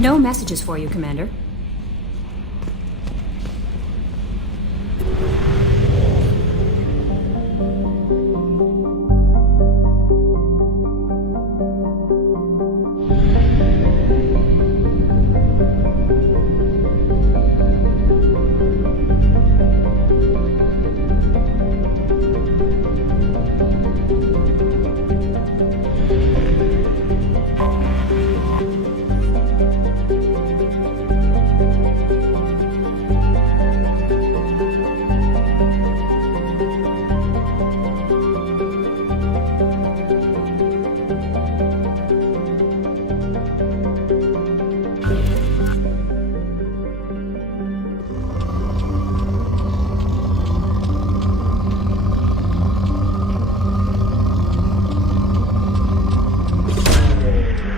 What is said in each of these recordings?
No messages for you, Commander.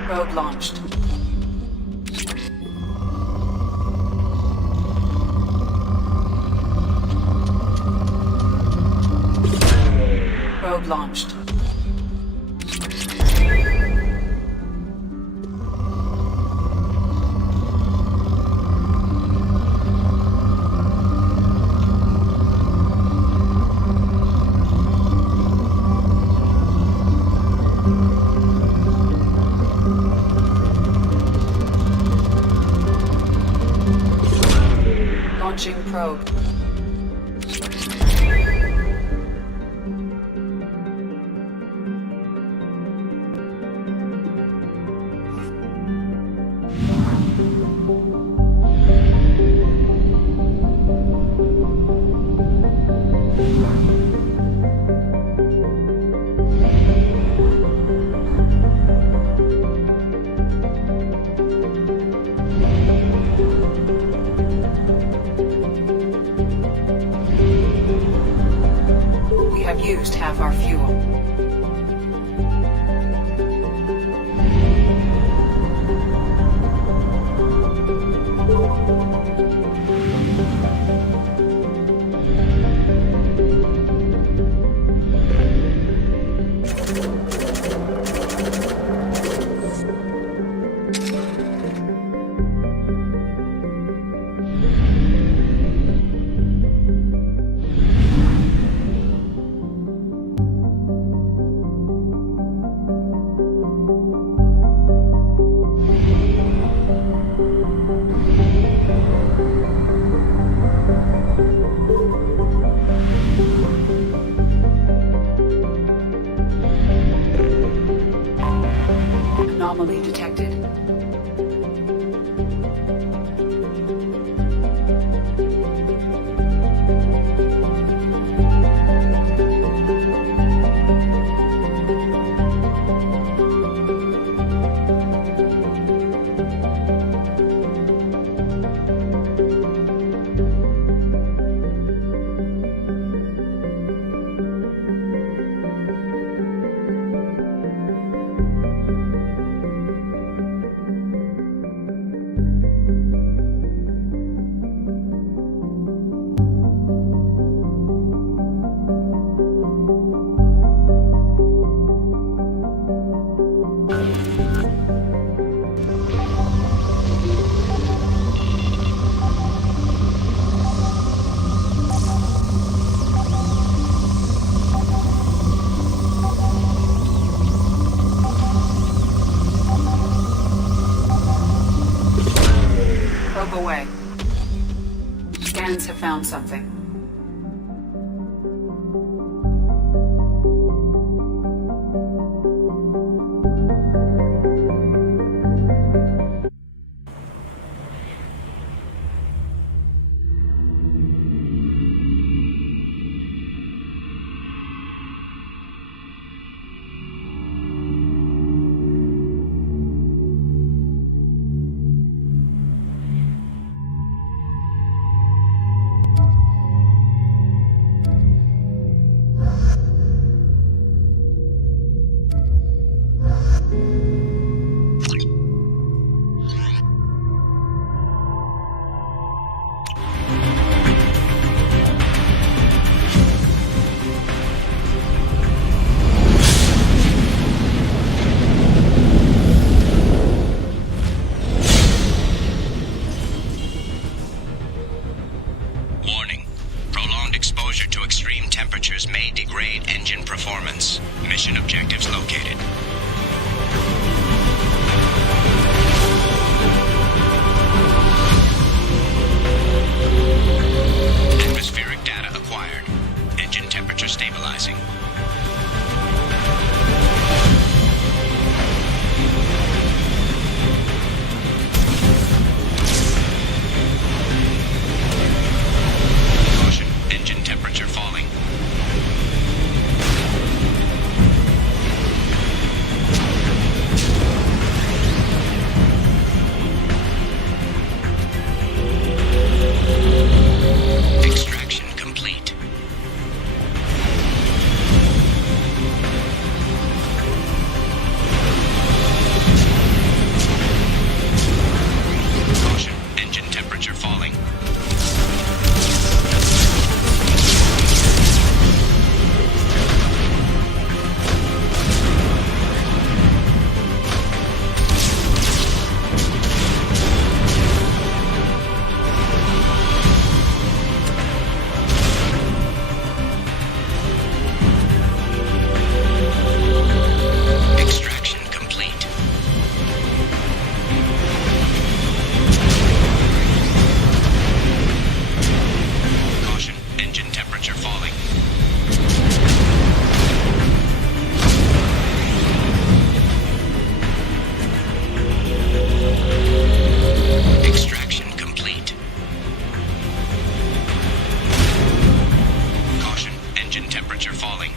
Probe launched. Probe launched. Launching probe. We have used half our fuel. Anomaly detected. Probe away. Scans have found something. Engine performance. Mission objectives located. Atmospheric data acquired. Engine temperature stabilizing. Caution, engine temperature falling. Extraction complete. Caution, engine temperature falling. Extraction complete. Caution, engine temperature falling. Extraction complete. Caution, engine temperature falling.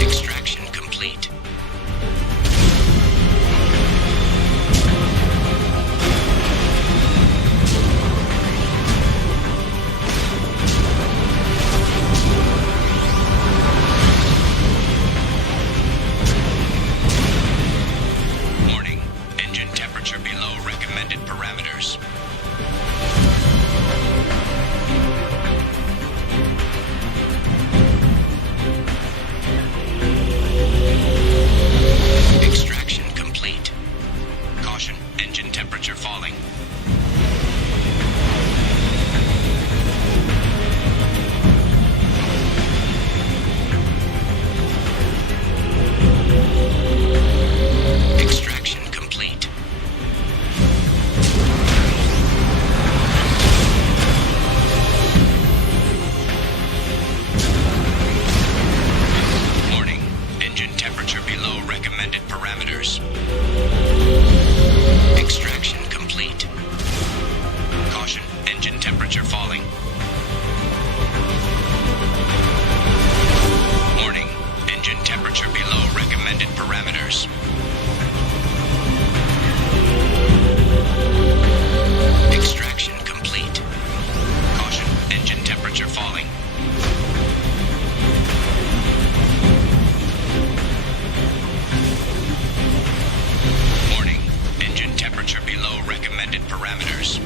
Extraction complete. Warning, engine temperature below recommended parameters. Extraction complete. Caution, engine temperature falling. Extraction complete. Warning, engine temperature below recommended parameters. Extraction complete. Caution, engine temperature falling. Warning, engine temperature below recommended parameters. Extraction complete. Caution, engine temperature falling. Warning, engine temperature below recommended parameters.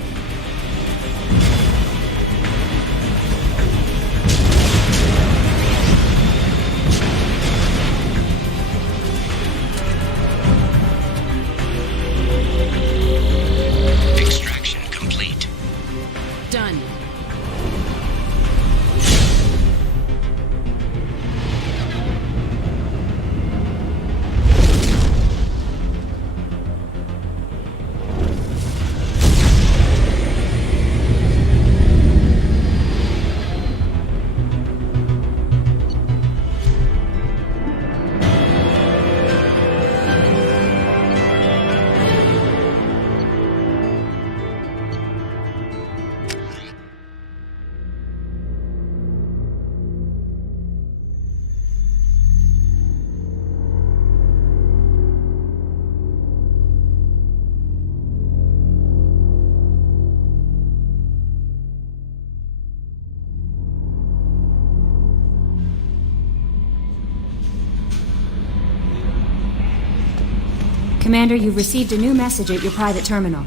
Extraction complete. Done. Commander, you've received a new message at your private terminal.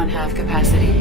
1/2 capacity.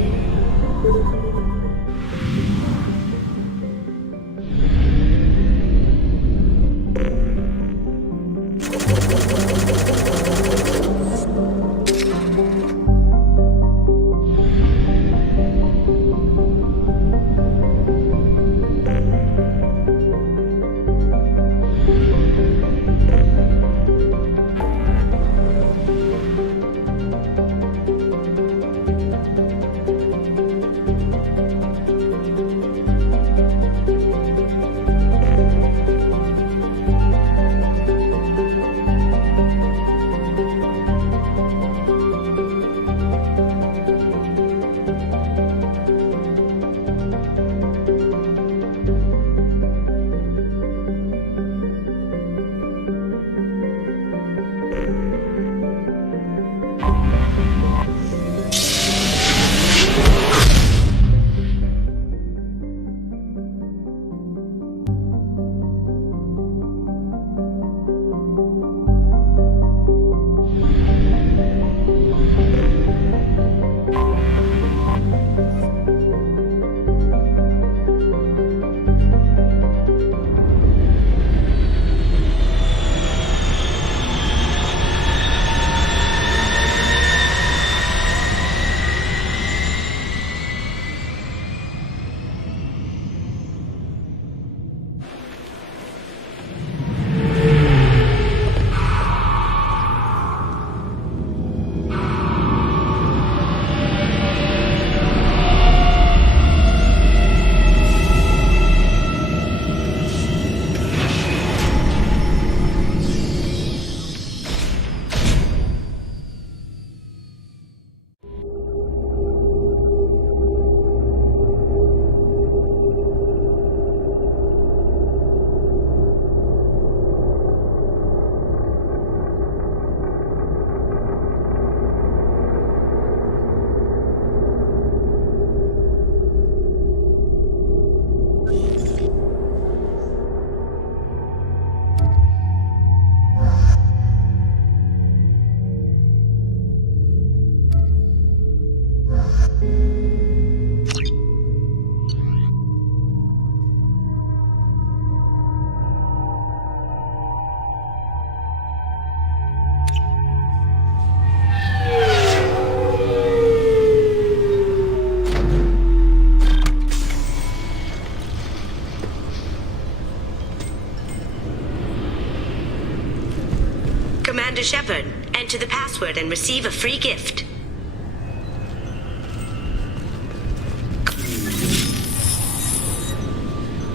Commander Shepard, enter the password and receive a free gift.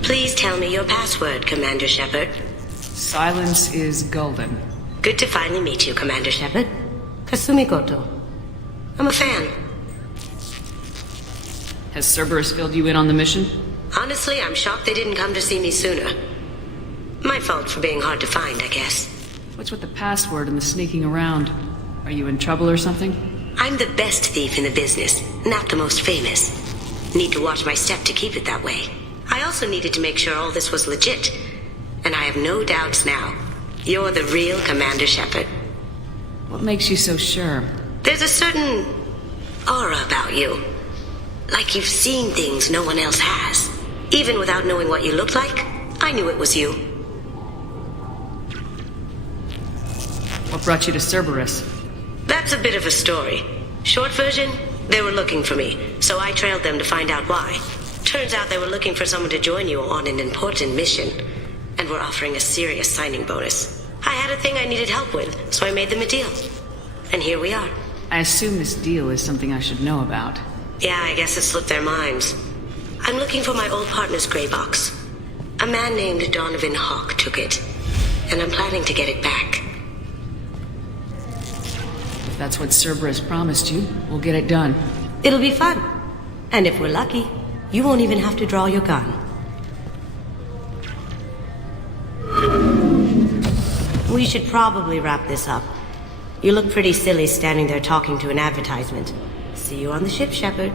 Please tell me your password, Commander Shepard. Silence is golden. Good to finally meet you, Commander Shepard. Kasumi Goto. I'm a fan. Has Cerberus filled you in on the mission? Honestly, I'm shocked they didn't come to see me sooner. My fault for being hard to find, I guess. What's with the password and the sneaking around? Are you in trouble or something? I'm the best thief in the business, not the most famous. Need to watch my step to keep it that way. I also needed to make sure all this was legit. And I have no doubts now. You're the real Commander Shepard. What makes you so sure? There's a certain aura about you. Like you've seen things no one else has. Even without knowing what you looked like, I knew it was you. What brought you to Cerberus? That's a bit of a story. Short version, they were looking for me, so I trailed them to find out why. Turns out they were looking for someone to join you on an important mission, and were offering a serious signing bonus. I had a thing I needed help with, so I made them a deal. And here we are. I assume this deal is something I should know about. Yeah, I guess it slipped their minds. I'm looking for my old partner's gray box. A man named Donovan Hawk took it, and I'm planning to get it back. If that's what Cerberus promised you, we'll get it done. It'll be fun. And if we're lucky, you won't even have to draw your gun. We should probably wrap this up. You look pretty silly standing there talking to an advertisement. See you on the ship, Shepard.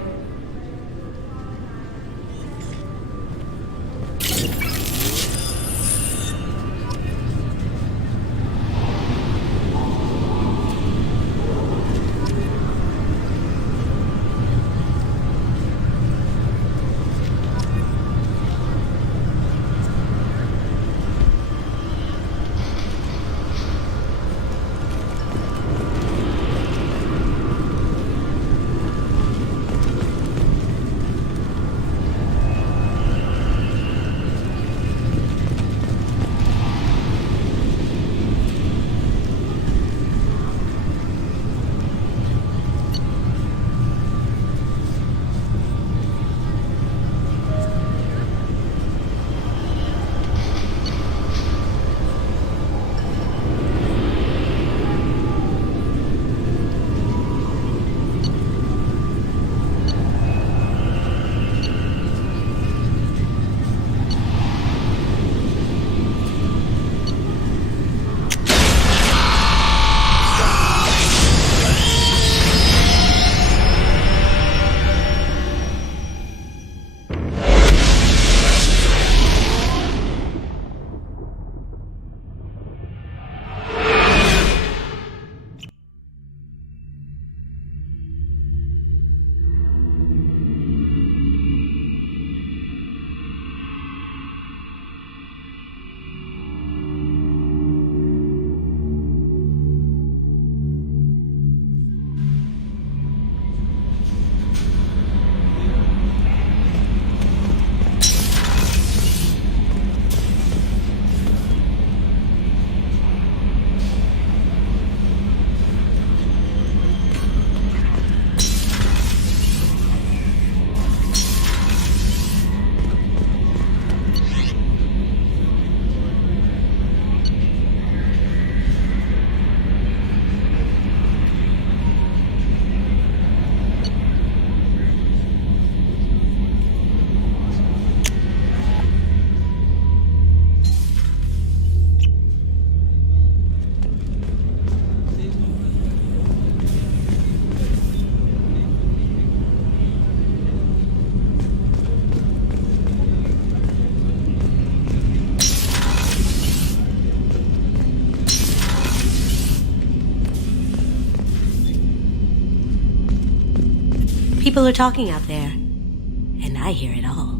People are talking out there, and I hear it all.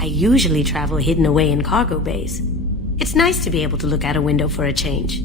I usually travel hidden away in cargo bays. It's nice to be able to look out a window for a change.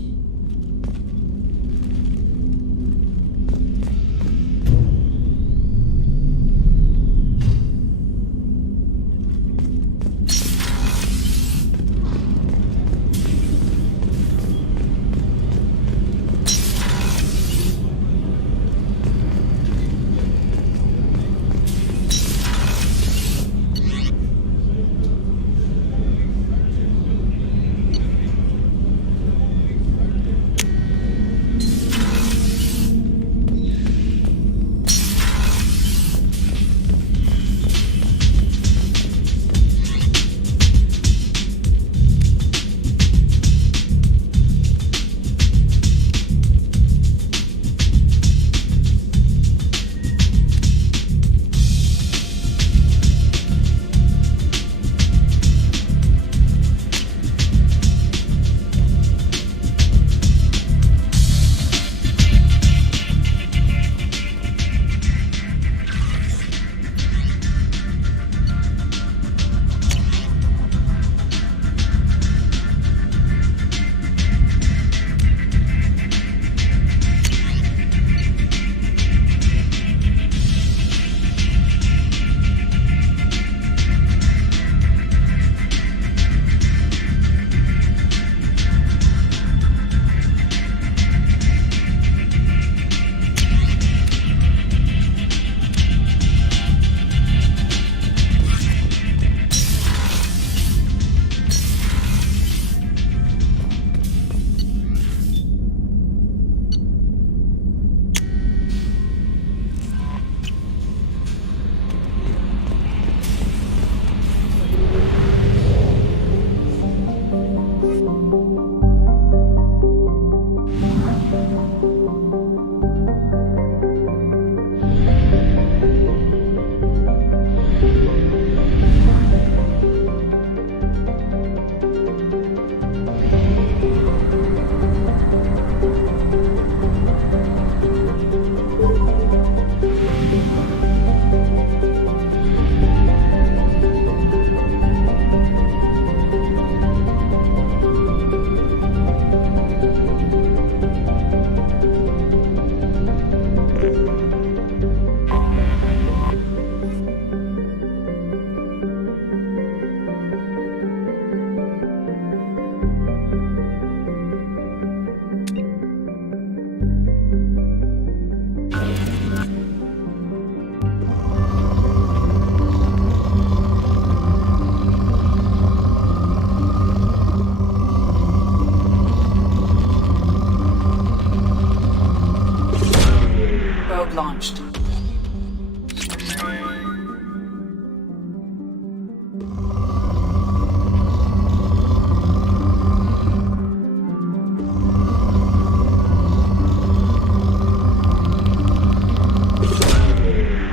Launched.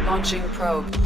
Launching probe.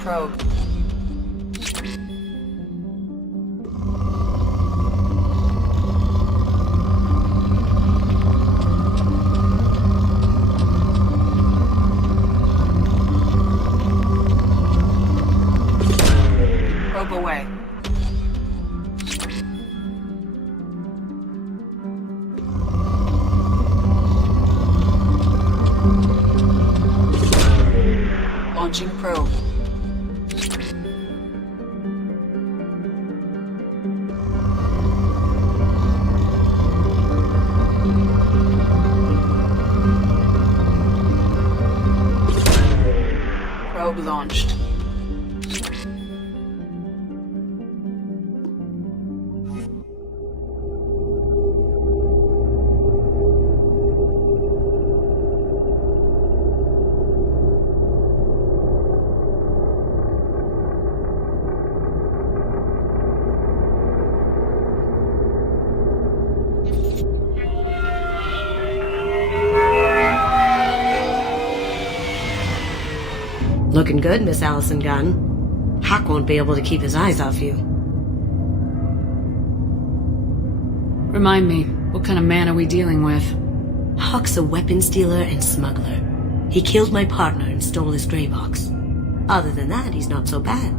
probe. Probe away. Launching probe. Probe launched. Looking good, Miss Allison Gunn. Hawk won't be able to keep his eyes off you. Remind me, what kind of man are we dealing with? Hawk's a weapons dealer and smuggler. He killed my partner and stole his gray box. Other than that, he's not so bad.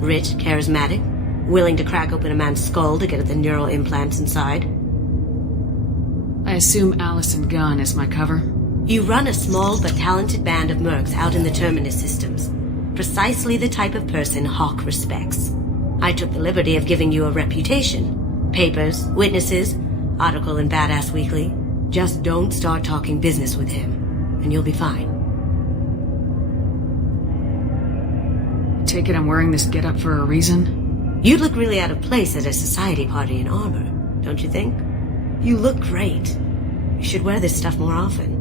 Rich, charismatic, willing to crack open a man's skull to get at the neural implants inside. I assume Allison Gunn is my cover? You run a small but talented band of mercs out in the Terminus systems. Precisely the type of person Hawk respects. I took the liberty of giving you a reputation. Papers, witnesses, article in Badass Weekly. Just don't start talking business with him, and you'll be fine. Take it I'm wearing this getup for a reason? You'd look really out of place at a society party in armor, don't you think? You look great. You should wear this stuff more often.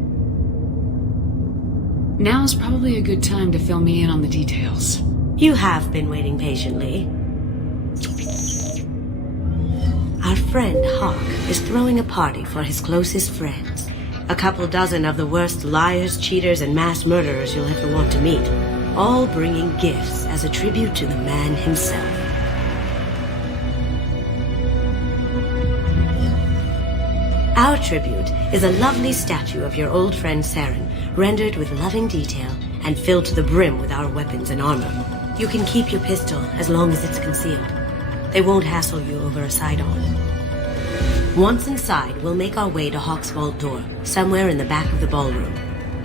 Now's probably a good time to fill me in on the details. You have been waiting patiently. Our friend Hawk is throwing a party for his closest friends. A couple dozen of the worst liars, cheaters, and mass murderers you'll ever want to meet. All bringing gifts as a tribute to the man himself. Our tribute is a lovely statue of your old friend Saren, rendered with loving detail and filled to the brim with our weapons and armor. You can keep your pistol as long as it's concealed. They won't hassle you over a sidearm. Once inside, we'll make our way to Hawk's vault door, somewhere in the back of the ballroom.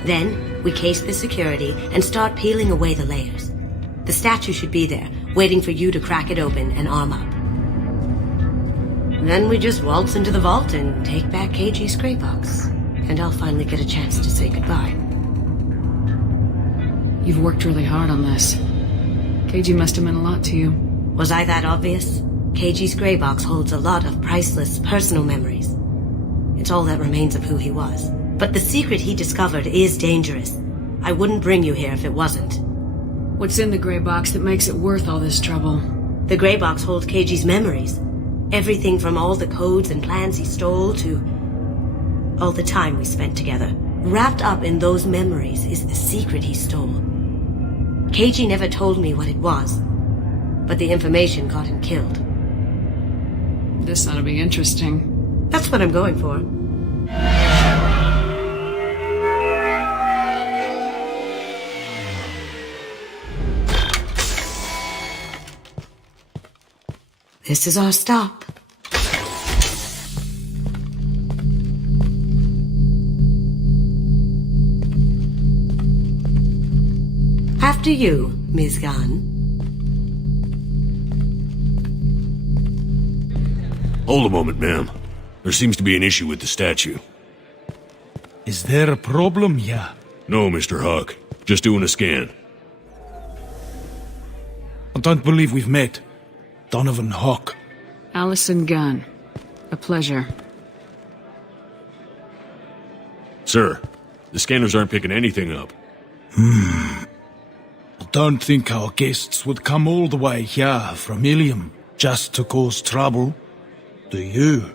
Then, we case the security and start peeling away the layers. The statue should be there, waiting for you to crack it open and arm up. Then we just waltz into the vault and take back KG's gray box. And I'll finally get a chance to say goodbye. You've worked really hard on this. KG must have meant a lot to you. Was I that obvious? KG's gray box holds a lot of priceless personal memories. It's all that remains of who he was. But the secret he discovered is dangerous. I wouldn't bring you here if it wasn't. What's in the gray box that makes it worth all this trouble? The gray box holds KG's memories. Everything from all the codes and plans he stole to all the time we spent together. Wrapped up in those memories is the secret he stole. KG never told me what it was, but the information got him killed. This ought to be interesting. That's what I'm going for. This is our stop. After you, Ms. Gunn. Hold a moment, ma'am. There seems to be an issue with the statue. Is there a problem here? No, Mr. Hawk. Just doing a scan. I don't believe we've met. Donovan Hawk. Allison Gunn. A pleasure. Sir, the scanners aren't picking anything up. I don't think our guests would come all the way here from Ilium just to cause trouble. Do you?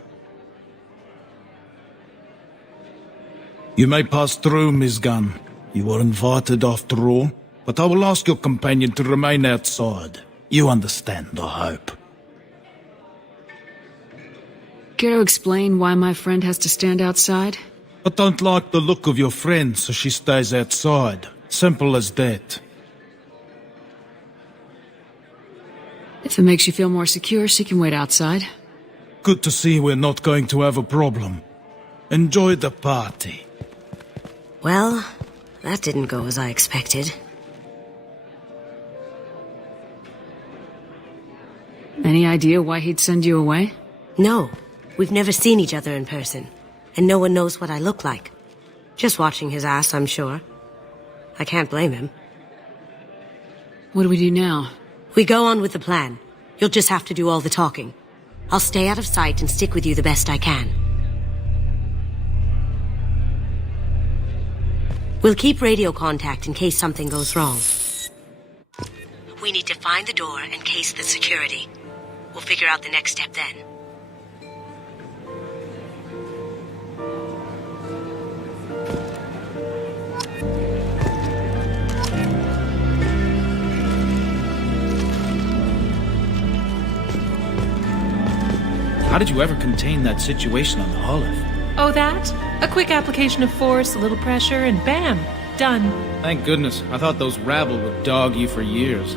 You may pass through, Ms. Gunn. You were invited after all. but I will ask your companion to remain outside. You understand, I hope. Care to explain why my friend has to stand outside? I don't like the look of your friend, so she stays outside. Simple as that. If it makes you feel more secure, she can wait outside. Good to see we're not going to have a problem. Enjoy the party. Well, that didn't go as I expected. Any idea why he'd send you away? No, we've never seen each other in person, and no one knows what I look like. Just watching his ass, I'm sure. I can't blame him. What do we do now? We go on with the plan. You'll just have to do all the talking. I'll stay out of sight and stick with you the best I can. We'll keep radio contact in case something goes wrong. We need to find the door and case the security. We'll figure out the next step then. How did you ever contain that situation on the Hollow? Oh, that? A quick application of force, a little pressure, and bam! Done. Thank goodness. I thought those rabble would dog you for years.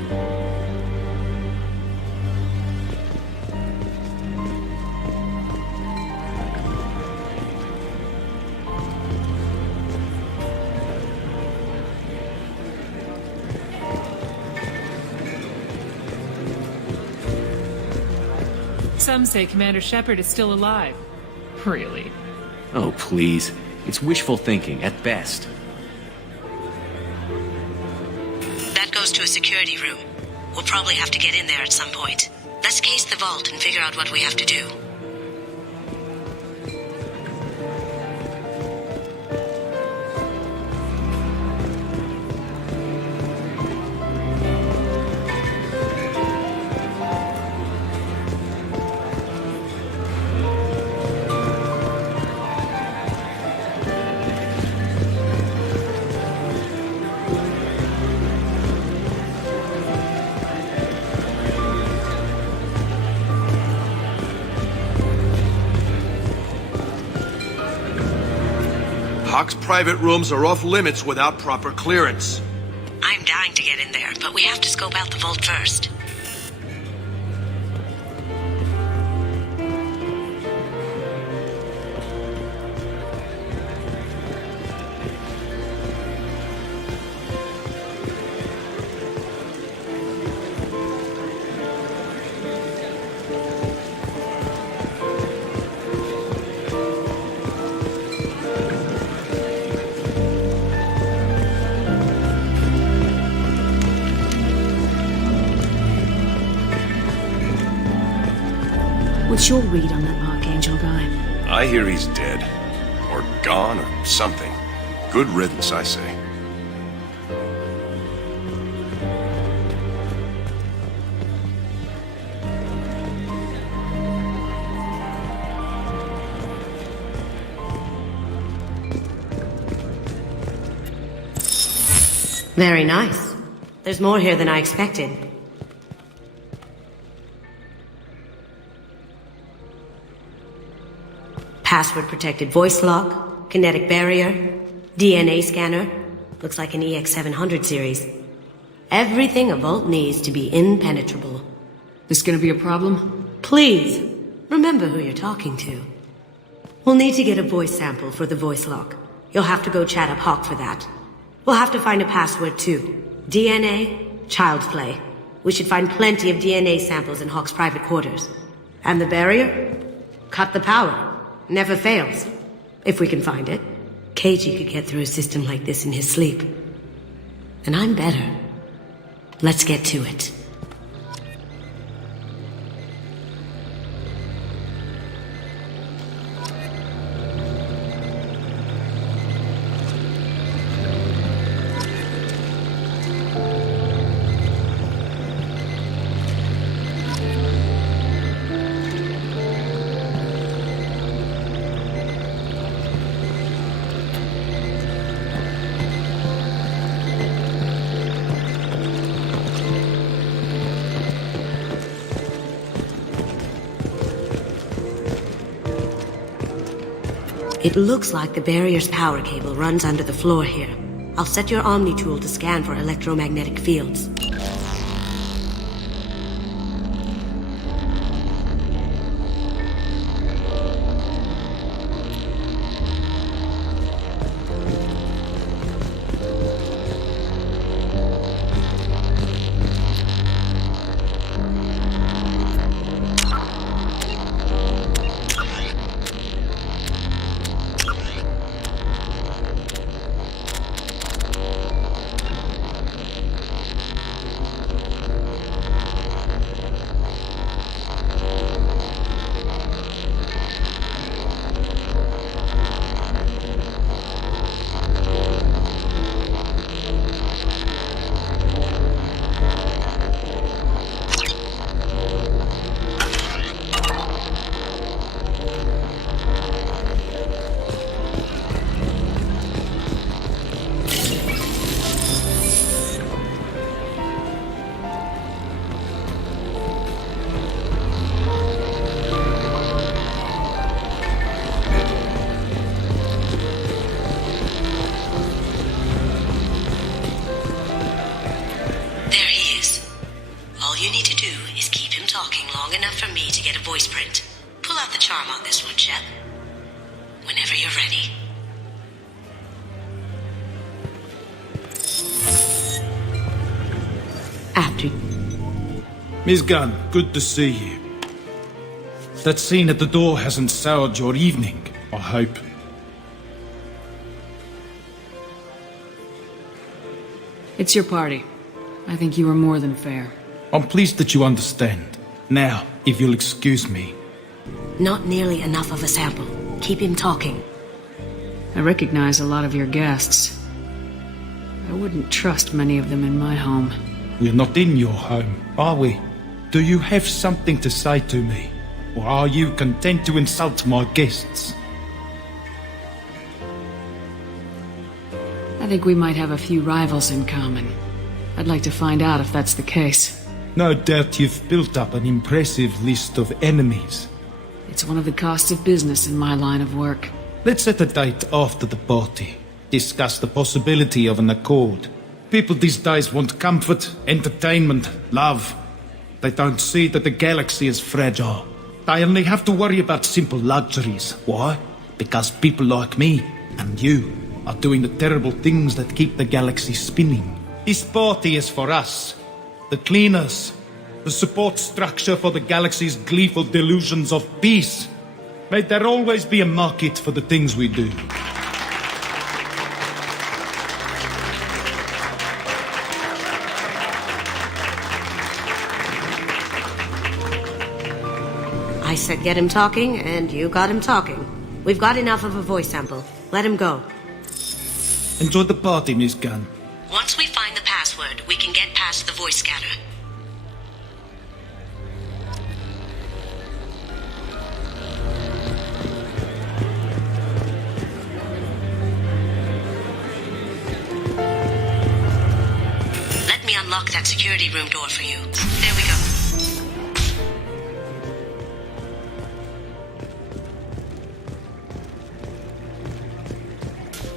Some say Commander Shepard is still alive. Really? Oh, please. It's wishful thinking, at best. That goes to a security room. We'll probably have to get in there at some point. Let's case the vault and figure out what we have to do. Hawk's private rooms are off limits without proper clearance. I'm dying to get in there, but we have to scope out the vault first. What's your read on that Archangel guy? I hear he's dead. Or gone, or something. Good riddance, I say. Very nice. There's more here than I expected. Password-protected voice lock, kinetic barrier, DNA scanner. Looks like an EX700 series. Everything a vault needs to be impenetrable. This gonna be a problem? Please, remember who you're talking to. We'll need to get a voice sample for the voice lock. You'll have to go chat up Hawk for that. We'll have to find a password too. DNA, child's play. We should find plenty of DNA samples in Hawk's private quarters. And the barrier? Cut the power. Never fails. If we can find it. KG could get through a system like this in his sleep. And I'm better. Let's get to it. It looks like the barrier's power cable runs under the floor here. I'll set your Omni tool to scan for electromagnetic fields. Miss Gunn, good to see you. That scene at the door hasn't soured your evening, I hope. It's your party. I think you were more than fair. I'm pleased that you understand. Now, if you'll excuse me. Not nearly enough of a sample. Keep him talking. I recognize a lot of your guests. I wouldn't trust many of them in my home. We're not in your home, are we? Do you have something to say to me? Or are you content to insult my guests? I think we might have a few rivals in common. I'd like to find out if that's the case. No doubt you've built up an impressive list of enemies. It's one of the costs of business in my line of work. Let's set a date after the party. Discuss the possibility of an accord. People these days want comfort, entertainment, love. They don't see that the galaxy is fragile. They only have to worry about simple luxuries. Why? Because people like me and you are doing the terrible things that keep the galaxy spinning. This party is for us, the cleaners, the support structure for the galaxy's gleeful delusions of peace. May there always be a market for the things we do. I said get him talking, and you got him talking. We've got enough of a voice sample. Let him go. Enjoy the party, Miss Gunn. Once we find the password, we can get past the voice scanner. Let me unlock that security room door for you. There we go.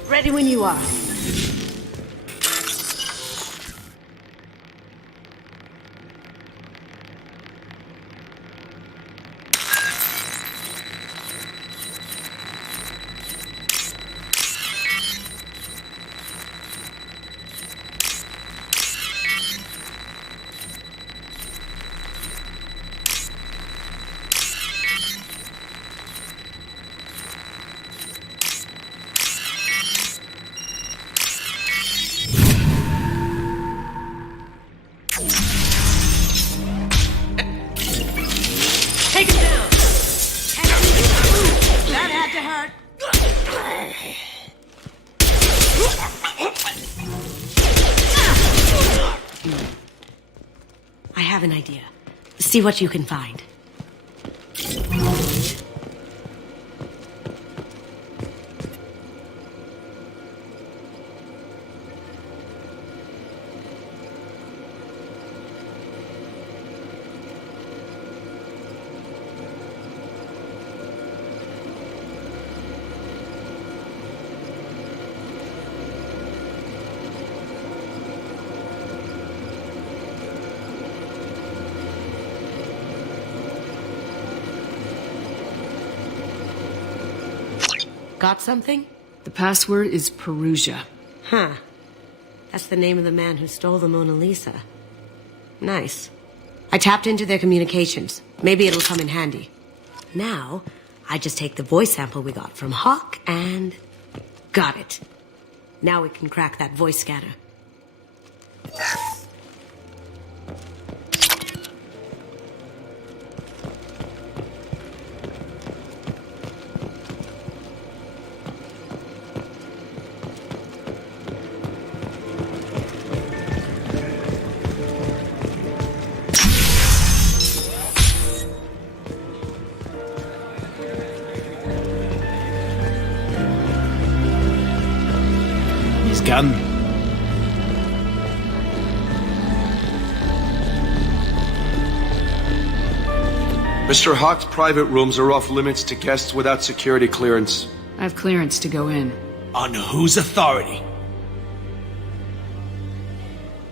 Ready when you are. Take him down! That had to hurt! I have an idea. See what you can find. Got something? The password is Perugia. Huh. That's the name of the man who stole the Mona Lisa. Nice. I tapped into their communications. Maybe it'll come in handy. Now, I just take the voice sample we got from Hawk and... got it. Now we can crack that voice scanner. His gun. Mr. Hawk's private rooms are off limits to guests without security clearance. I have clearance to go in. On whose authority?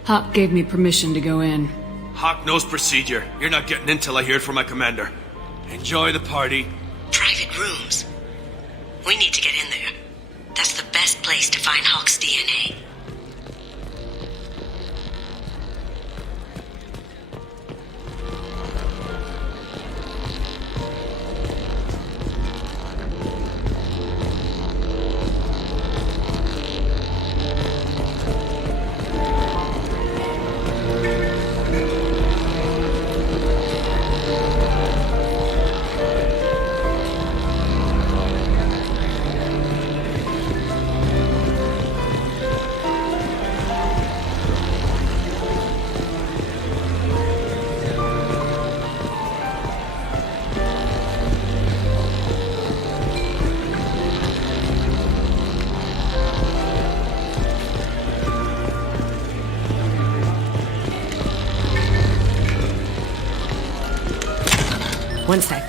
Hawk gave me permission to go in. Hawk knows procedure. You're not getting in till I hear it from my commander. Enjoy the party. Private rooms. We need to get in there. That's the best place to find Hawk's DNA. One sec.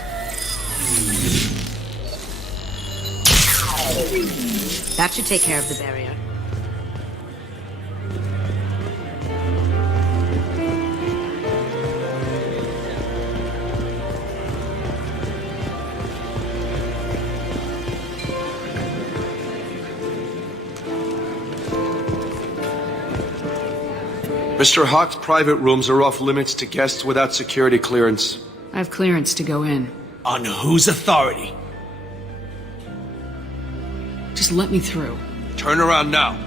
That should take care of the barrier. Mr. Hawk's private rooms are off limits to guests without security clearance. I have clearance to go in. On whose authority? Just let me through. Turn around now,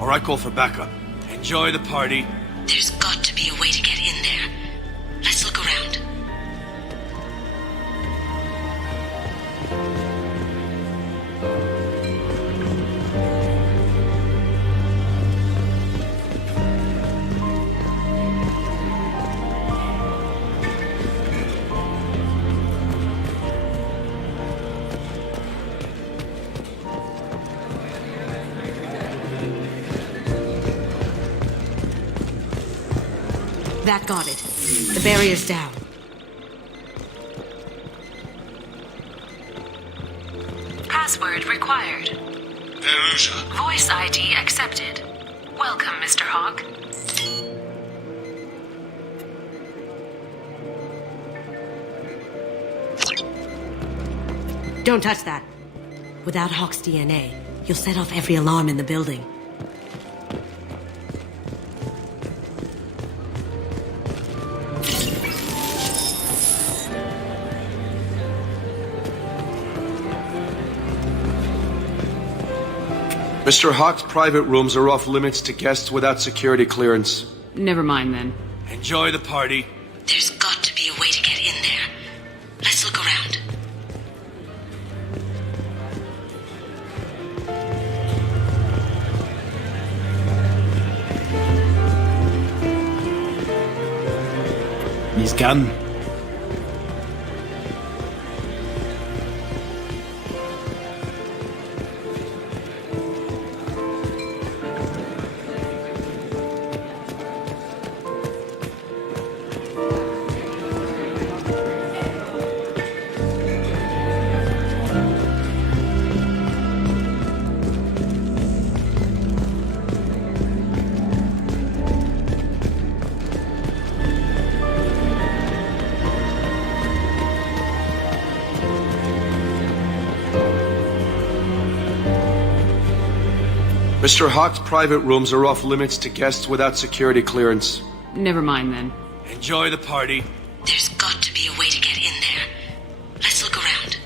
or I call for backup. Enjoy the party. There's got to be a way to get in there. Let's look around. That got it. The barrier's down. Password required. Perugia. Voice ID accepted. Welcome, Mr. Hawk. Don't touch that. Without Hawk's DNA, you'll set off every alarm in the building. Mr. Hawk's private rooms are off limits to guests without security clearance. Never mind then. Enjoy the party. There's got to be a way to get in there. Let's look around. His gun. Mr. Hawk's private rooms are off limits to guests without security clearance. Never mind then. Enjoy the party. There's got to be a way to get in there. Let's look around.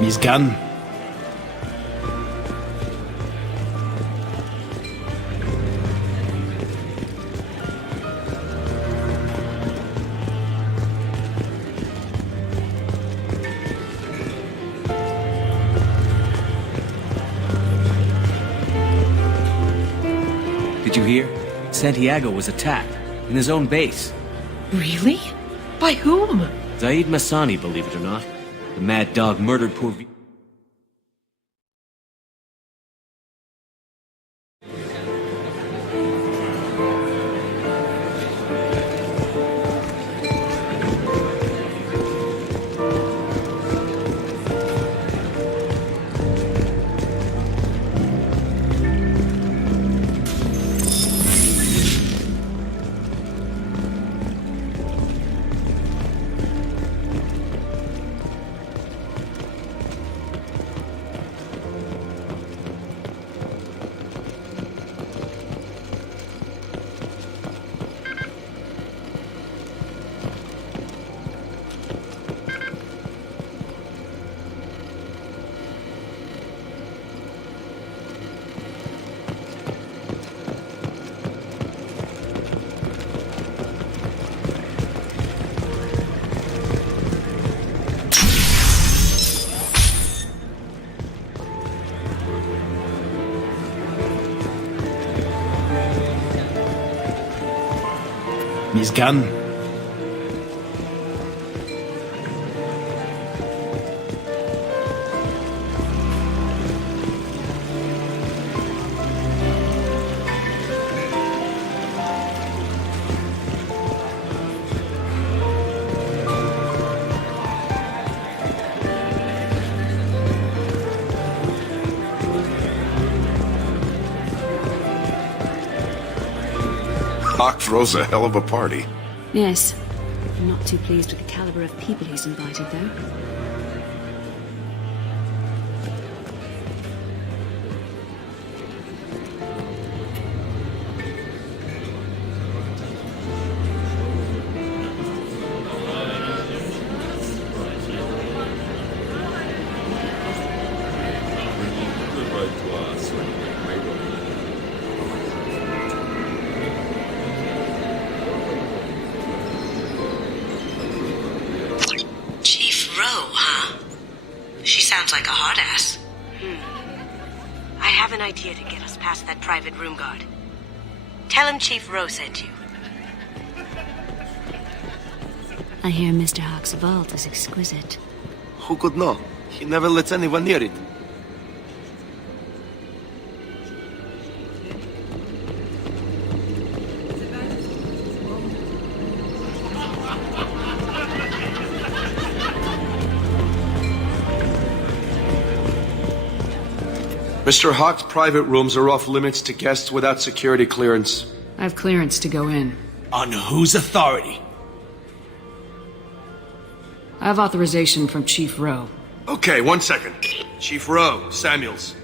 His gun. Did you hear? Santiago was attacked in his own base. Really? By whom? Zaid Masani, believe it or not. The mad dog murdered poor His gun. Hawk throws a hell of a party. Yes. I'm not too pleased with the caliber of people he's invited, though. Sounds like a hot ass. I have an idea to get us past that private room guard. Tell him Chief Rowe sent you. I hear Mr. Hawk's vault is exquisite. Who could know? He never lets anyone near it. Mr. Hawk's private rooms are off limits to guests without security clearance. I have clearance to go in. On whose authority? I have authorization from Chief Rowe. Okay, 1 second. Chief Rowe, Samuels.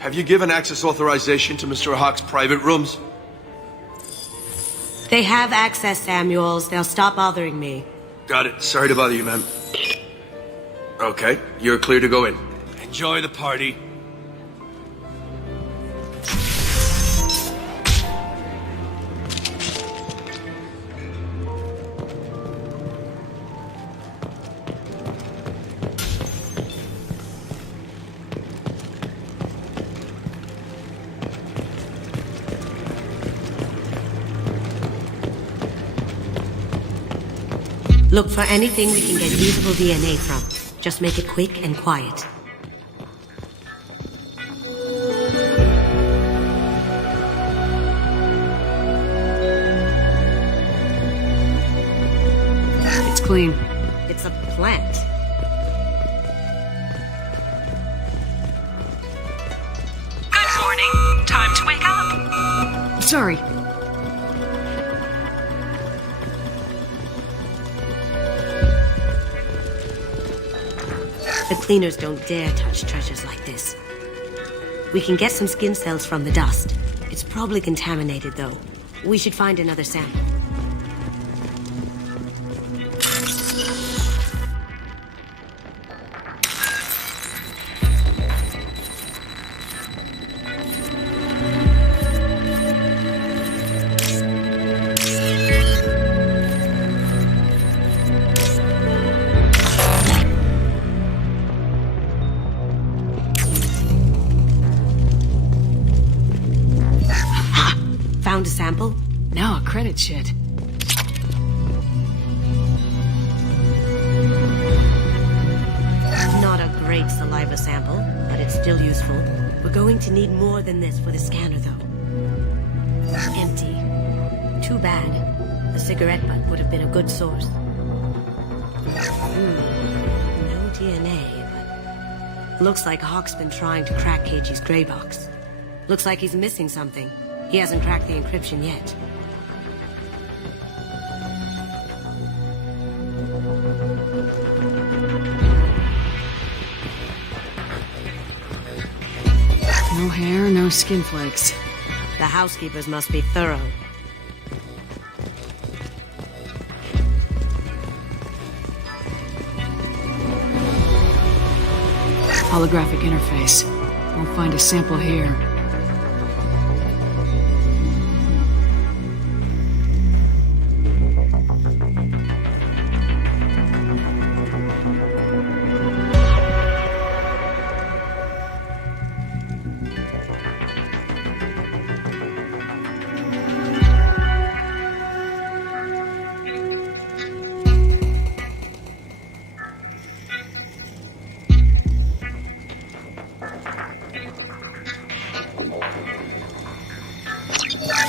Have you given access authorization to Mr. Hawk's private rooms? They have access, Samuels. They'll stop bothering me. Got it. Sorry to bother you, ma'am. Okay, you're clear to go in. Enjoy the party. Look for anything we can get usable DNA from. Just make it quick and quiet. It's clean. It's a plant. Good morning. Time to wake up. Sorry. The cleaners don't dare touch treasures like this. We can get some skin cells from the dust. It's probably contaminated, though. We should find another sample. Found a sample? Now a credit shed. Not a great saliva sample, but it's still useful. We're going to need more than this for the scanner, though. Empty. Too bad. A cigarette butt would have been a good source. No DNA, but... Looks like Hawk's been trying to crack KG's gray box. Looks like he's missing something. He hasn't cracked the encryption yet. No hair, no skin flakes. The housekeepers must be thorough. Holographic interface. Won't find a sample here.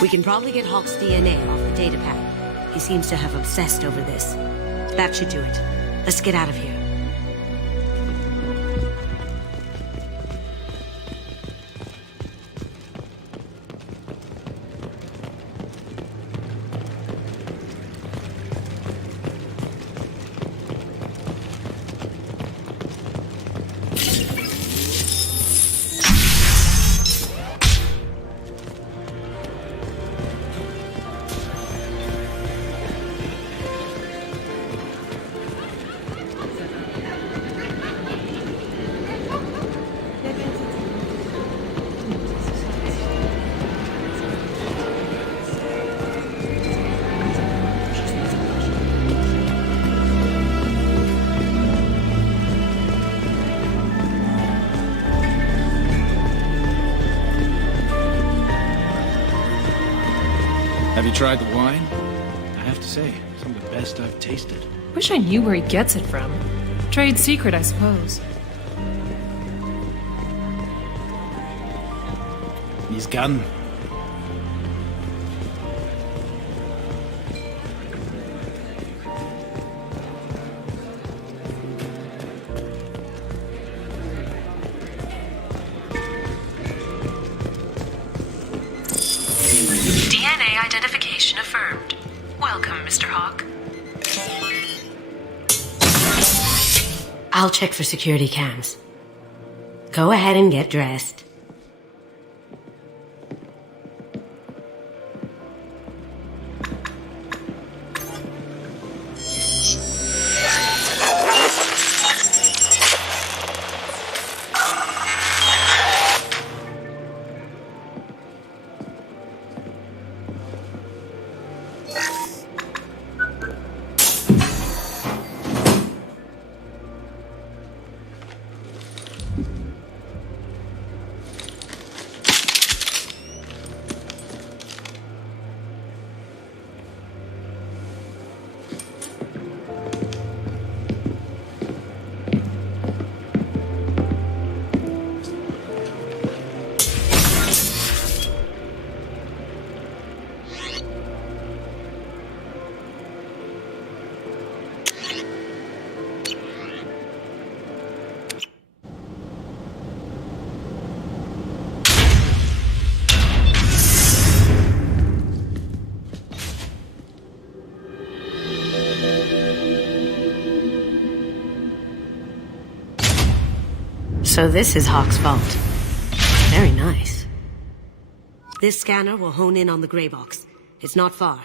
We can probably get Hawk's DNA off the datapad. He seems to have obsessed over this. That should do it. Let's get out of here. Have you tried the wine? I have to say, some of the best I've tasted. Wish I knew where he gets it from. Trade secret, I suppose. His gun. DNA identification affirmed. Welcome, Mr. Hawk. I'll check for security cams. Go ahead and get dressed. So this is Hawk's vault. Very nice. This scanner will hone in on the gray box. It's not far.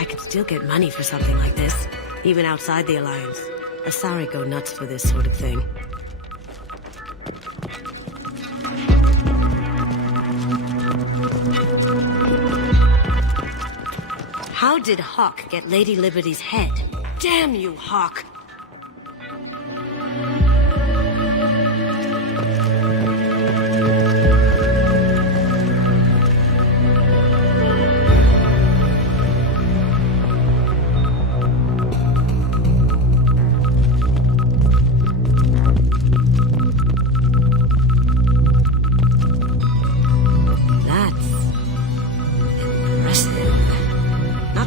I could still get money for something like this, even outside the Alliance. Asari go nuts for this sort of thing. How did Hawk get Lady Liberty's head? Damn you, Hawk!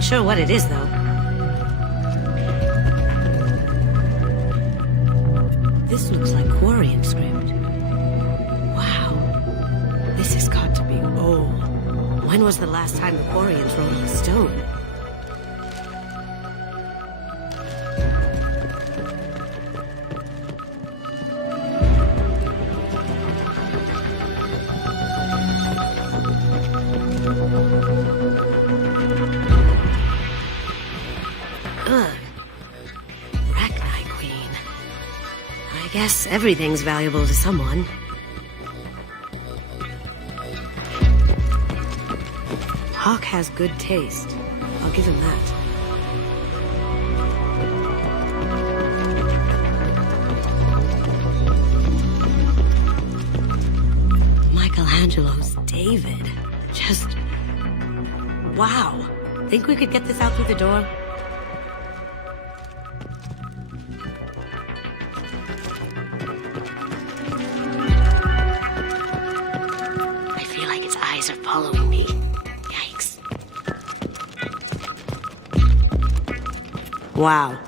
Sure what it is, though. This looks like Quarian script. Wow. This has got to be old. When was the last time the Quarians wrote on stone? I guess everything's valuable to someone. Hawk has good taste. I'll give him that. Michelangelo's David. Just... wow. Think we could get this out through the door? Are following me. Yikes. Wow.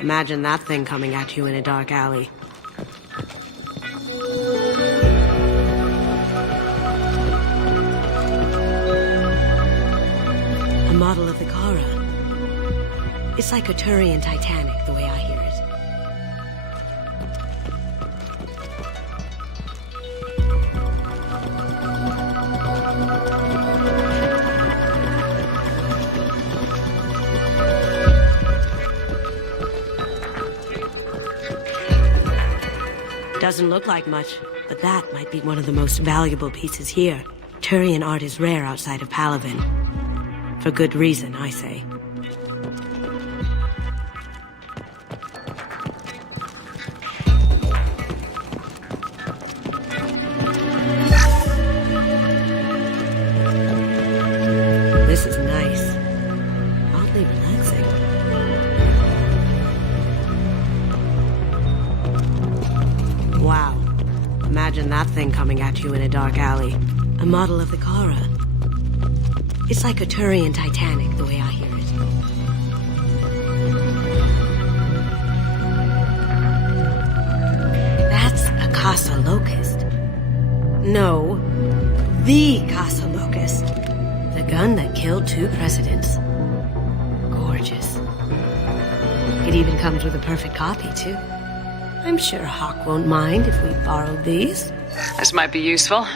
Imagine that thing coming at you in a dark alley. A model of the Kara. It's like a Turian Titanic, the way I hear it. Doesn't look like much, but that might be one of the most valuable pieces here. Turian art is rare outside of Palaven. For good reason, I say. This is nice. Oddly relaxing. Wow. Imagine that thing coming at you in a dark alley. A model of the Kara. It's like a Turian Titanic, the way I hear it. That's a Casa Locust. No, the Casa Locust. The gun that killed 2 presidents. Gorgeous. It even comes with a perfect copy, too. I'm sure Hawk won't mind if we borrowed these. This might be useful.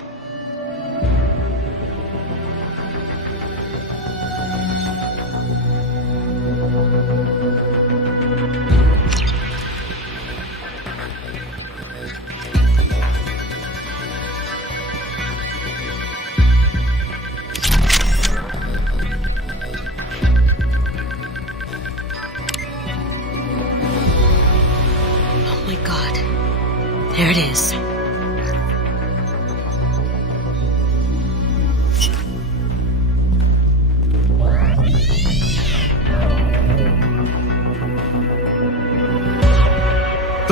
There it is.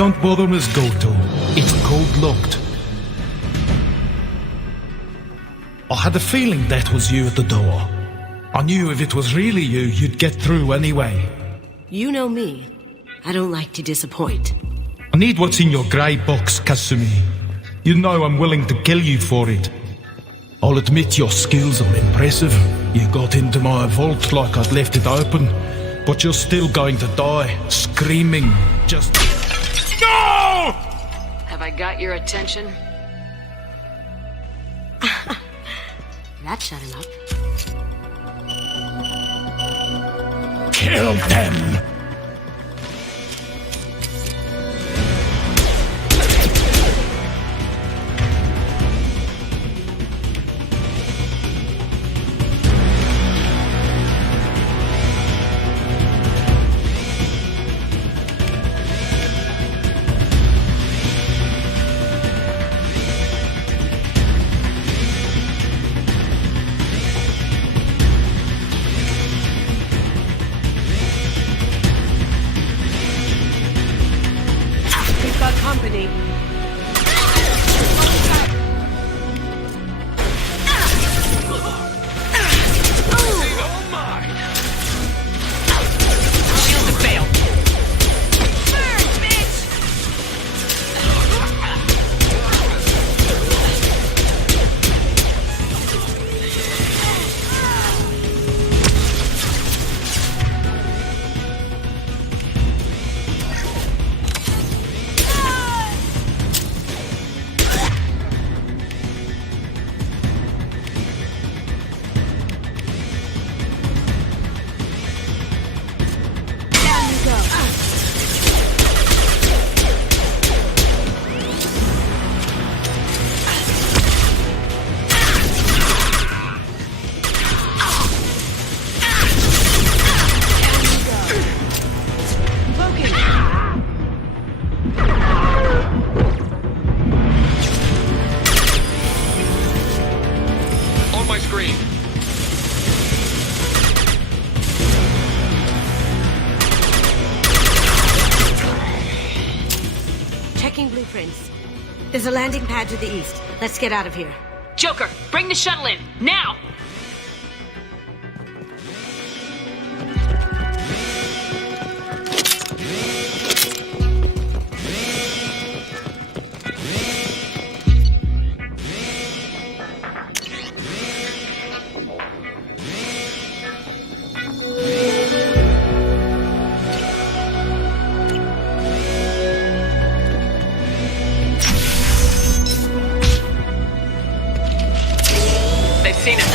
Don't bother, Miss Goto. It's code-locked. I had a feeling that was you at the door. I knew if it was really you, you'd get through anyway. You know me. I don't like to disappoint. I need what's in your grey box, Kasumi. You know I'm willing to kill you for it. I'll admit your skills are impressive. You got into my vault like I'd left it open, but you're still going to die, screaming, just... No! Have I got your attention? That shut him up. Kill them! Company. There's a landing pad to the east. Let's get out of here. Joker, bring the shuttle in, now! Seen it.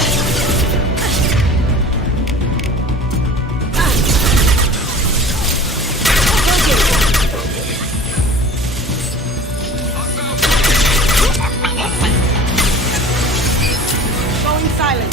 Going silent.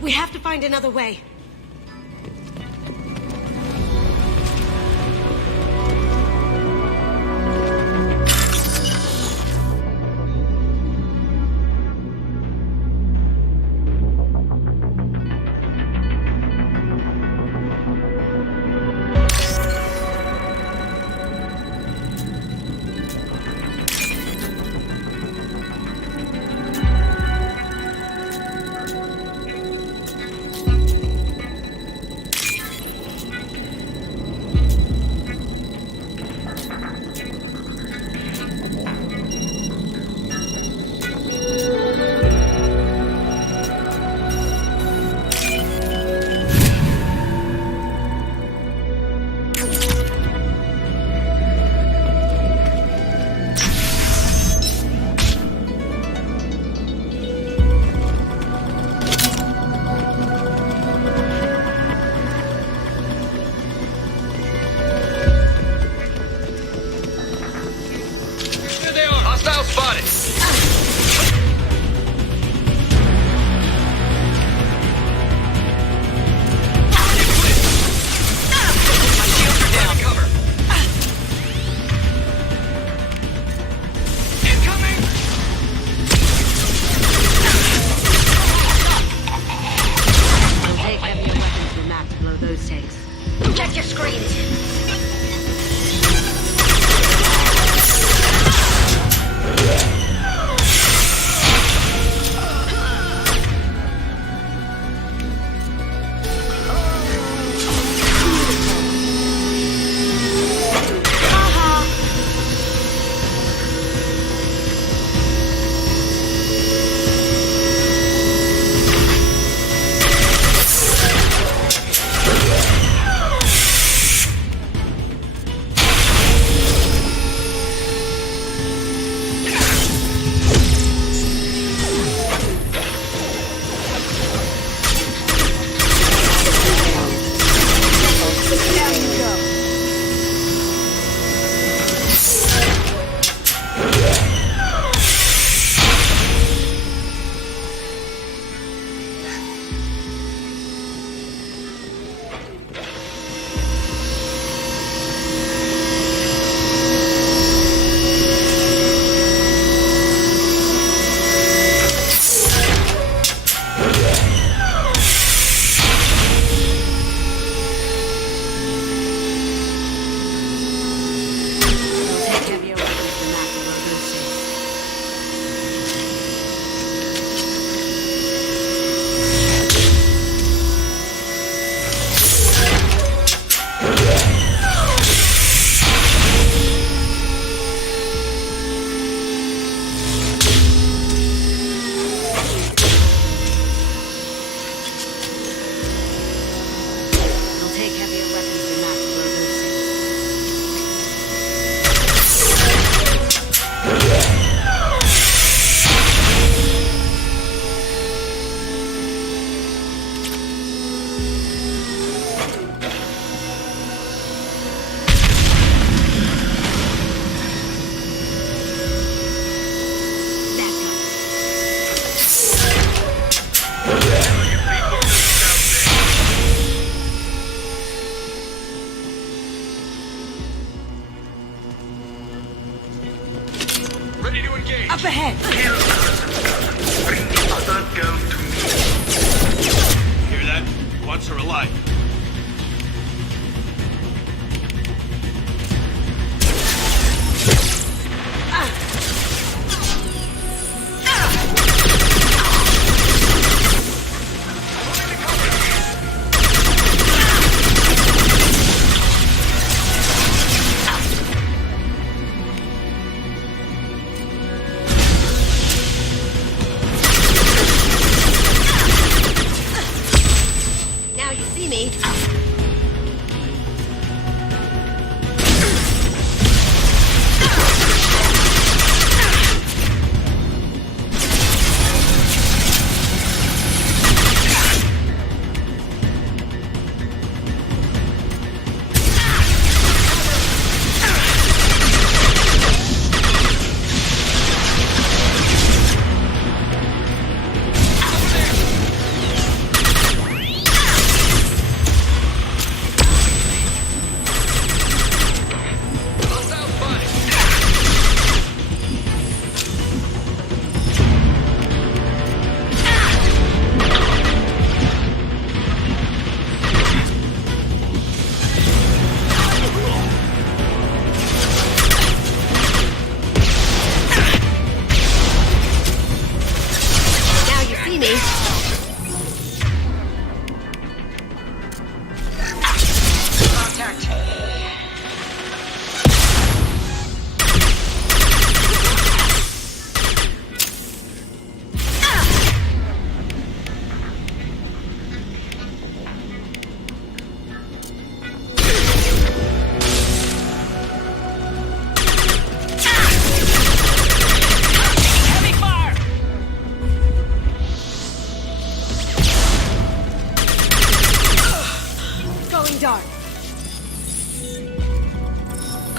We have to find another way.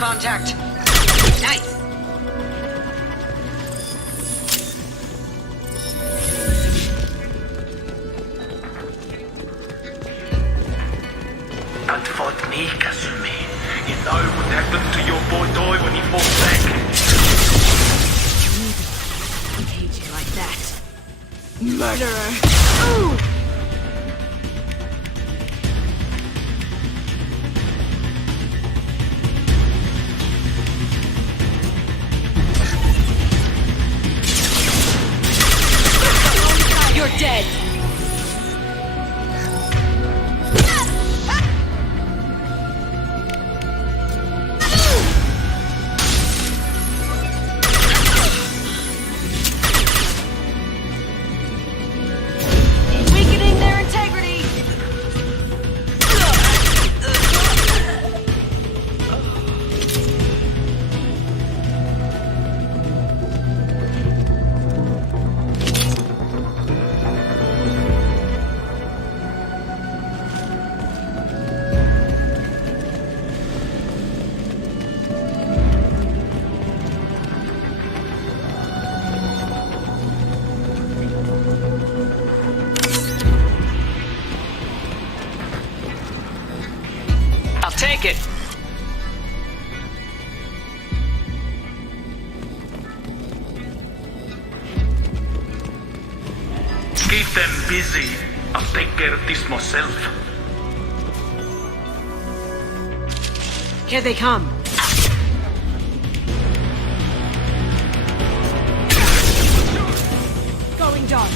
contact. Nice. Don't fight me, Kasumi. You know what happened to your boy Doi when he fought back. I hate you like that. Murderer! Ooh! You're dead. Weakening their integrity. I'll take it. Keep them busy. I'll take care of this myself. Here they come. Going dark.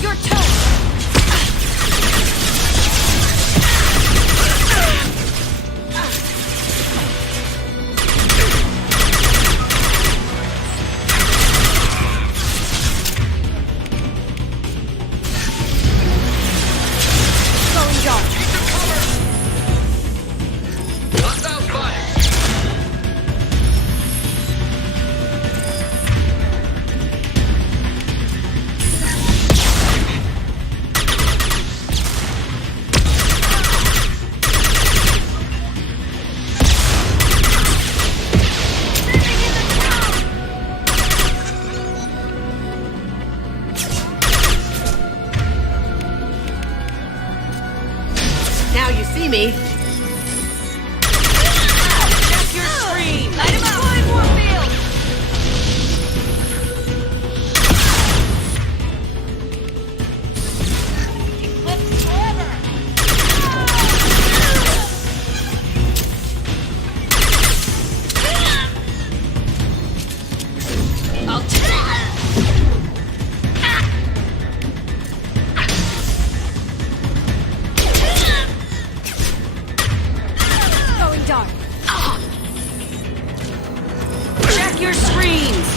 Your turn. Going dark. Now you see me. Check your screen. Light him up. Warfield. Eclipse forever. I'll take it. Going dark. Check your screens.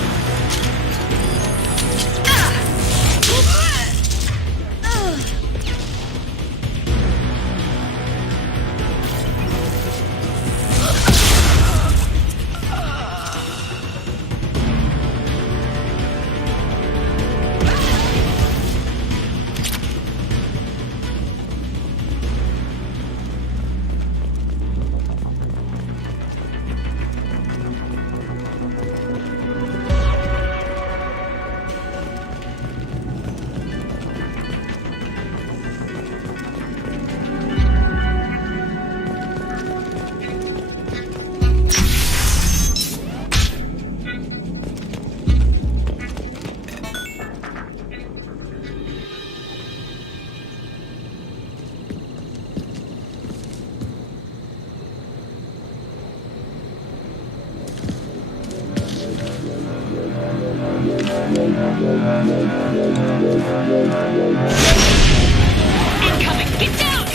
Incoming! Get down!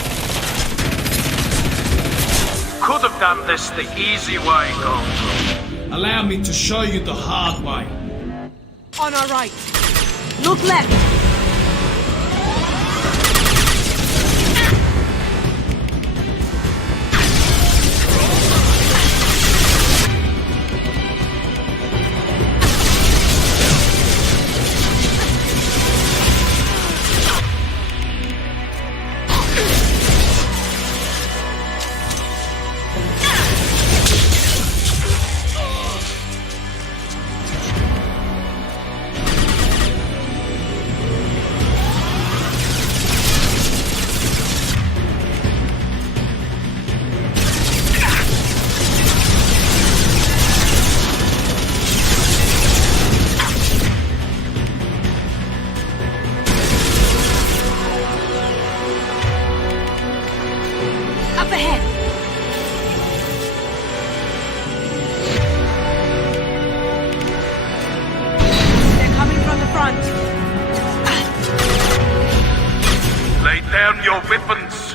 Could have done this the easy way, Gold. Allow me to show you the hard way. On our right. Look left. Up ahead! They're coming from the front. Lay down your weapons.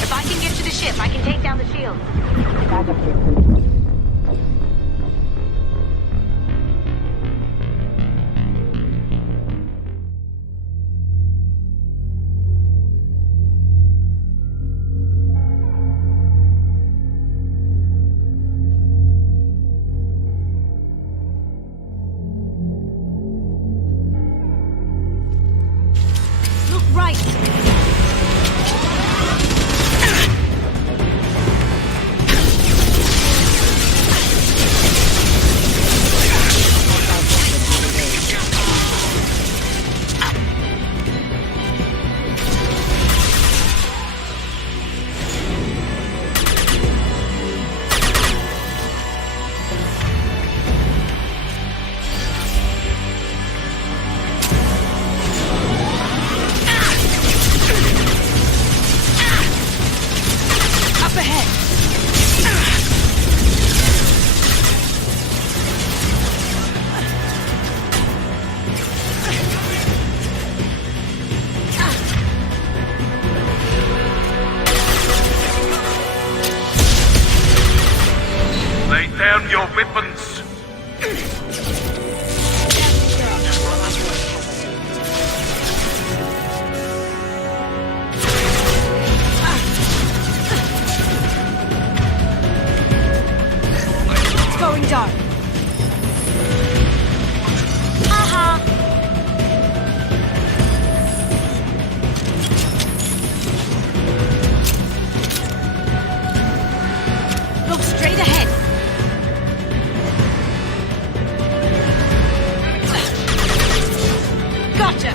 If I can get to the ship, I can take down the shield. Look right! Up ahead! Lay down your weapons. It's going dark. Aha! Look straight ahead. Gotcha!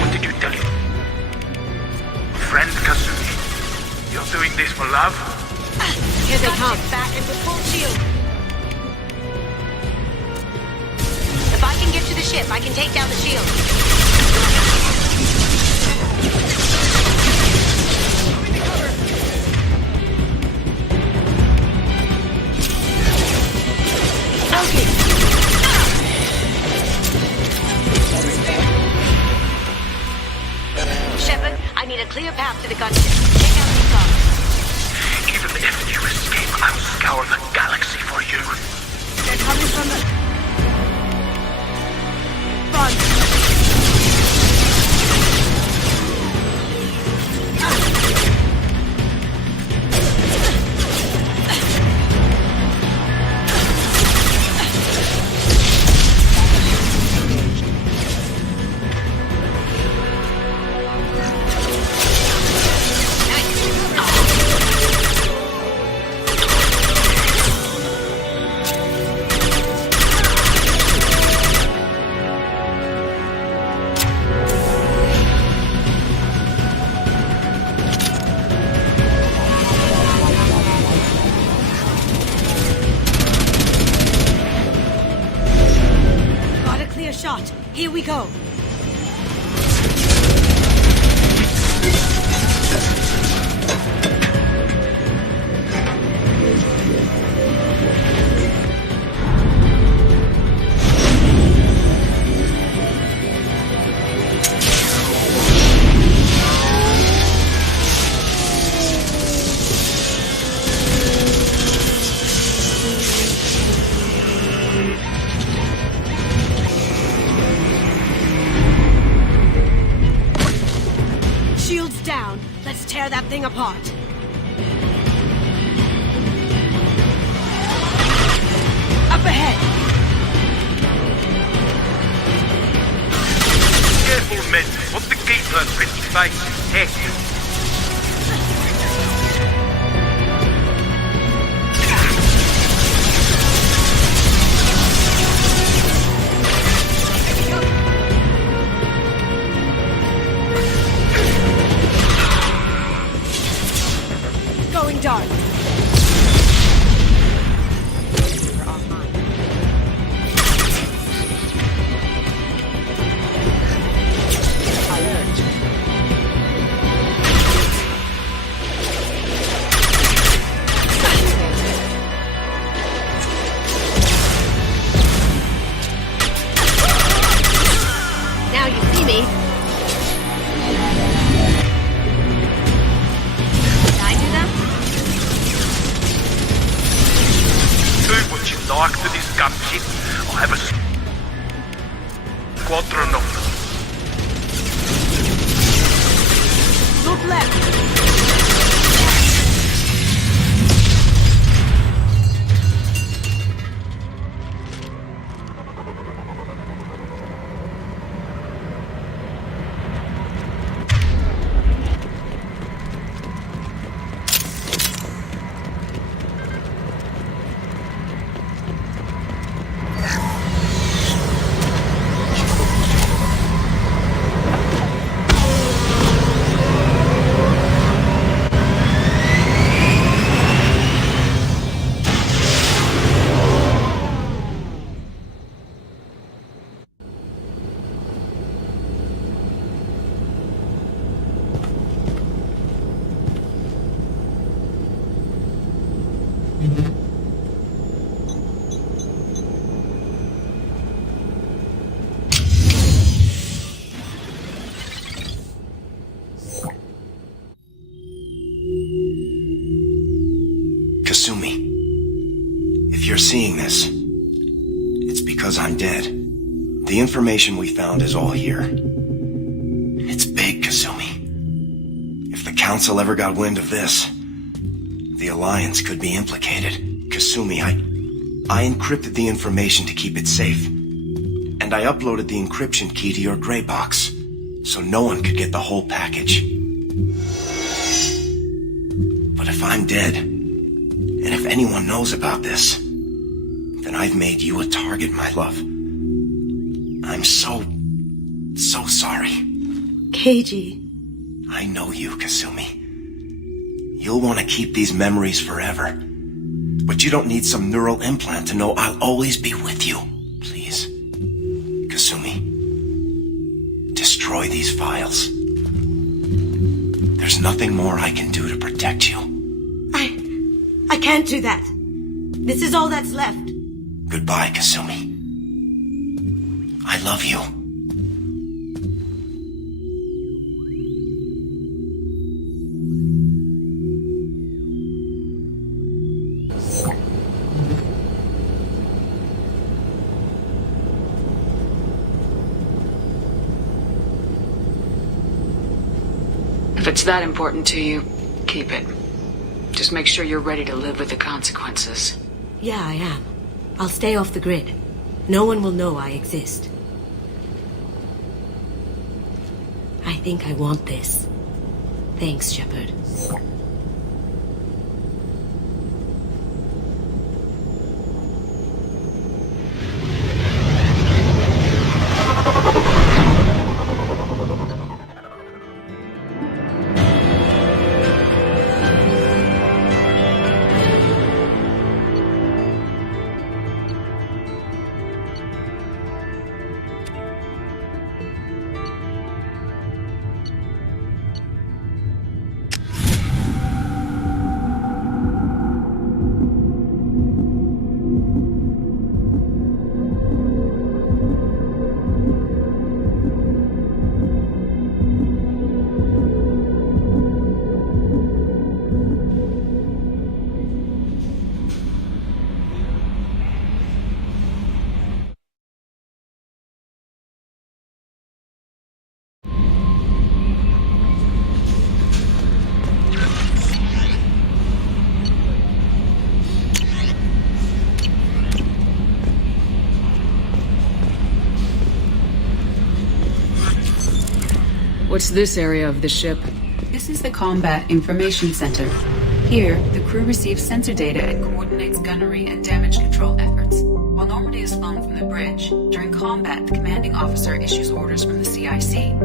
What did you tell him? Friend Kasumi, you're doing this for love? Here they come. Back and with full shield. If I can get to the ship, I can take down the shield. need a clear path to the gunship. Take out these guards. Even if you escape, I'll scour the galaxy for you. They're coming from the front. Shot. Here we go. Shields down. Let's tear that thing apart. Up ahead. Careful, men. Once the gate turns 55, test. Going dark. Now you see me. Did I do that? Do what you like to this gunship. I'll have a squadron of them. Look left. Kasumi, if you're seeing this, it's because I'm dead. The information we found is all here. It's big, Kasumi. If the Council ever got wind of this, the Alliance could be implicated. Kasumi, I encrypted the information to keep it safe. And I uploaded the encryption key to your gray box, so no one could get the whole package. But if I'm dead, and if anyone knows about this, then I've made you a target, my love. I'm so sorry. Keiji. I know you, Kasumi. You'll want to keep these memories forever. But you don't need some neural implant to know I'll always be with you. Please. Kasumi. Destroy these files. There's nothing more I can do to protect you. I can't do that. This is all that's left. Goodbye, Kasumi. I love you. If it's that important to you, keep it. Just make sure you're ready to live with the consequences. Yeah, I am. I'll stay off the grid. No one will know I exist. I think I want this. Thanks, Shepard. What's this area of the ship? This is the Combat Information Center. Here, the crew receives sensor data and coordinates gunnery and damage control efforts. While Normandy is flown from the bridge, during combat, the commanding officer issues orders from the CIC.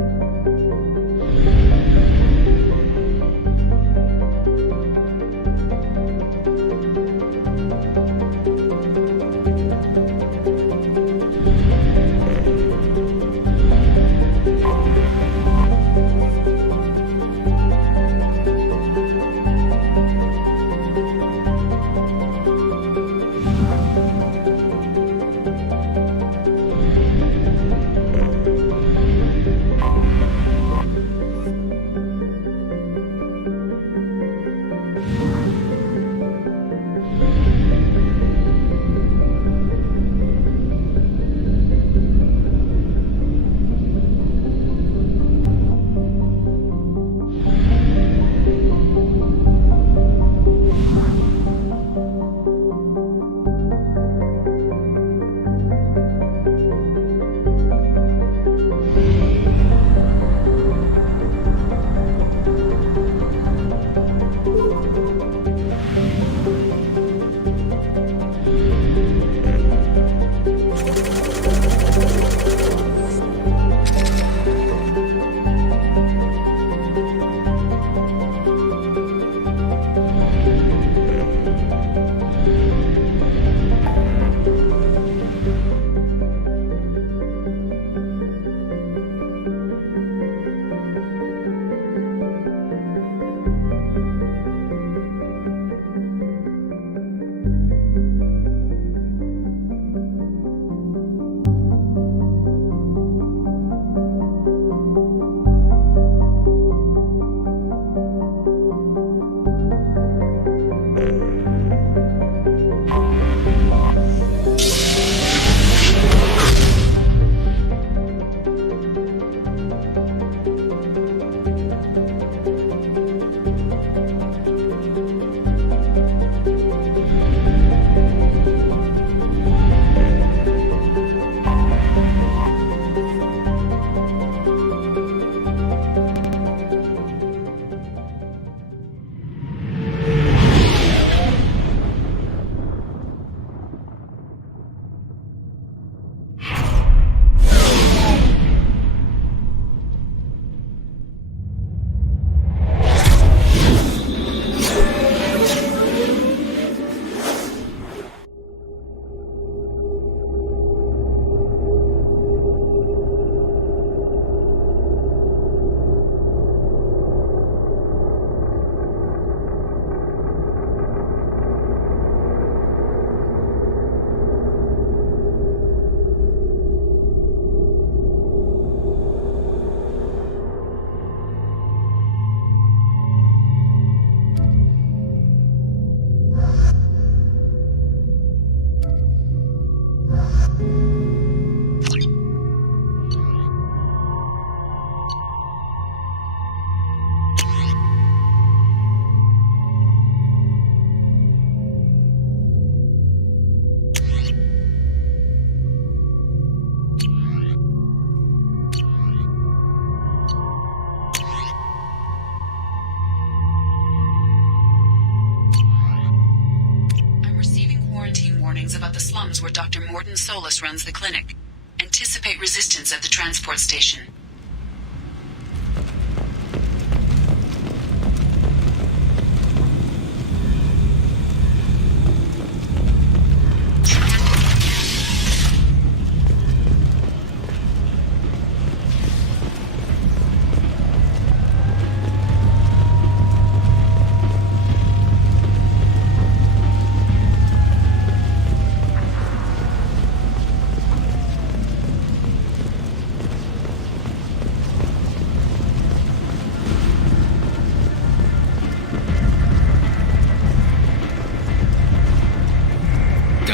warnings about the slums where Dr. Morden Solus runs the clinic. Anticipate resistance at the transport station.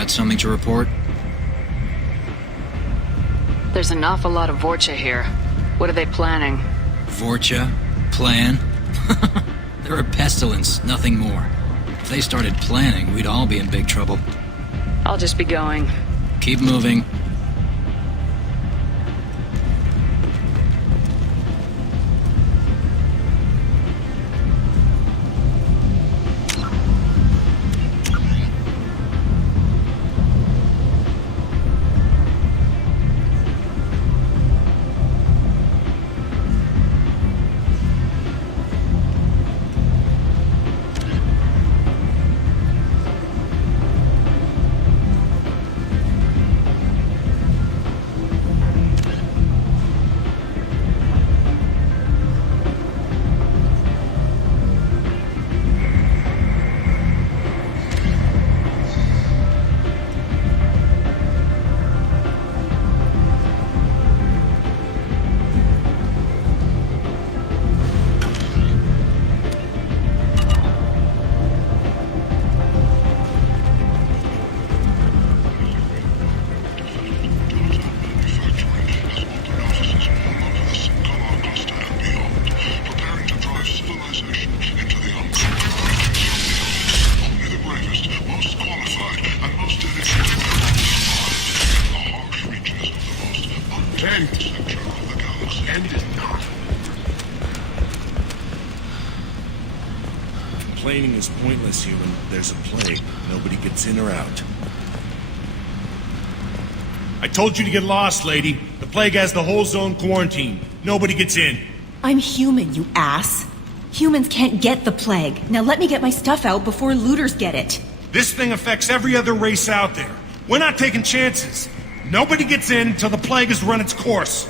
Something to report? There's an awful lot of Vorcha here. What are they planning? Vorcha? Plan? They're a pestilence, nothing more. If they started planning, we'd all be in big trouble. I'll just be going. Keep moving. Complaining is pointless, human. There's a plague. Nobody gets in or out. I told you to get lost, lady. The plague has the whole zone quarantined. Nobody gets in. I'm human, you ass. Humans can't get the plague. Now let me get my stuff out before looters get it. This thing affects every other race out there. We're not taking chances. Nobody gets in until the plague has run its course.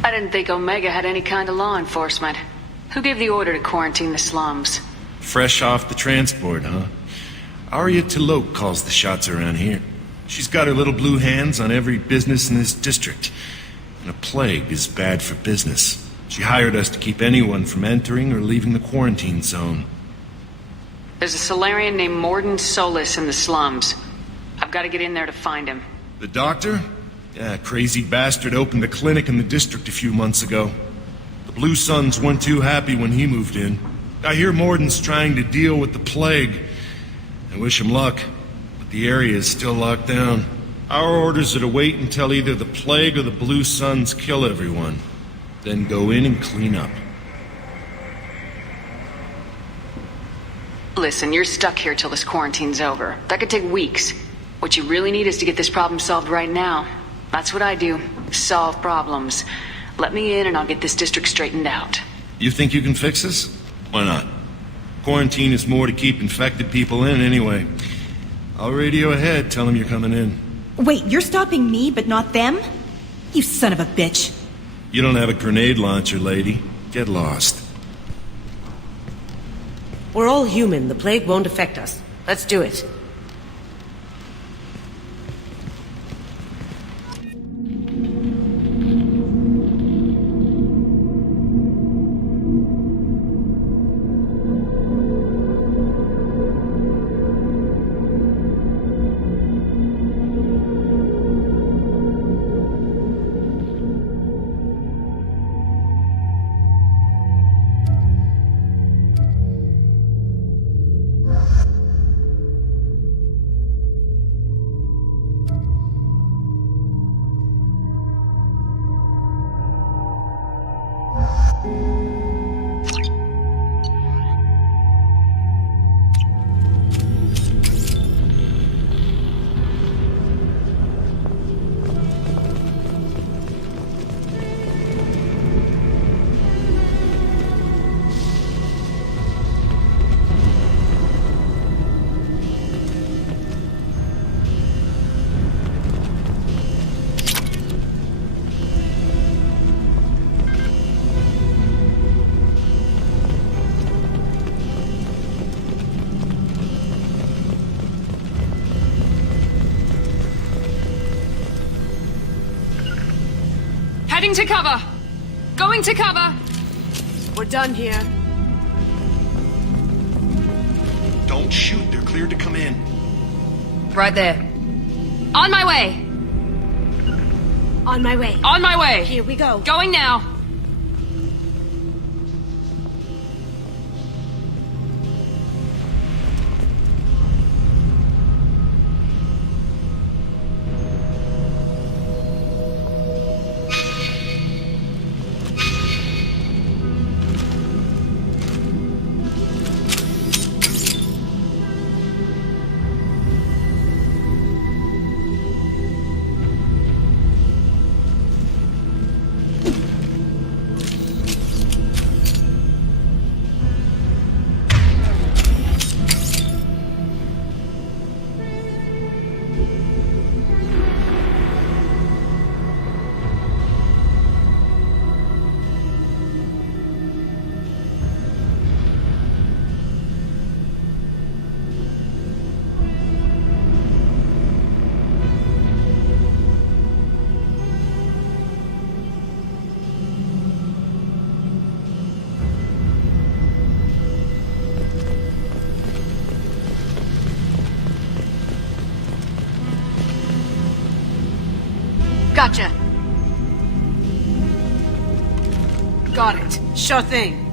I didn't think Omega had any kind of law enforcement. Who gave the order to quarantine the slums? Fresh off the transport, huh? Arya T'Loak calls the shots around here. She's got her little blue hands on every business in this district. And a plague is bad for business. She hired us to keep anyone from entering or leaving the quarantine zone. There's a Solarian named Morden Solus in the slums. I've got to get in there to find him. The doctor? Yeah, crazy bastard opened a clinic in the district a few months ago. The Blue Suns weren't too happy when he moved in. I hear Morden's trying to deal with the plague. I wish him luck, but the area is still locked down. Our orders are to wait until either the plague or the Blue Suns kill everyone. Then go in and clean up. Listen, you're stuck here till this quarantine's over. That could take weeks. What you really need is to get this problem solved right now. That's what I do. Solve problems. Let me in and I'll get this district straightened out. You think you can fix this? Why not? Quarantine is more to keep infected people in anyway. I'll radio ahead, tell them you're coming in. Wait, you're stopping me but not them? You son of a bitch. You don't have a grenade launcher, lady. Get lost. We're all human. The plague won't affect us. Let's do it. Heading to cover. Going to cover. We're done here. Don't shoot. They're cleared to come in. Right there. On my way. On my way. On my way. Here we go. Going now. Gotcha. Got it. Sure thing.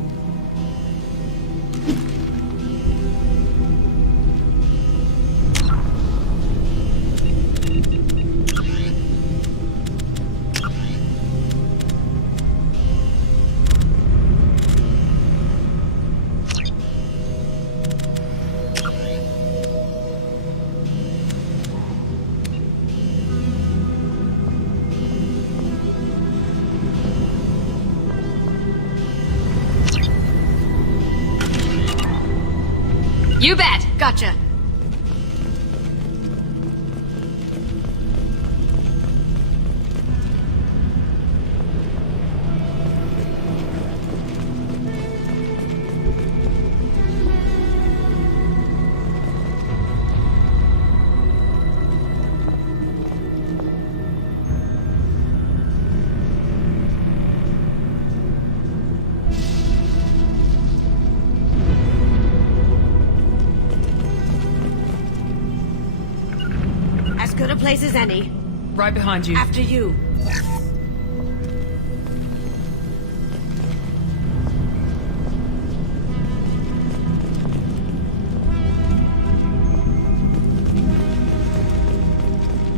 You bet. Gotcha. Good a place as any. Right behind you. After you.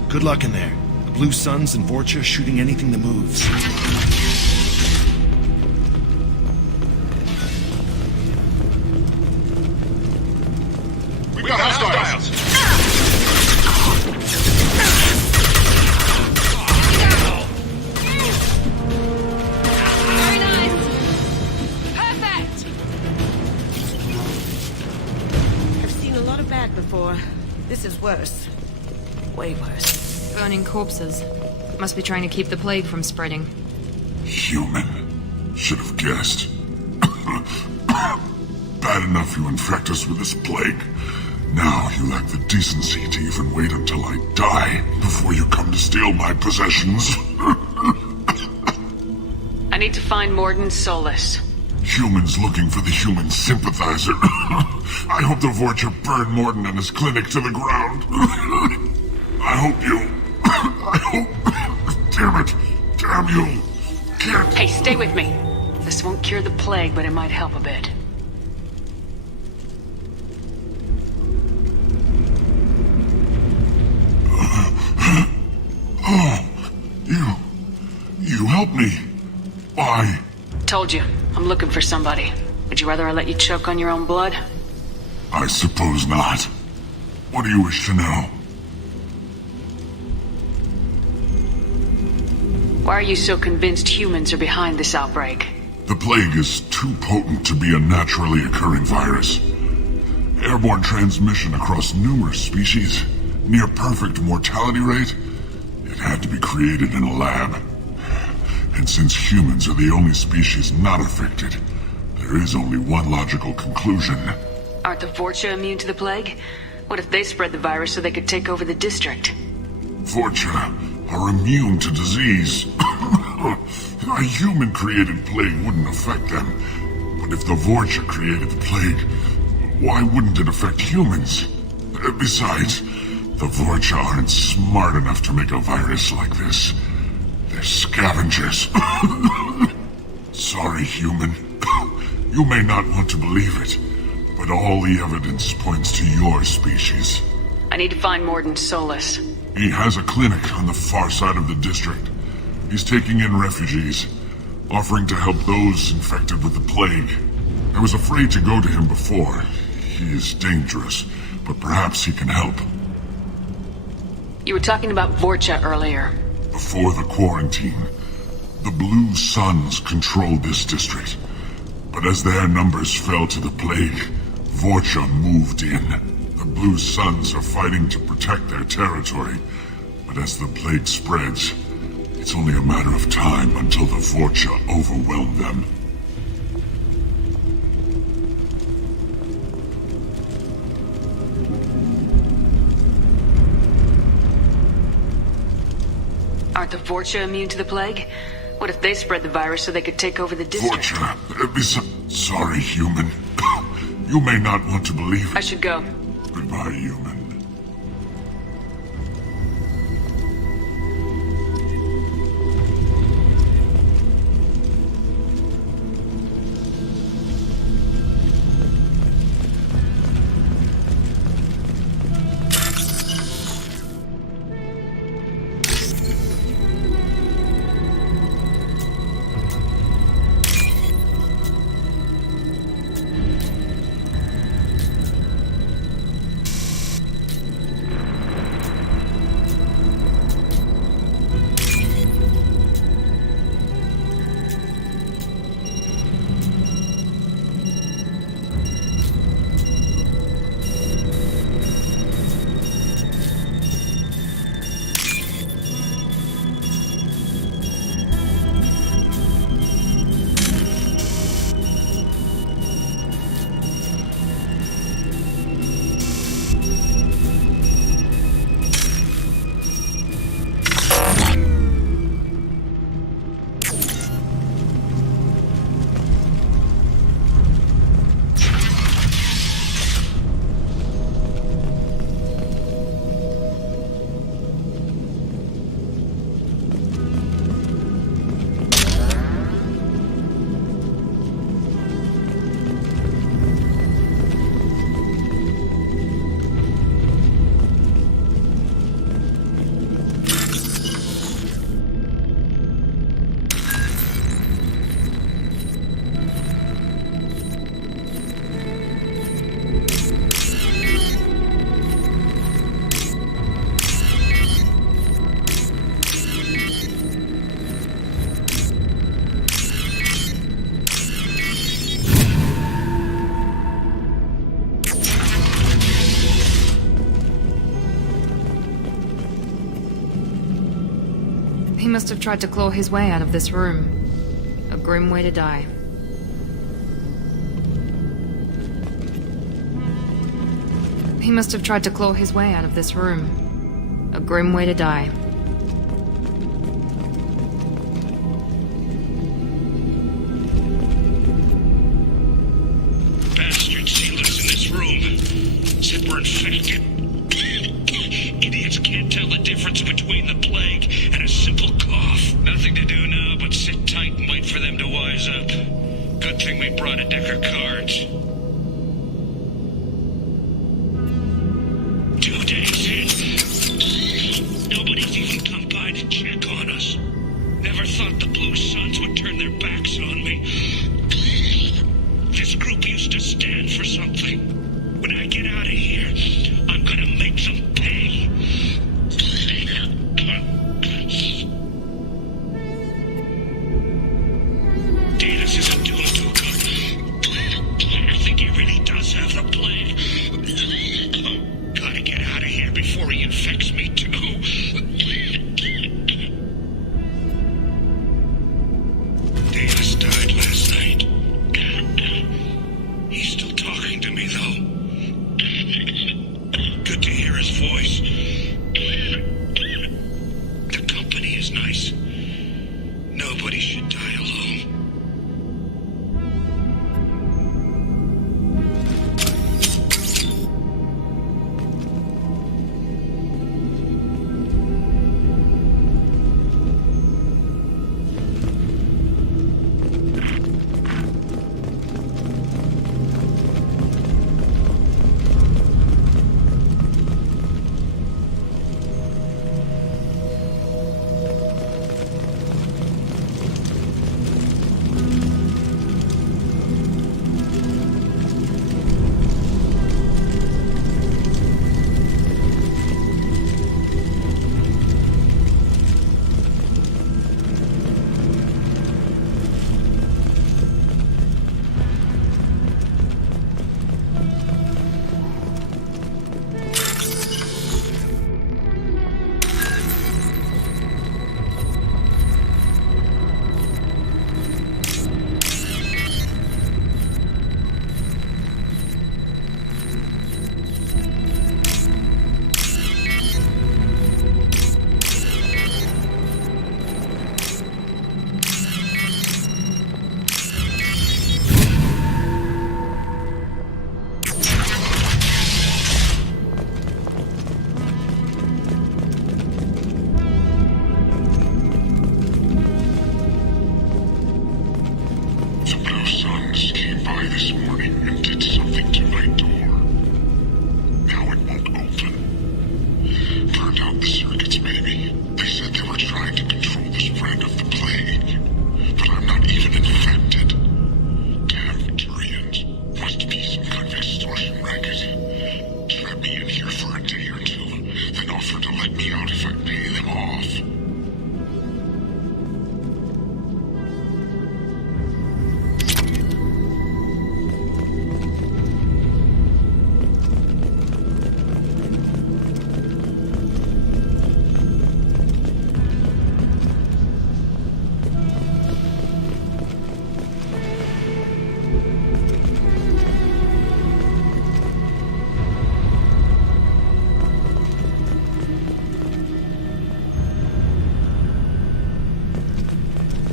Good luck in there. The Blue Suns and Vorcha shooting anything that moves. We got hostiles! Before. This is worse. Way worse. Burning corpses. Must be trying to keep the plague from spreading. Human. Should have guessed. Bad enough you infect us with this plague. Now you lack the decency to even wait until I die before you come to steal my possessions. I need to find Mordin Solus. Humans looking for the human sympathizer. I hope the Vorcha burn Mordin and his clinic to the ground. I hope damn it. Damn you. Can't. Hey, stay with me. This won't cure the plague, but it might help a bit. You helped me. Why? Told you. I'm looking for somebody. Would you rather I let you choke on your own blood? I suppose not. What do you wish to know? Why are you so convinced humans are behind this outbreak? The plague is too potent to be a naturally occurring virus. Airborne transmission across numerous species, near perfect mortality rate. It had to be created in a lab. And since humans are the only species not affected, there is only one logical conclusion. Aren't the Vorcha immune to the plague? What if they spread the virus so they could take over the district? Vorcha are immune to disease. A human-created plague wouldn't affect them. But if the Vorcha created the plague, why wouldn't it affect humans? Besides, the Vorcha aren't smart enough to make a virus like this. They're scavengers. Sorry, human. You may not want to believe it, but all the evidence points to your species. I need to find Mordin Solus. He has a clinic on the far side of the district. He's taking in refugees, offering to help those infected with the plague. I was afraid to go to him before. He is dangerous, but perhaps he can help. You were talking about Vorcha earlier. Before the quarantine, the Blue Suns controlled this district. But as their numbers fell to the plague, Vorcha moved in. The Blue Suns are fighting to protect their territory, but as the plague spreads, it's only a matter of time until the Vorcha overwhelm them. Aren't the Vorcha immune to the plague? What if they spread the virus so they could take over the district? Vorcha, sorry, human. You may not want to believe it. I should go. Goodbye, human. He must have tried to claw his way out of this room. A grim way to die. He must have tried to claw his way out of this room. A grim way to die. Bastards sealed us in this room. Said we're infected. Idiots can't tell the difference between the plague and a simple cough. Nothing to do now but sit tight and wait for them to wise up. Good thing we brought a deck of cards. 2 days in. Nobody's even come by to check on us. Never thought the Blue Suns would turn their backs on me. This group used to stand for something. When I get out of here, I'm gonna make them pay. Datus isn't doing too good. I think he really does have the plague. Gotta get out of here before he infects me too. Datus died last night. He's still talking to me though. Good to hear his voice. The company is nice. No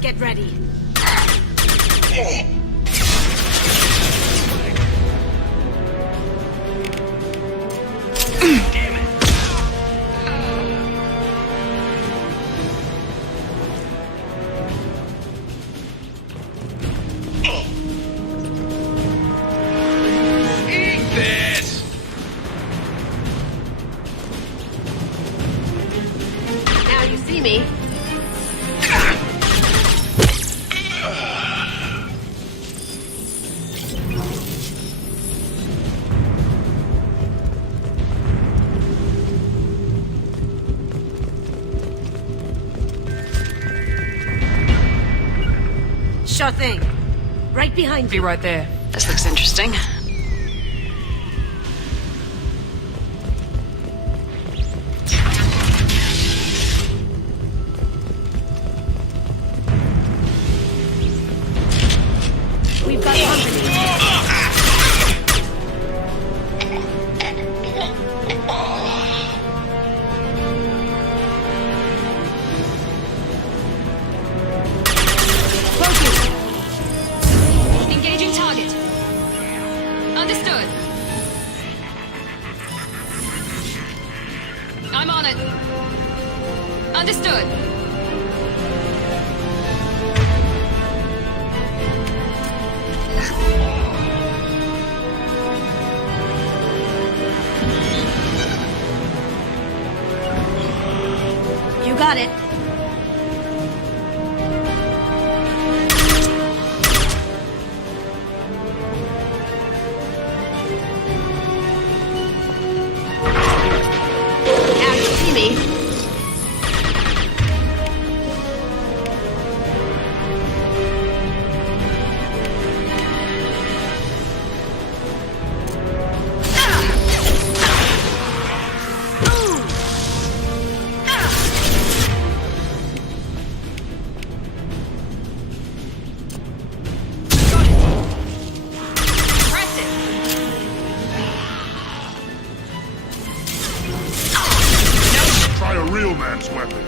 get ready. Now you see me. Sure thing. Right behind you. Be right there. This looks interesting. We've got company. Engaging target. Understood. I'm on it. Understood. You got it. Now you see me. Press it. Try a real man's weapon.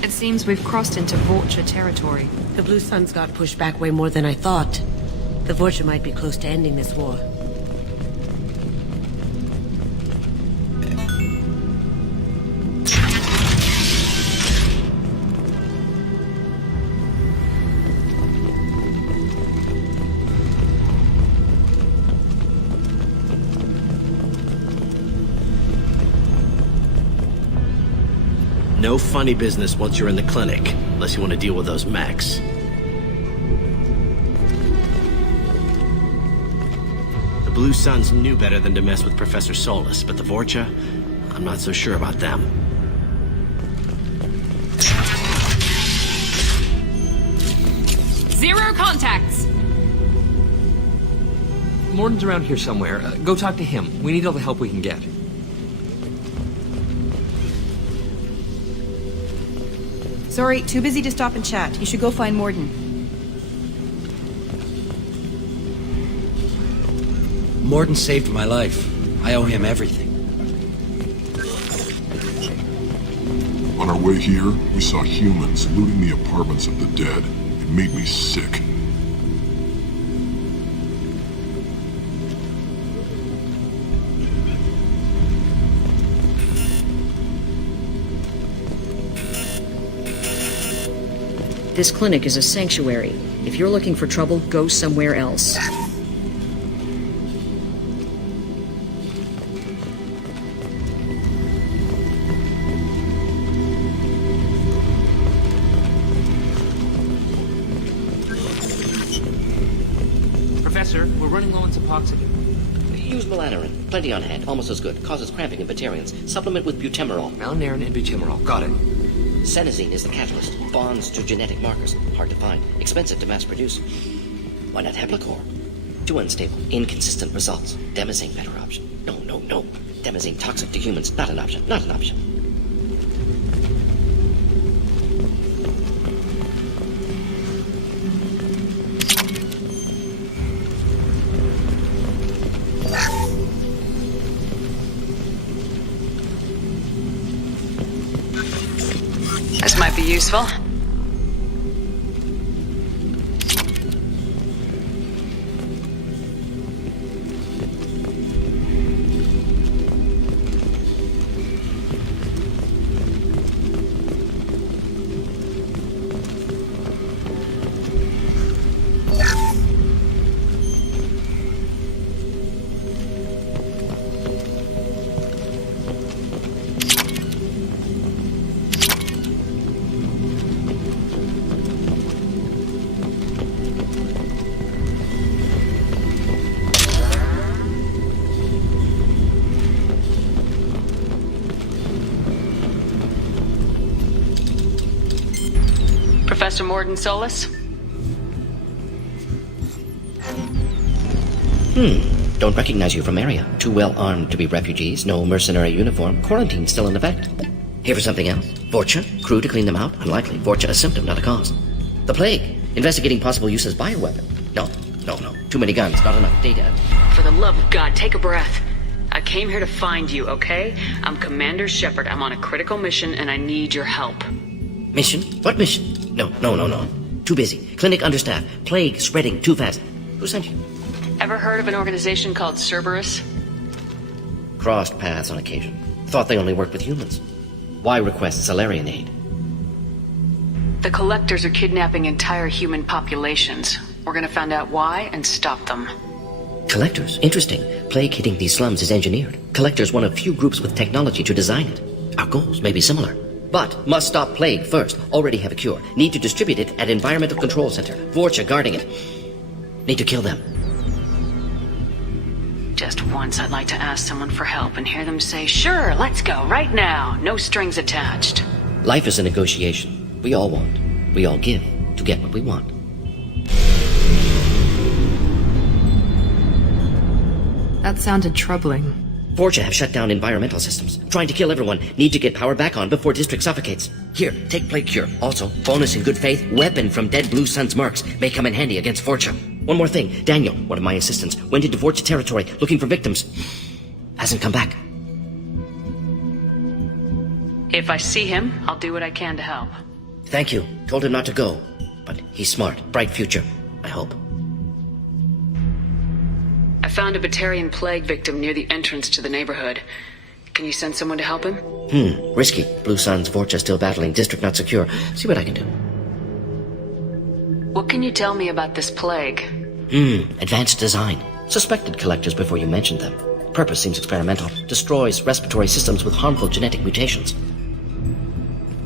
It seems we've crossed into Vorcha territory. The Blue Suns got pushed back way more than I thought. The Vorcha might be close to ending this war. No funny business once you're in the clinic, unless you want to deal with those mechs. The Blue Suns knew better than to mess with Professor Solus, but the Vorcha, I'm not so sure about them. Zero contacts! Morden's around here somewhere. Go talk to him. We need all the help we can get. Sorry, too busy to stop and chat. You should go find Morden. Morden saved my life. I owe him everything. On our way here, we saw humans looting the apartments of the dead. It made me sick. This clinic is a sanctuary. If you're looking for trouble, go somewhere else. Professor, we're running low on Suboxone. Use Melanorin. Plenty on hand. Almost as good. Causes cramping in Batarians. Supplement with butemerol. Malnarin and butemerol. Got it. Senesine is the catalyst. Bonds to genetic markers. Hard to find. Expensive to mass produce. Why not Heplicor? Too unstable. Inconsistent results. Demazine better option. No. Demazine toxic to humans. Not an option. Not an option. This might be useful. Professor Morden Solus? Don't recognize you from area. Too well armed to be refugees. No mercenary uniform. Quarantine still in effect. Here for something else? Vorcha? Crew to clean them out? Unlikely. Vorcha a symptom, not a cause. The plague? Investigating possible use as bioweapon? No. Too many guns, not enough data. For the love of God, take a breath. I came here to find you, okay? I'm Commander Shepard. I'm on a critical mission and I need your help. Mission? What mission? No. Too busy. Clinic understaffed. Plague spreading too fast. Who sent you? Ever heard of an organization called Cerberus? Crossed paths on occasion. Thought they only worked with humans. Why request Salarian aid? The Collectors are kidnapping entire human populations. We're gonna find out why and stop them. Collectors? Interesting. Plague hitting these slums is engineered. Collectors one of few groups with technology to design it. Our goals may be similar. But must stop plague first. Already have a cure. Need to distribute it at Environmental Control Center. Vorcha guarding it. Need to kill them. Just once I'd like to ask someone for help and hear them say, sure, let's go, right now. No strings attached. Life is a negotiation. We all want. We all give to get what we want. That sounded troubling. Vorcha have shut down environmental systems. Trying to kill everyone. Need to get power back on before district suffocates. Here, take plague cure. Also, bonus in good faith, weapon from dead Blue Sun's mercs. May come in handy against Vorcha. One more thing. Daniel, one of my assistants, went into Vorcha territory looking for victims. Hasn't come back. If I see him, I'll do what I can to help. Thank you. Told him not to go. But he's smart. Bright future. I hope. I found a Batarian plague victim near the entrance to the neighborhood. Can you send someone to help him? Risky. Blue Sun's Vorcha still battling. District not secure. See what I can do. What can you tell me about this plague? Advanced design. Suspected Collectors before you mentioned them. Purpose seems experimental. Destroys respiratory systems with harmful genetic mutations.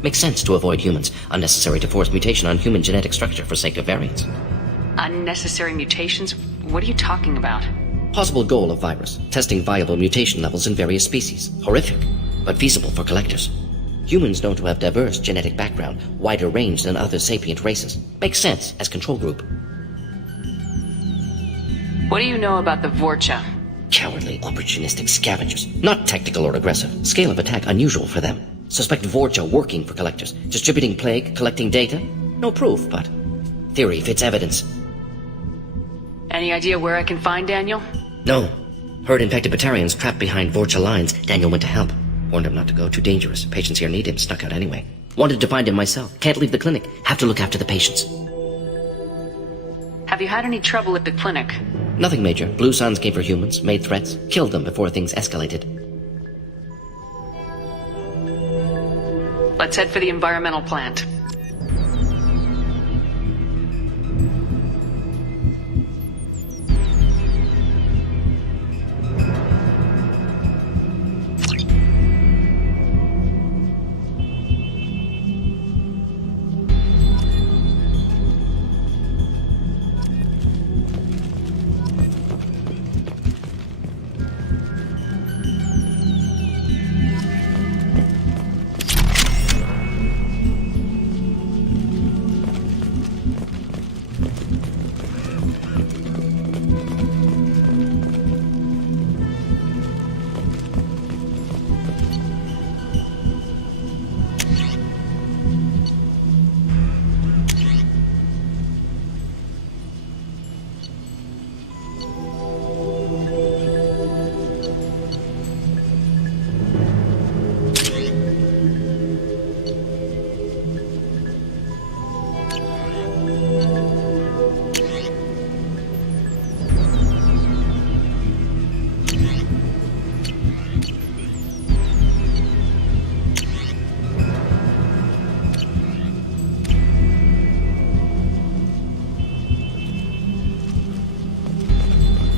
Makes sense to avoid humans. Unnecessary to force mutation on human genetic structure for sake of variants. Unnecessary mutations? What are you talking about? Possible goal of virus. Testing viable mutation levels in various species. Horrific, but feasible for Collectors. Humans known to have diverse genetic background, wider range than other sapient races. Makes sense as control group. What do you know about the Vorcha? Cowardly, opportunistic scavengers. Not tactical or aggressive. Scale of attack unusual for them. Suspect Vorcha working for collectors, distributing plague, collecting data. No proof, but theory fits evidence. Any idea where I can find Daniel? No. Heard infected Batarians trapped behind Vorcha lines. Daniel went to help. Warned him not to go, too dangerous. Patients here need him, stuck out anyway. Wanted to find him myself. Can't leave the clinic. Have to look after the patients. Have you had any trouble at the clinic? Nothing major. Blue Suns came for humans, made threats, killed them before things escalated. Let's head for the environmental plant.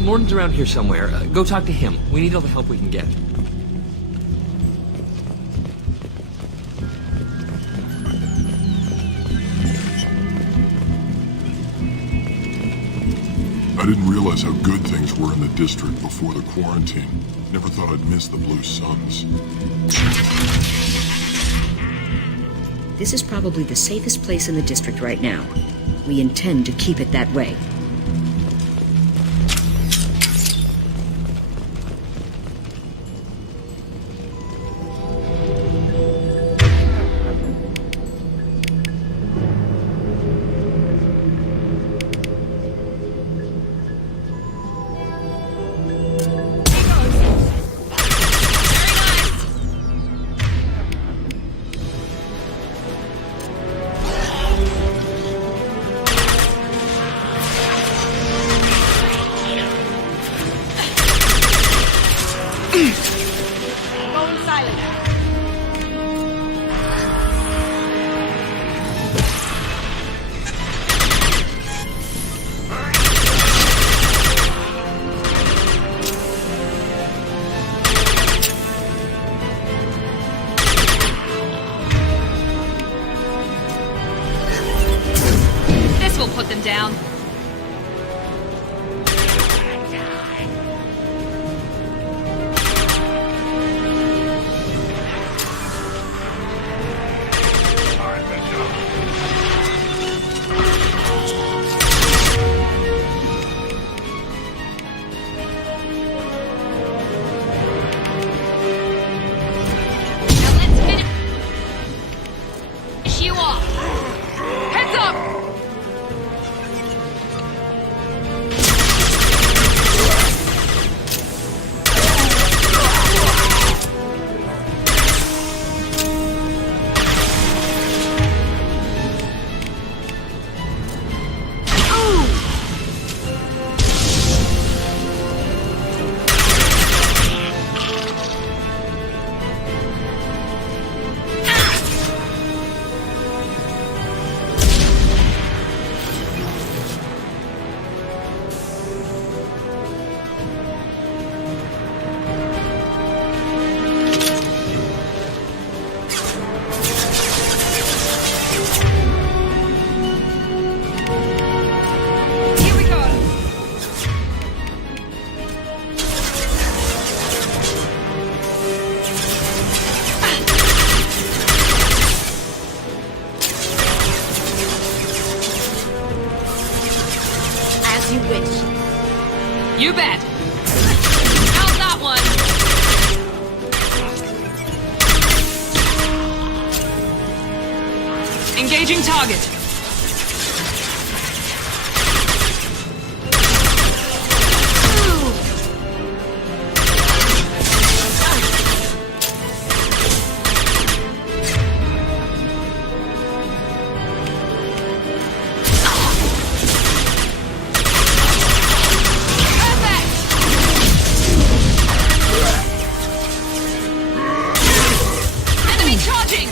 Morton's around here somewhere. Go talk to him. We need all the help we can get. I didn't realize how good things were in the district before the quarantine. Never thought I'd miss the Blue Suns. This is probably the safest place in the district right now. We intend to keep it that way. Put them down. You bet. How's that one? Engaging target. Enemy charging!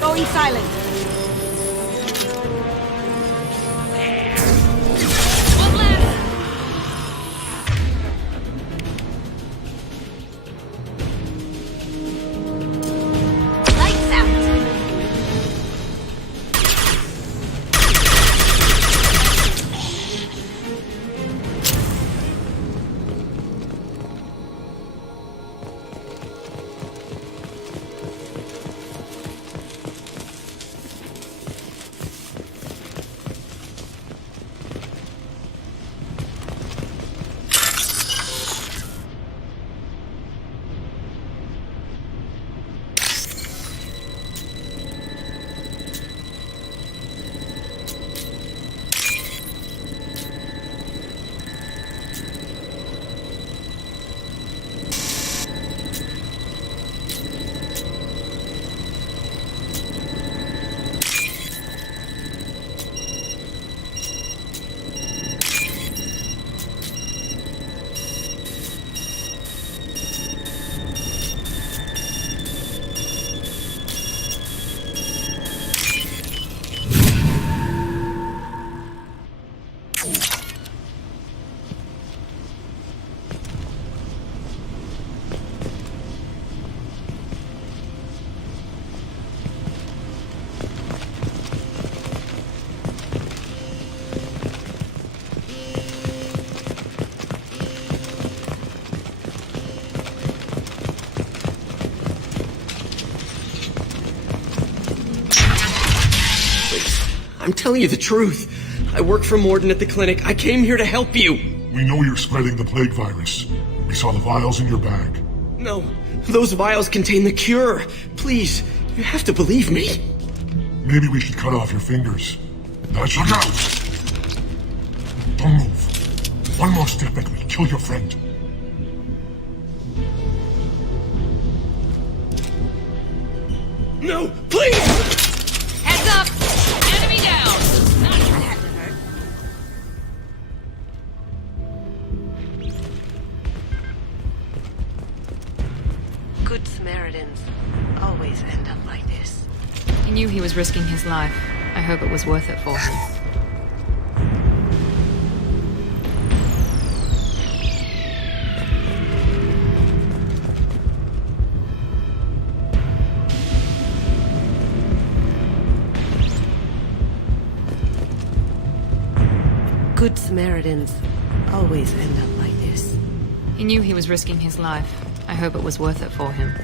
Going silent. Lights out. I'm telling you the truth. I work for Morden at the clinic. I came here to help you. We know you're spreading the plague virus. We saw the vials in your bag. No, those vials contain the cure. Please, you have to believe me. Maybe we should cut off your fingers. That should out! Don't move. One more step and we'll kill your friend. No, please! Heads up! Enemy down! That had to hurt. Good Samaritans always end up like this. He knew he was risking his life. I hope it was worth it for him. Good Samaritans always end up like this. He knew he was risking his life. I hope it was worth it for him.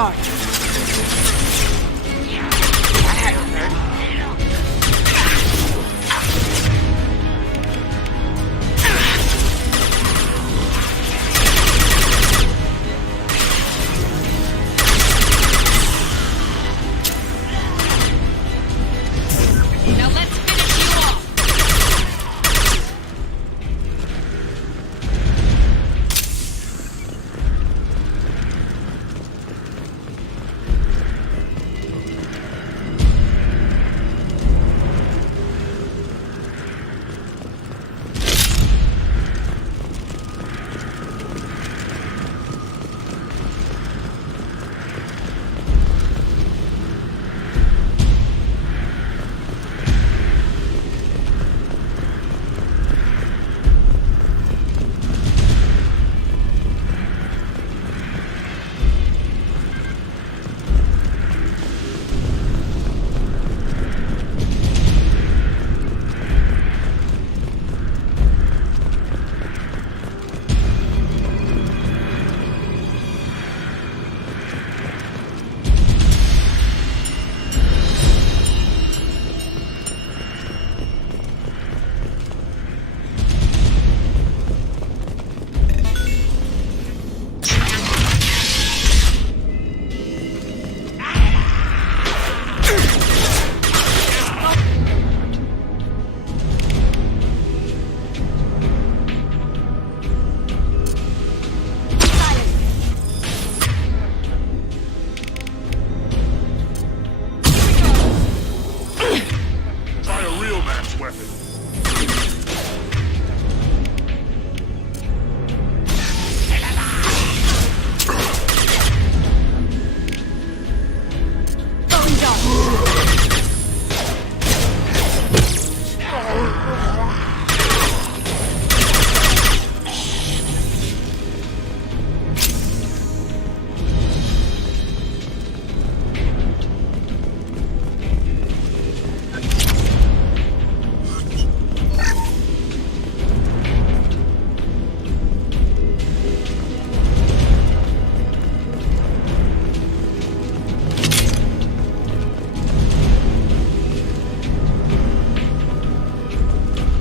dart. Now let's finish you off. Try a real man's weapon.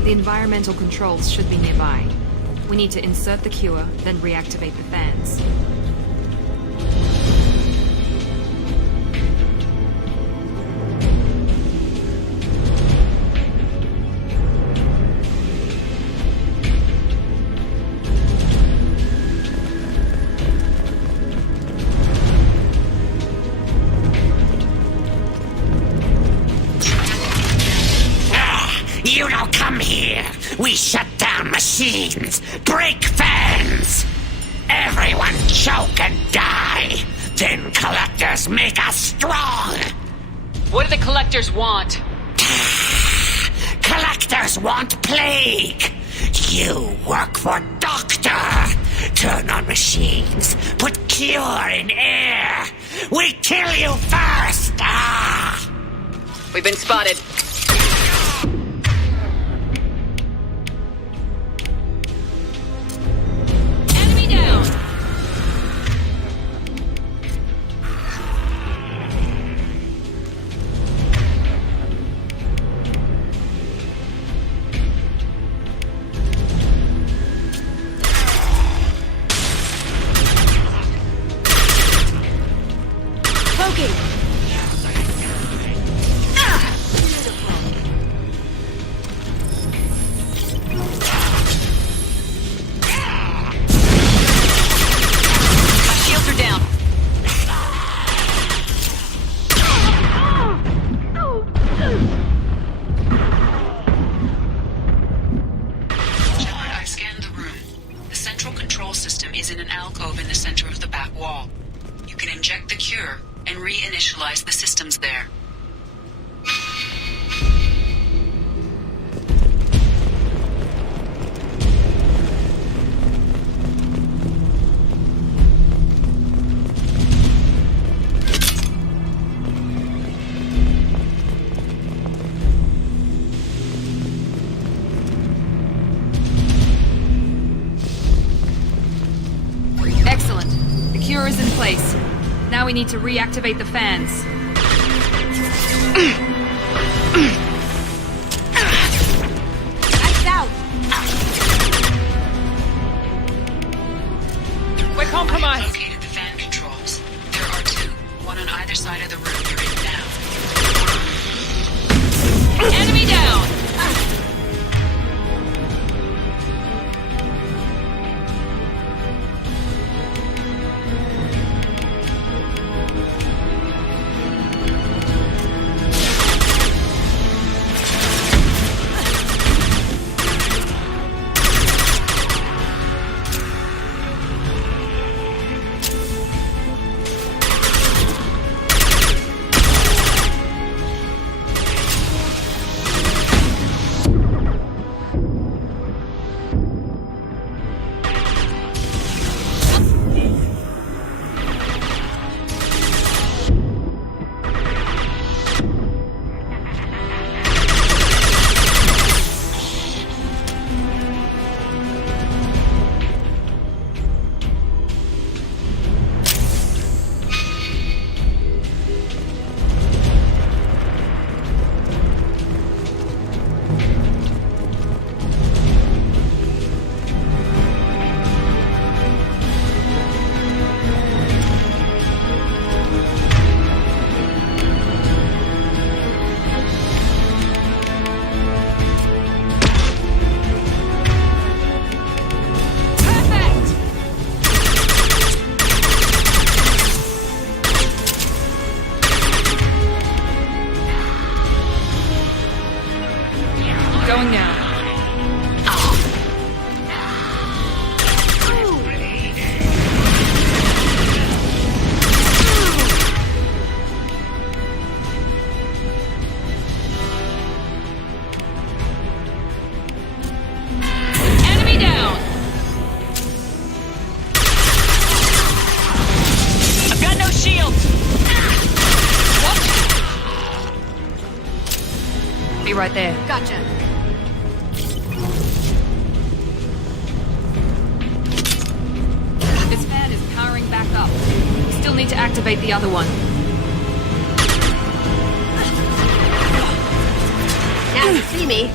The environmental controls should be nearby. We need to insert the cure, then reactivate the fans. You don't come here. We shut down machines, break fans. Everyone choke and die. Then collectors make us strong. What do the collectors want? Collectors want plague. You work for Doctor. Turn on machines. Put cure in air. We kill you first. We've been spotted. Enemy down! Poking! My shields are down. Shepard, I've scanned the room. The central control system is in an alcove in the center of the back wall. You can inject the cure and reinitialize the systems there. Excellent. The cure is in place. Now we we need to reactivate the fans. Lights out! We're compromised. Located the fan controls. There are two, one on either side of the room you're in now. Enemy down! Going now. Enemy down! I've got no shields! What? Be right there. Gotcha. This fan is powering back up. We still need to activate the other one. Now you see me.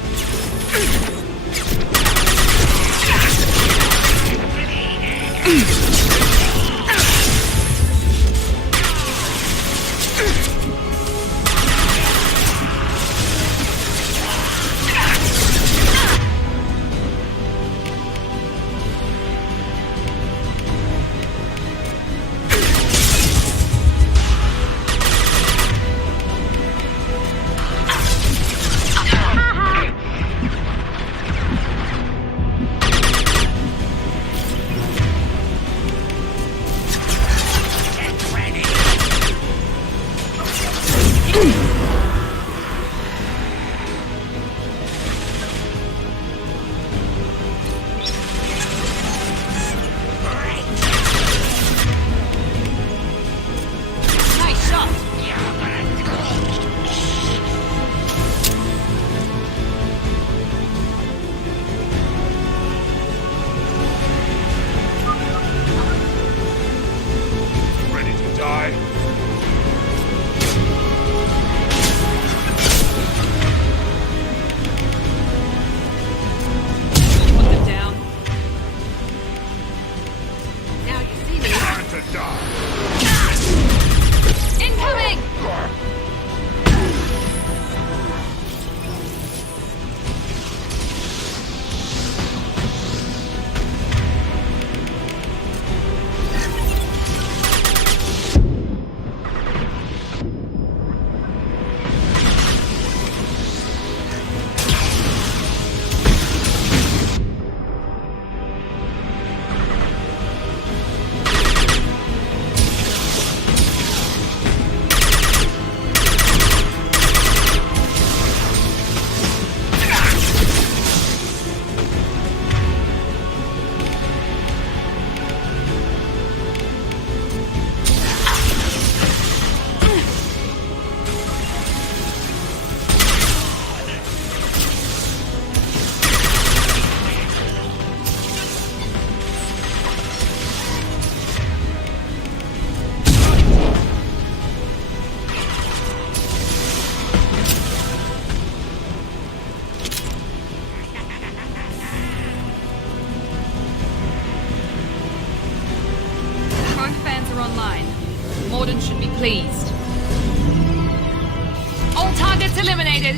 eliminated!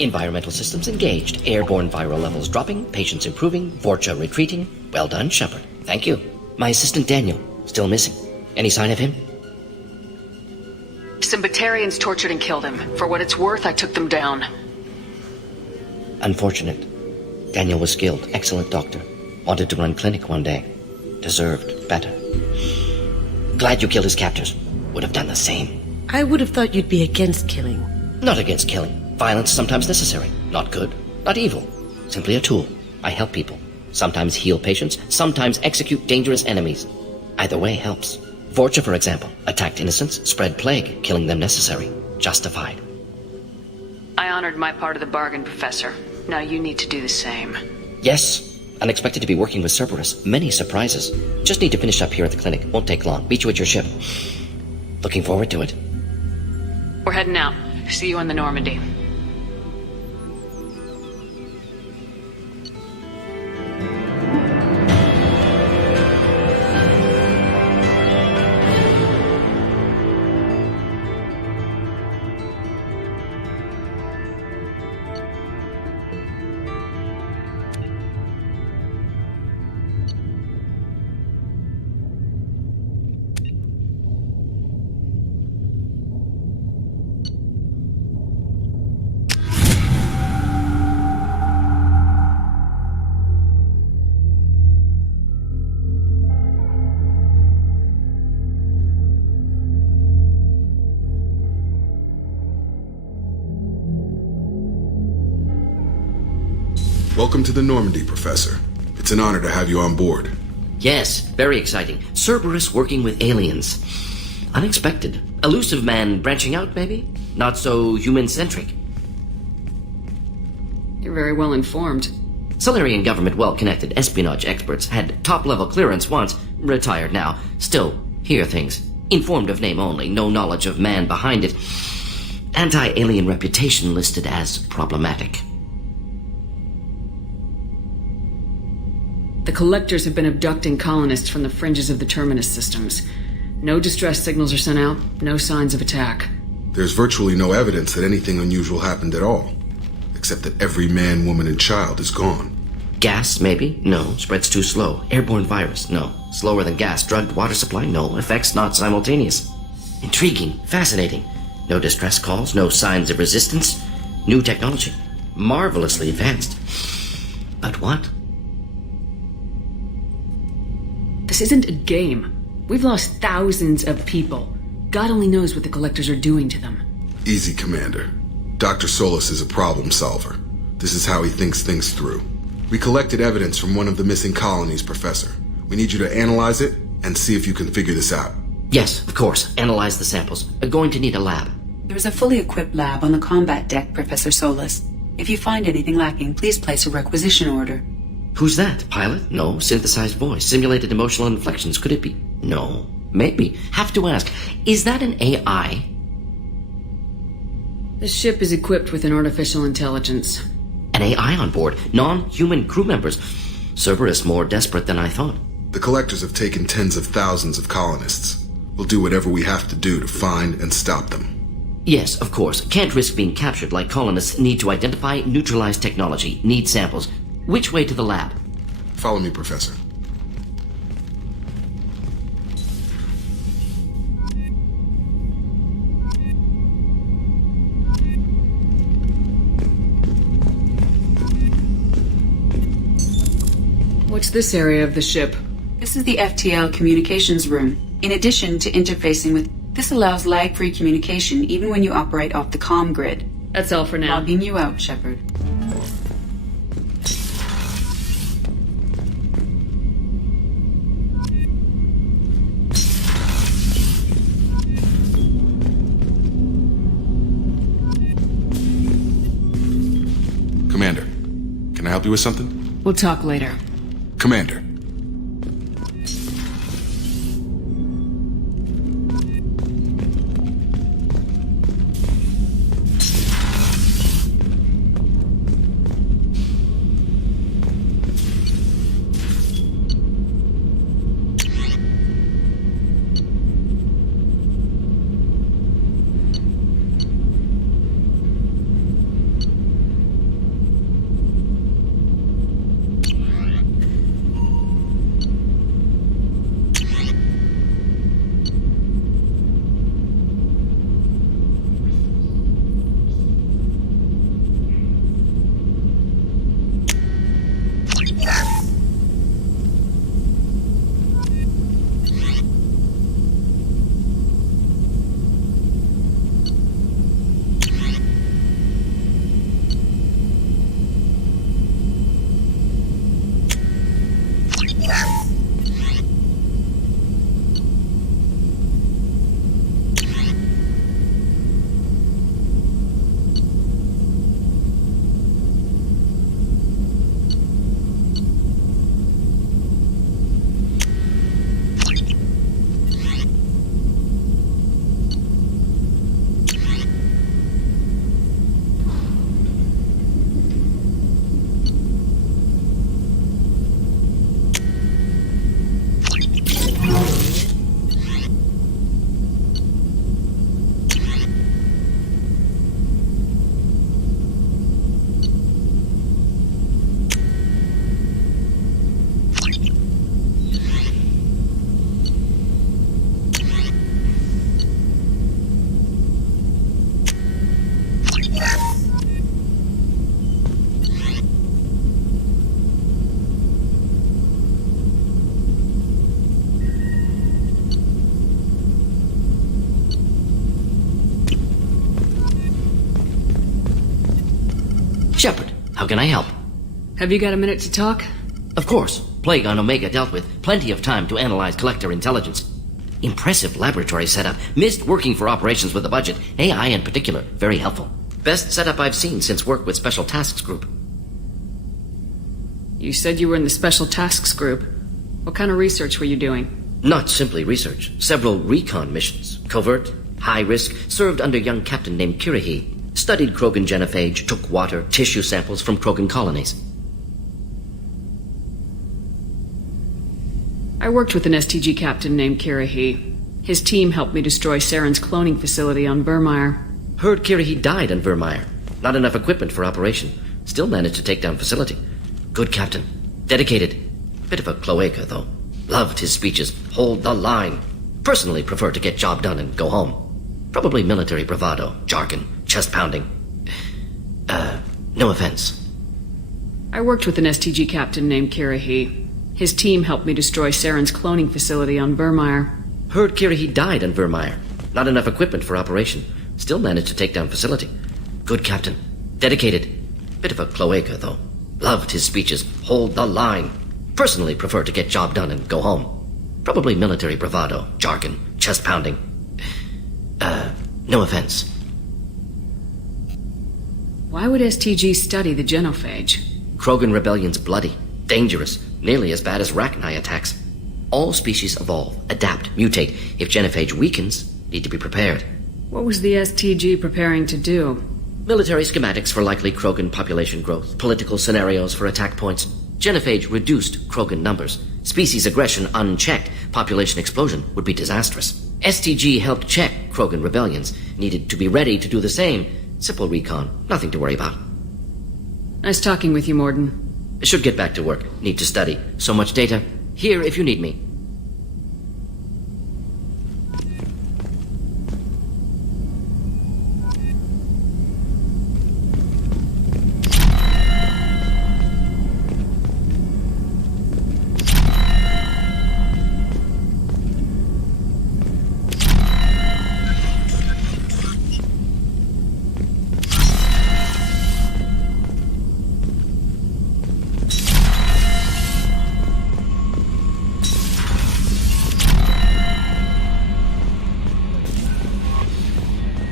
Environmental systems engaged. Airborne viral levels dropping. Patients improving. Vorcha retreating. Well done, Shepard. Thank you. My assistant Daniel, still missing. Any sign of him? Some Batarians tortured and killed him. For what it's worth, I took them down. Unfortunate. Daniel was skilled, excellent doctor. Wanted to run clinic one day. Deserved better. Glad you killed his captors. Would have done the same. I would have thought you'd be against killing. Not against killing. Violence sometimes necessary. Not good, not evil. Simply a tool. I help people. Sometimes heal patients, sometimes execute dangerous enemies. Either way helps. Vorcha, for example, attacked innocents, spread plague, killing them necessary. Justified. I honored my part of the bargain, Professor. Now you need to do the same. Yes. Unexpected to be working with Cerberus. Many surprises. Just need to finish up here at the clinic. Won't take long. Meet you at your ship. Looking forward to it. We're heading out. See you on the Normandy. Welcome to the Normandy, Professor. It's an honor to have you on board. Yes, very exciting. Cerberus working with aliens. Unexpected. Elusive man branching out, maybe? Not so human-centric. You're very well informed. Solarian government well-connected espionage experts had top-level clearance once, retired now. Still, hear things. Informed of name only, no knowledge of man behind it. Anti-alien reputation listed as problematic. The Collectors have been abducting colonists from the fringes of the Terminus systems. No distress signals are sent out, no signs of attack. There's virtually no evidence that anything unusual happened at all, except that every man, woman, and child is gone. Gas, maybe? No. Spreads too slow. Airborne virus? No. Slower than gas. Drugged water supply? No. Effects not simultaneous. Intriguing. Fascinating. No distress calls. No signs of resistance. New technology. Marvelously advanced. But what? This isn't a game. We've lost thousands of people. God only knows what the Collectors are doing to them. Easy, Commander. Dr. Solis is a problem solver. This is how he thinks things through. We collected evidence from one of the missing colonies, Professor. We need you to analyze it and see if you can figure this out. Yes, of course. Analyze the samples. Going to need a lab. There's a fully equipped lab on the combat deck, Professor Solis. If you find anything lacking, please place a requisition order. Who's that? Pilot? No. Synthesized voice. Simulated emotional inflections. Could it be? No. Maybe. Have to ask. Is that an AI? The ship is equipped with an artificial intelligence. An AI on board. Non-human crew members. Cerberus more desperate than I thought. The Collectors have taken tens of thousands of colonists. We'll do whatever we have to do to find and stop them. Yes, of course. Can't risk being captured like colonists need to identify, neutralize technology, need samples. Which way to the lab? Follow me, Professor. What's this area of the ship? This is the FTL communications room. In addition to interfacing with... This allows lag-free communication even when you operate off the comm grid. That's all for now. Logging you out, Shepard. Commander, can I help you with something? We'll talk later. Commander. Shepard, how can I help? Have you got a minute to talk? Of course. Plague on Omega dealt with. Plenty of time to analyze collector intelligence. Impressive laboratory setup. Missed working for operations with a budget. AI in particular. Very helpful. Best setup I've seen since work with Special Tasks Group. You said you were in the Special Tasks Group. What kind of research were you doing? Not simply research. Several recon missions. Covert, high risk, served under a young captain named Kirahi. Studied Krogan genophage, took water, tissue samples from Krogan colonies. I worked with an STG captain named Kirahi. His team helped me destroy Saren's cloning facility on Burmire. Heard Kirahi died on Vermeer. Not enough equipment for operation. Still managed to take down facility. Good captain. Dedicated. Bit of a cloaca, though. Loved his speeches. Hold the line. Personally prefer to get job done and go home. Probably military bravado, jargon, chest pounding. No offense. I worked with an STG captain named Kirahi. His team helped me destroy Saren's cloning facility on Burmire. Heard Kirahi died on Vermeer. Not enough equipment for operation. Still managed to take down facility. Good captain. Dedicated. Bit of a cloaca, though. Loved his speeches. Hold the line. Personally prefer to get job done and go home. Probably military bravado, jargon, chest pounding. No offense. Why would STG study the genophage? Krogan rebellion's bloody, dangerous, nearly as bad as Rachni attacks. All species evolve, adapt, mutate. If genophage weakens, need to be prepared. What was the STG preparing to do? Military schematics for likely Krogan population growth, political scenarios for attack points. Genophage reduced Krogan numbers. Species aggression unchecked, population explosion would be disastrous. STG helped check Krogan rebellions. Needed to be ready to do the same. Simple recon, nothing to worry about. Nice talking with you, Morden. Should get back to work. Need to study. So much data. Here if you need me.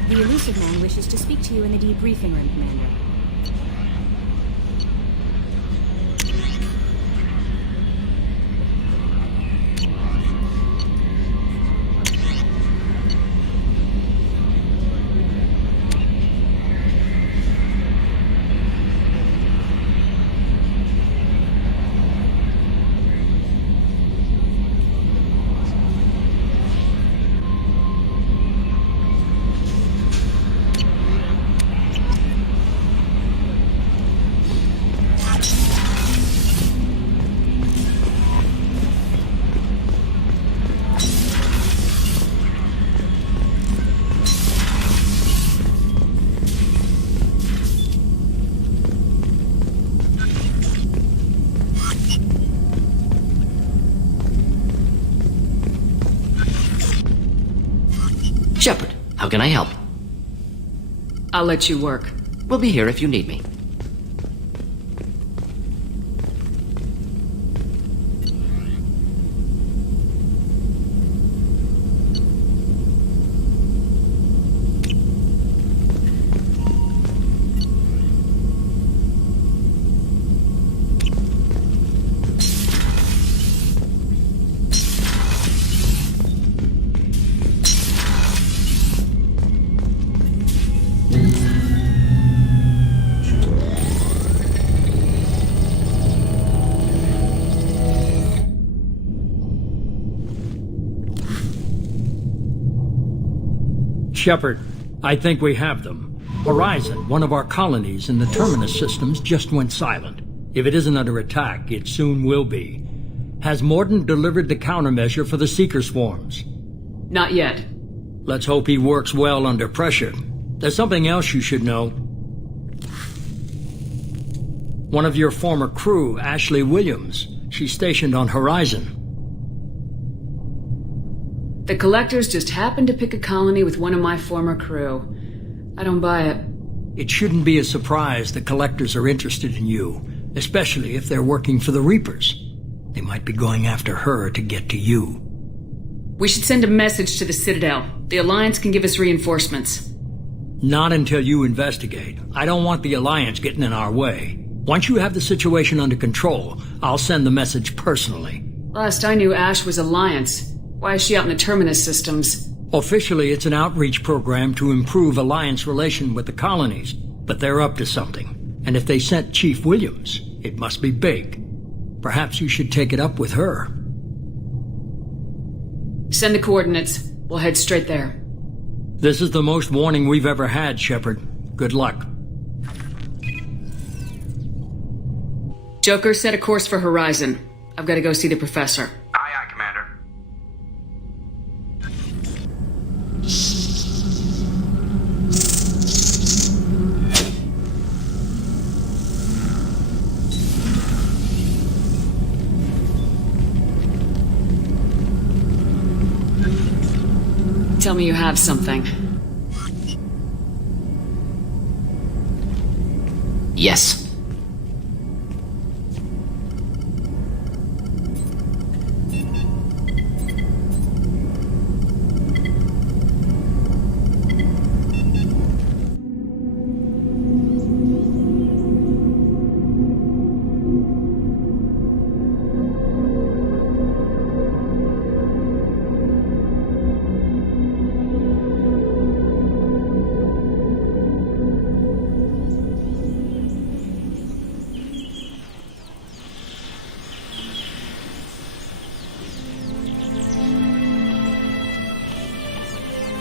The elusive man wishes to speak to you in the debriefing room, Commander. Shepard, how can I help? I'll let you work. We'll be here if you need me. Shepard, I think we have them. Horizon, one of our colonies in the Terminus systems, just went silent. If it isn't under attack, it soon will be. Has Morden delivered the countermeasure for the Seeker swarms? Not yet. Let's hope he works well under pressure. There's something else you should know. One of your former crew, Ashley Williams, she's stationed on Horizon. The Collectors just happened to pick a colony with one of my former crew. I don't buy it. It shouldn't be a surprise the collectors are interested in you, especially if they're working for the Reapers. They might be going after her to get to you. We should send a message to the Citadel. The Alliance can give us reinforcements. Not until you investigate. I don't want the Alliance getting in our way. Once you have the situation under control, I'll send the message personally. Last I knew, Ash was Alliance. Why is she out in the Terminus systems? Officially, it's an outreach program to improve Alliance relation with the colonies, but they're up to something. And if they sent Chief Williams, it must be big. Perhaps you should take it up with her. Send the coordinates. We'll head straight there. This is the most warning we've ever had, Shepard. Good luck. Joker, set a course for Horizon. I've got to go see the Professor. Aye, aye, Commander. Tell me you have something. Yes.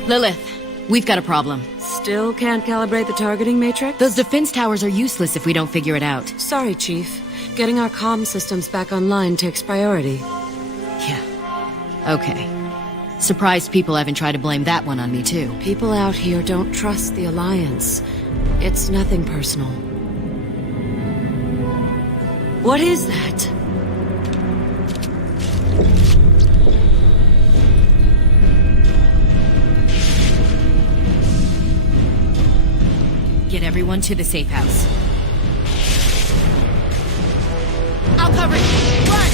Lilith, we've got a problem. Still can't calibrate the targeting matrix? Those defense towers are useless if we don't figure it out. Sorry, Chief. Getting our comm systems back online takes priority. Okay. Surprised people haven't tried to blame that one on me, too. People out here don't trust the Alliance. It's nothing personal. What is that? Get everyone to the safe house. I'll cover you! Run!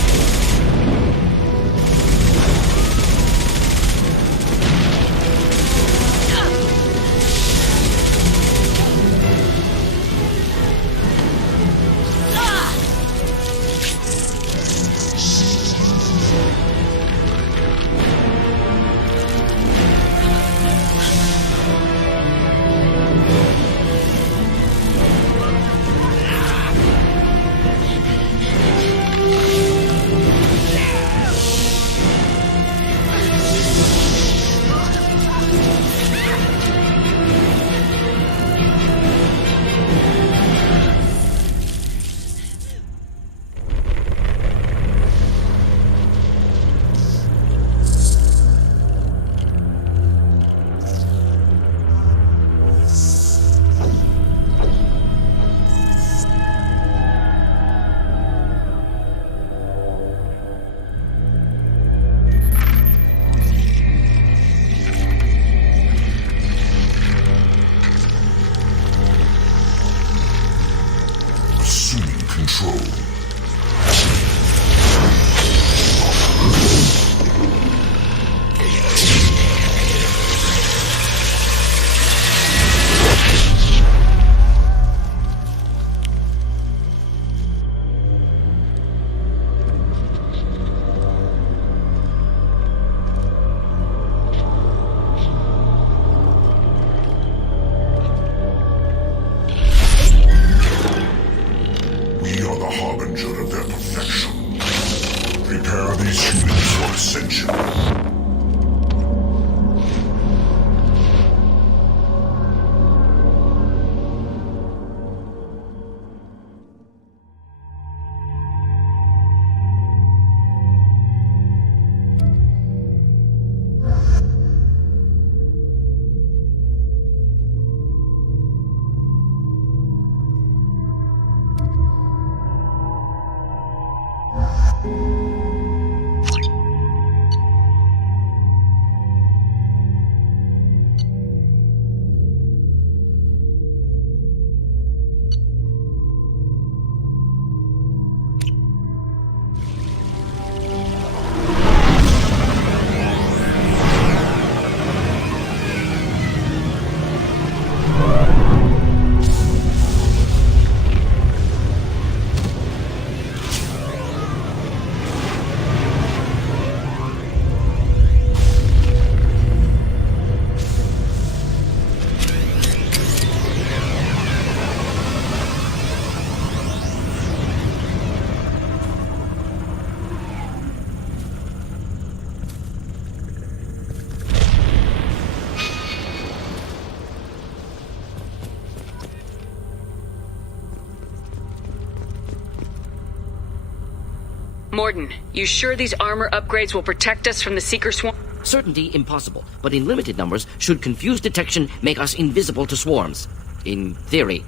Morden, you sure these armor upgrades will protect us from the Seeker swarm? Certainty impossible, but in limited numbers should confused detection make us invisible to swarms. In theory.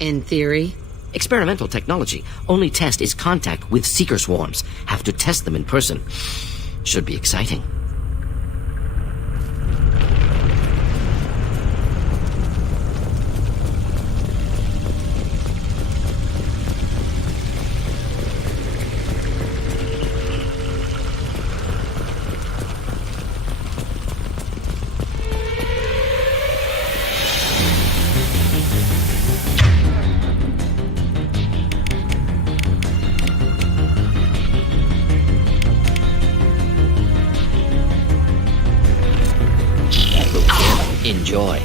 In theory? Experimental technology. Only test is contact with Seeker swarms. Have to test them in person. Should be exciting. Enjoy.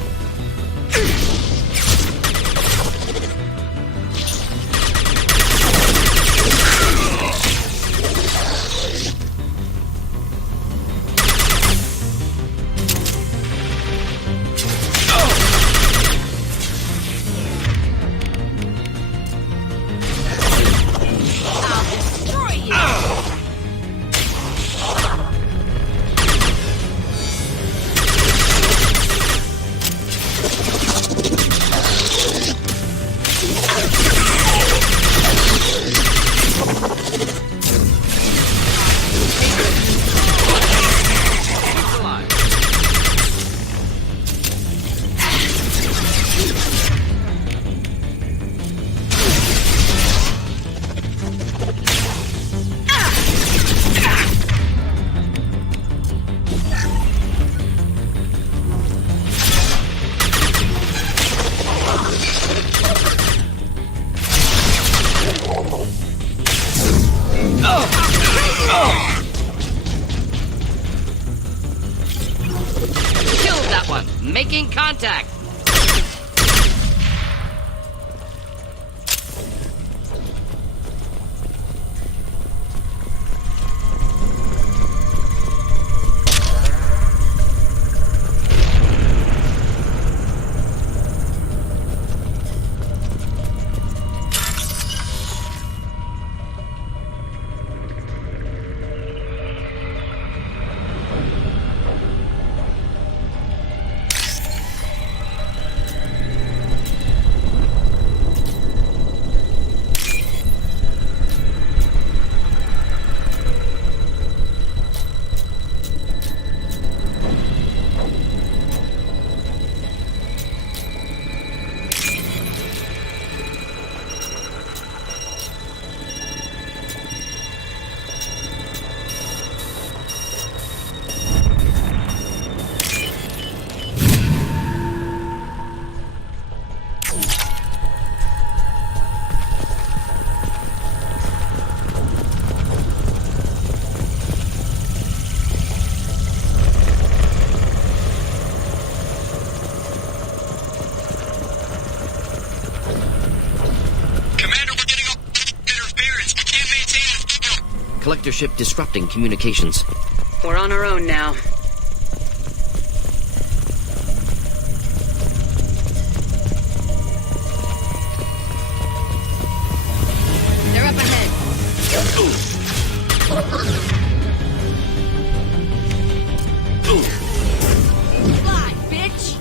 Killed that one. Making contact. Collector ship disrupting communications. We're on our own now. They're up ahead. Fly, bitch!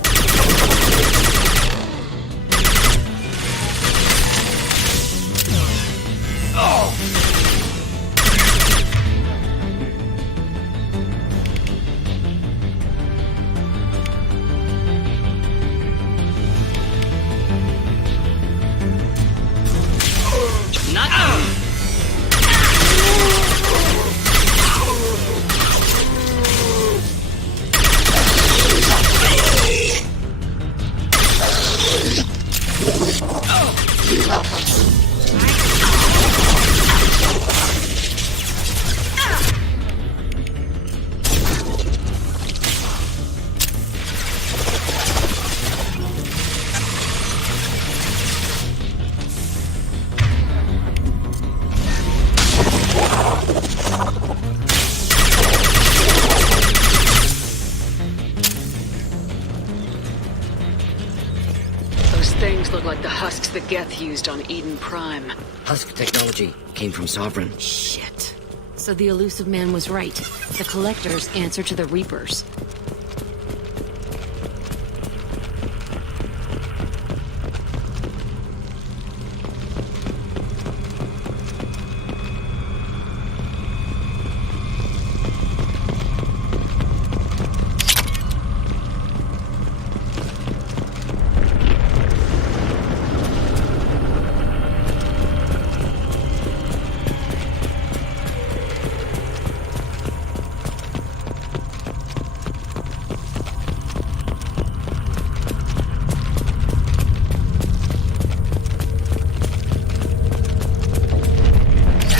Things look like the husks that Geth used on Eden Prime. Husk technology came from Sovereign. Shit. So the elusive man was right. The Collectors answer to the Reapers.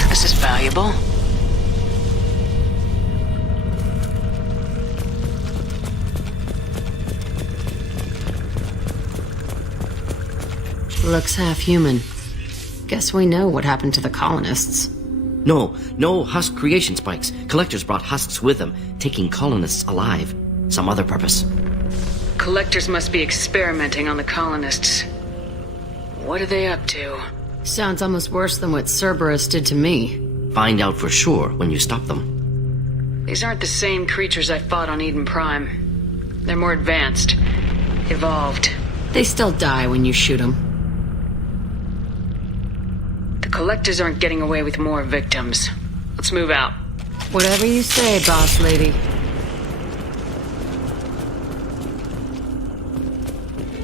This is valuable. Looks half human. Guess we know what happened to the colonists. No husk creation spikes. Collectors brought husks with them, taking colonists alive. Some other purpose. Collectors must be experimenting on the colonists. What are they up to? Sounds almost worse than what Cerberus did to me. Find out for sure when you stop them. These aren't the same creatures I fought on Eden Prime. They're more advanced. Evolved. They still die when you shoot them. The Collectors aren't getting away with more victims. Let's move out. Whatever you say, boss lady.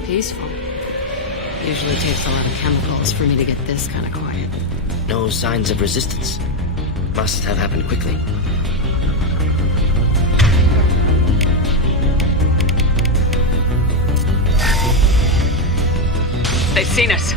Peaceful. Usually takes a lot of chemicals for me to get this kind of quiet. No signs of resistance. Must have happened quickly. They've seen us.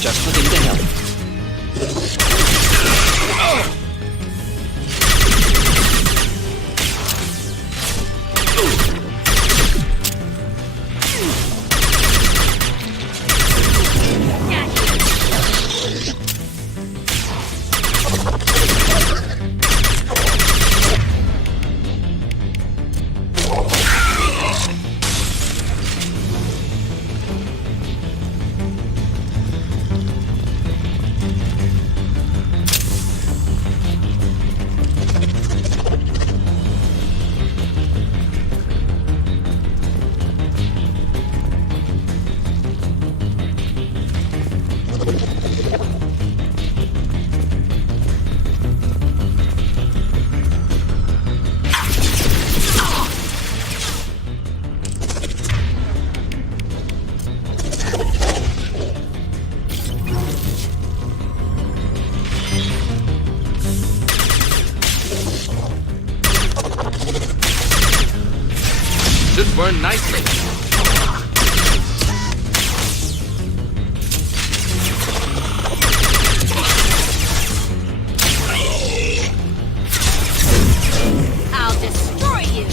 Just looking to help. Should burn nicely. I'll destroy you!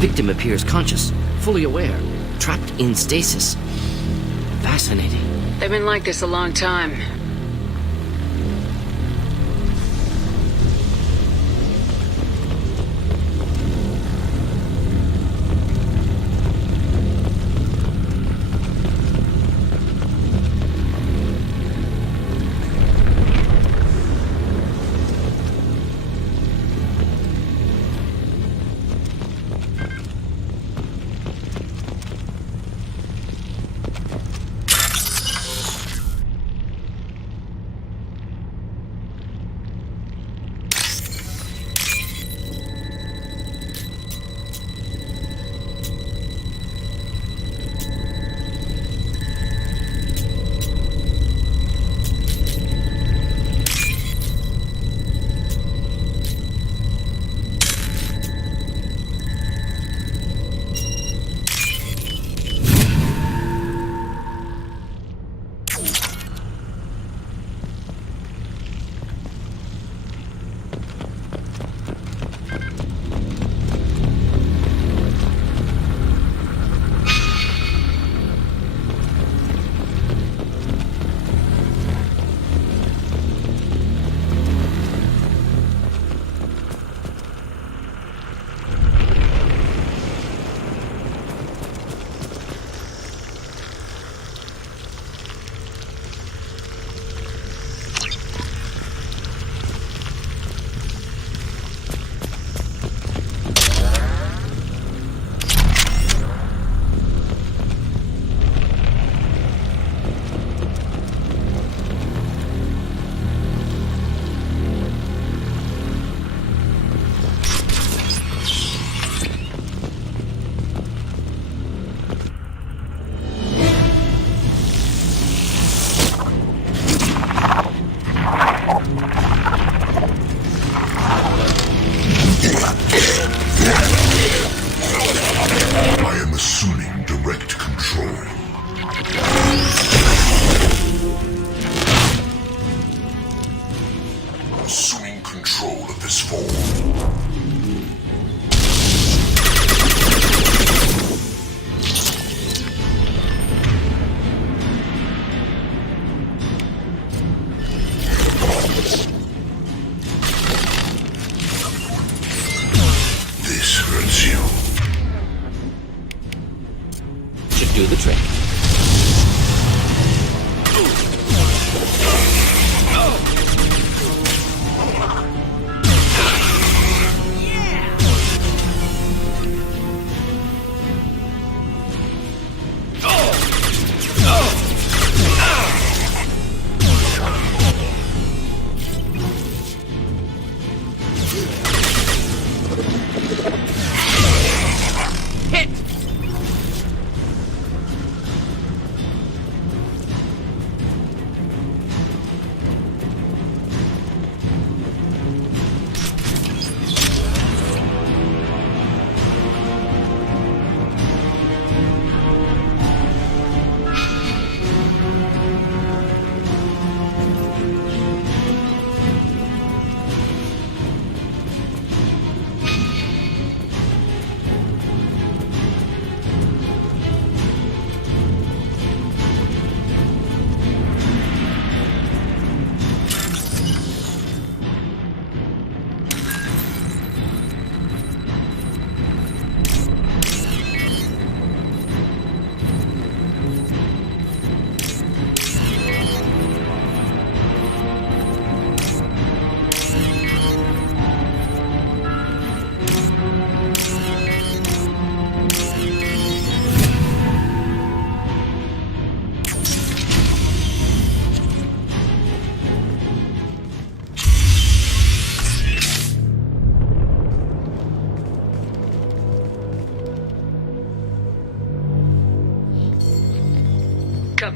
Victim appears conscious, fully aware, trapped in stasis. Fascinating. They've been like this a long time.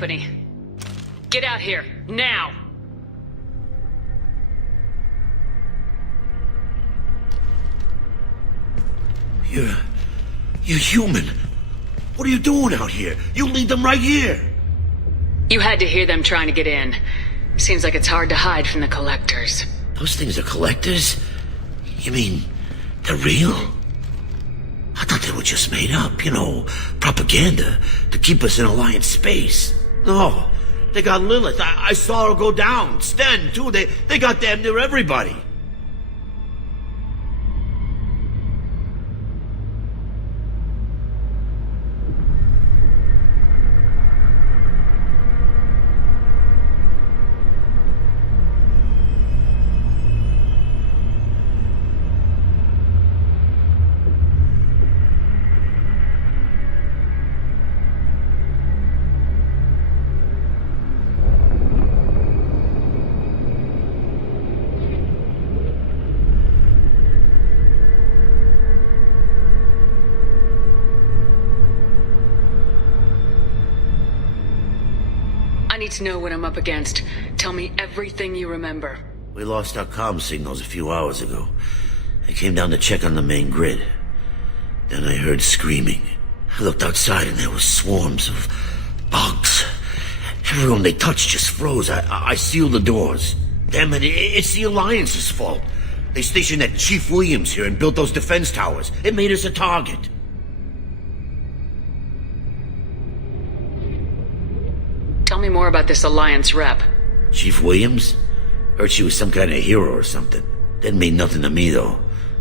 company. Get out here, now! You're human. What are you doing out here? You lead them right here. You had to hear them trying to get in. Seems like it's hard to hide from the collectors. Those things are collectors? You mean, they're real? I thought they were just made up, propaganda to keep us in Alliance space. No, they got Lilith. I saw her go down. Sten, too. They got damn near everybody. I need to know what I'm up against. Tell me everything you remember. We lost our comm signals a few hours ago. I came down to check on the main grid. Then I heard screaming. I looked outside and there were swarms of bugs. Everyone they touched just froze. I sealed the doors. Damn it, it's the Alliance's fault. They stationed that Chief Williams here and built those defense towers. It made us a target. Tell me more about this Alliance rep. Chief Williams? Heard she was some kind of hero or something. Didn't mean nothing to me, though.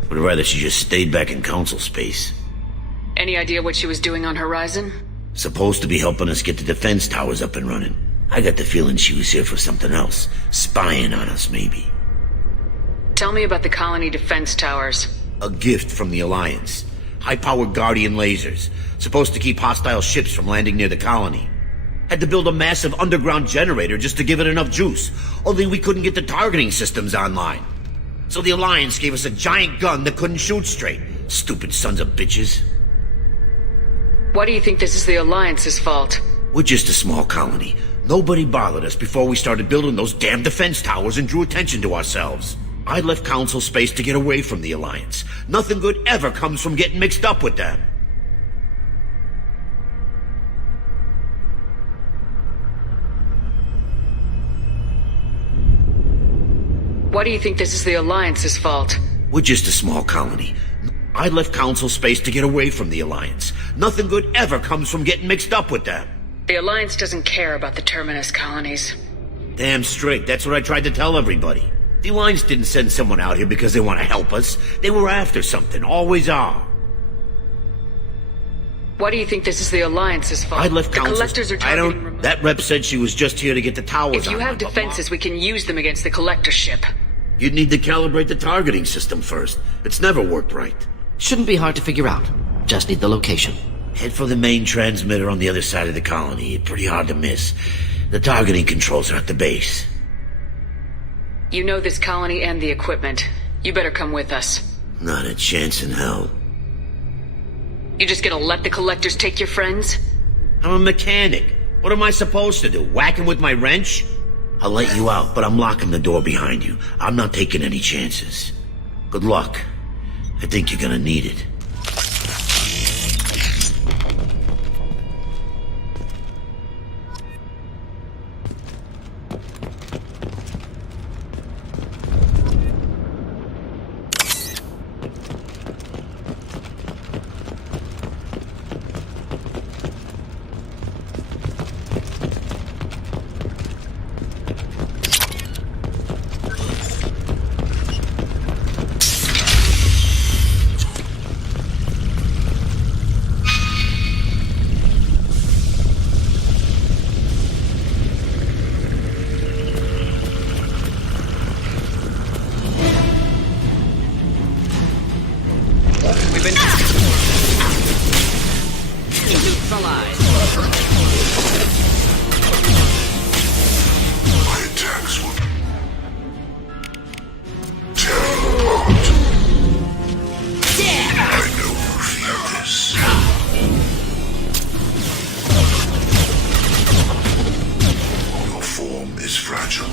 Would rather she just stayed back in Council space. Any idea what she was doing on Horizon? Supposed to be helping us get the defense towers up and running. I got the feeling she was here for something else. Spying on us, maybe. Tell me about the colony defense towers. A gift from the Alliance. High-powered Guardian lasers. Supposed to keep hostile ships from landing near the colony. Had to build a massive underground generator just to give it enough juice. Only we couldn't get the targeting systems online. So the Alliance gave us a giant gun that couldn't shoot straight. Stupid sons of bitches. Why do you think this is the Alliance's fault? We're just a small colony. Nobody bothered us before we started building those damn defense towers and drew attention to ourselves. I left Council space to get away from the Alliance. Nothing good ever comes from getting mixed up with them. Why do you think this is the Alliance's fault? We're just a small colony. I left Council space to get away from the Alliance. Nothing good ever comes from getting mixed up with them. The Alliance doesn't care about the Terminus colonies. Damn straight, that's what I tried to tell everybody. The Alliance didn't send someone out here because they want to help us. They were after something, always are. Why do you think this is the Alliance's fault? I left the Council. Collectors are targeting remote. That rep said she was just here to get the towers. If you have defenses, we can use them against the Collector ship. You'd need to calibrate the targeting system first. It's never worked right. Shouldn't be hard to figure out. Just need the location. Head for the main transmitter on the other side of the colony. Pretty hard to miss. The targeting controls are at the base. You know this colony and the equipment. You better come with us. Not a chance in hell. You just gonna let the Collectors take your friends? I'm a mechanic. What am I supposed to do? Whack him with my wrench? I'll let you out, but I'm locking the door behind you. I'm not taking any chances. Good luck. I think you're gonna need it. is fragile.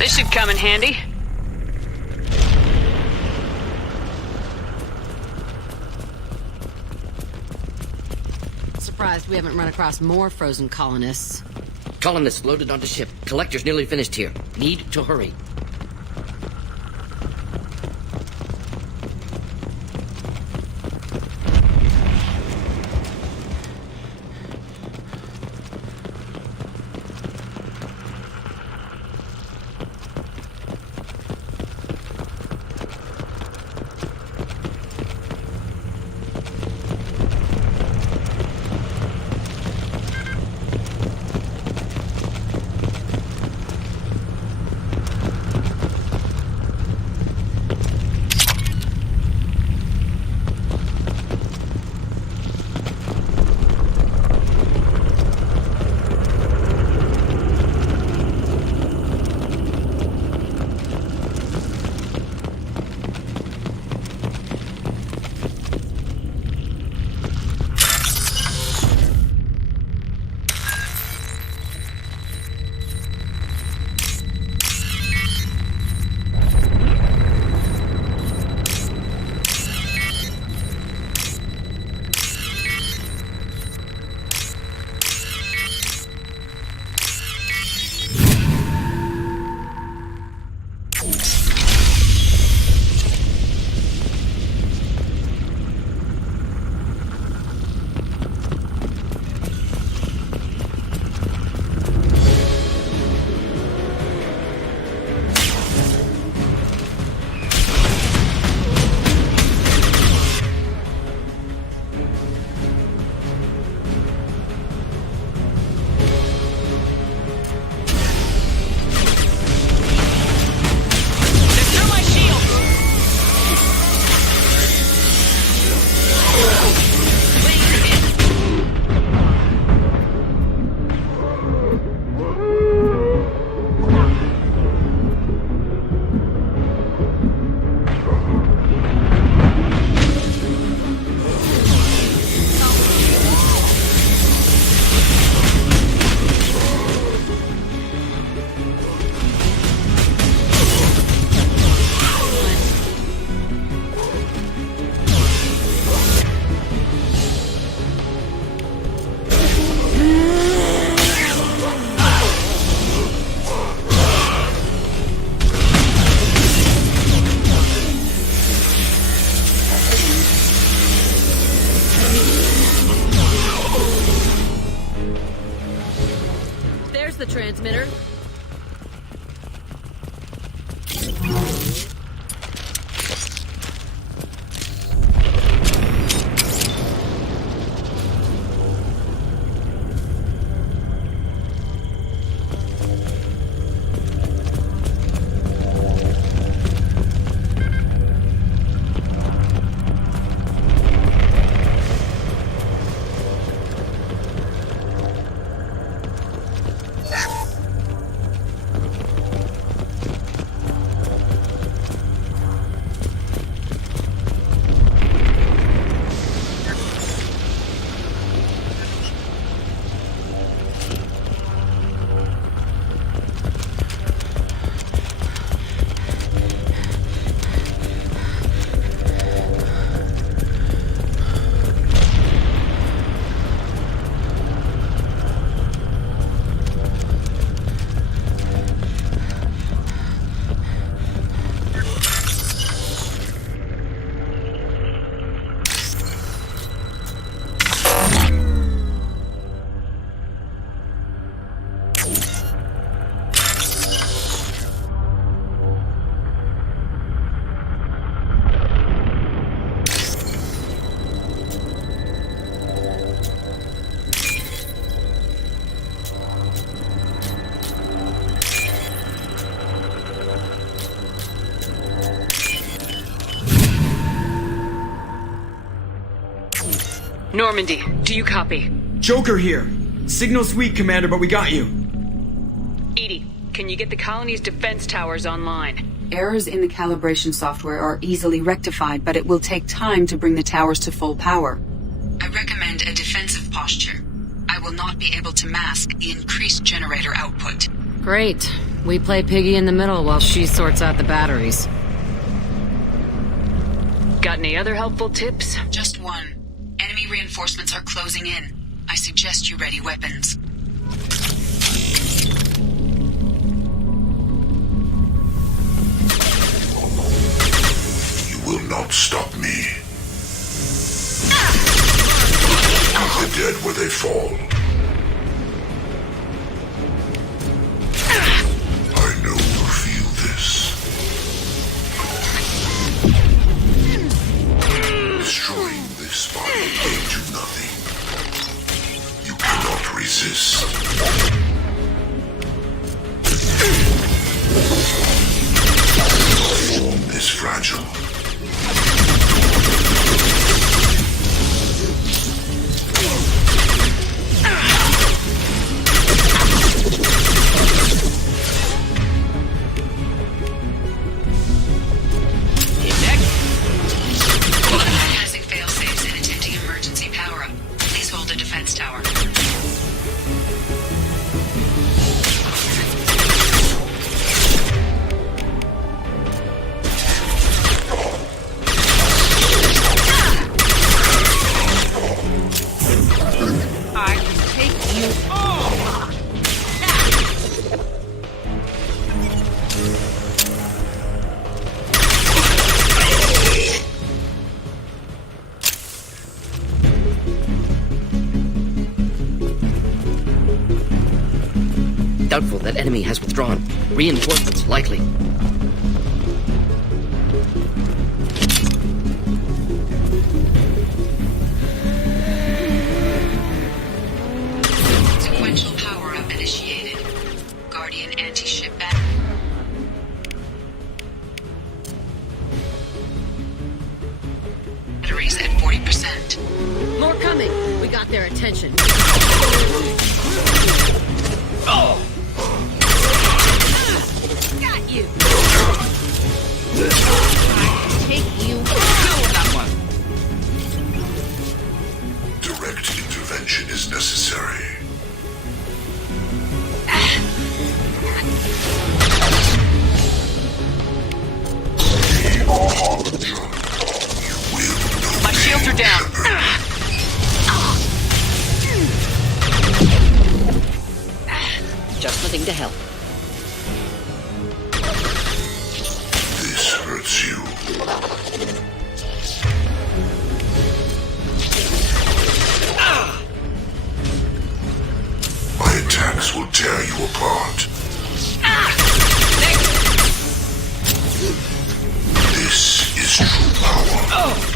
This should come in handy. Surprised we haven't run across more frozen colonists. Colonists loaded onto ship. Collector's nearly finished here. Need to hurry. Normandy, do you copy? Joker here. Signal's weak, Commander, but we got you. Edie, can you get the colony's defense towers online? Errors in the calibration software are easily rectified, but it will take time to bring the towers to full power. I recommend a defensive posture. I will not be able to mask the increased generator output. Great. We play piggy in the middle while she sorts out the batteries. Got any other helpful tips? Just one. Enemy reinforcements are closing in. I suggest you ready weapons. You will not stop me. Leave the dead where they fall. I know you feel this. Destroying this body gains you nothing. You cannot resist. Your form is fragile. Passing failsafes and attempting emergency power-up. Please hold the defense tower. I can take you all! Doubtful that enemy has withdrawn. Reinforcements likely. Sequential power-up initiated. Guardian anti-ship batteries at 40%. More coming. We got their attention. Got you! I can take you. Kill that one! Direct intervention is necessary. We are Harbinger. You will know. My shields are down. Just nothing to help. This hurts you. My attacks will tear you apart. This is true power.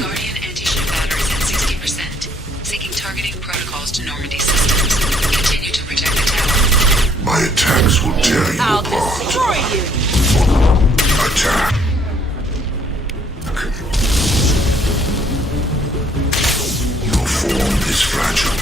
Guardian anti-ship batteries at 60%. Seeking targeting protocols to Normandy systems. Continue to protect the tower. My attacks will tear you I'll apart. destroy you! Attack. Your form is fragile.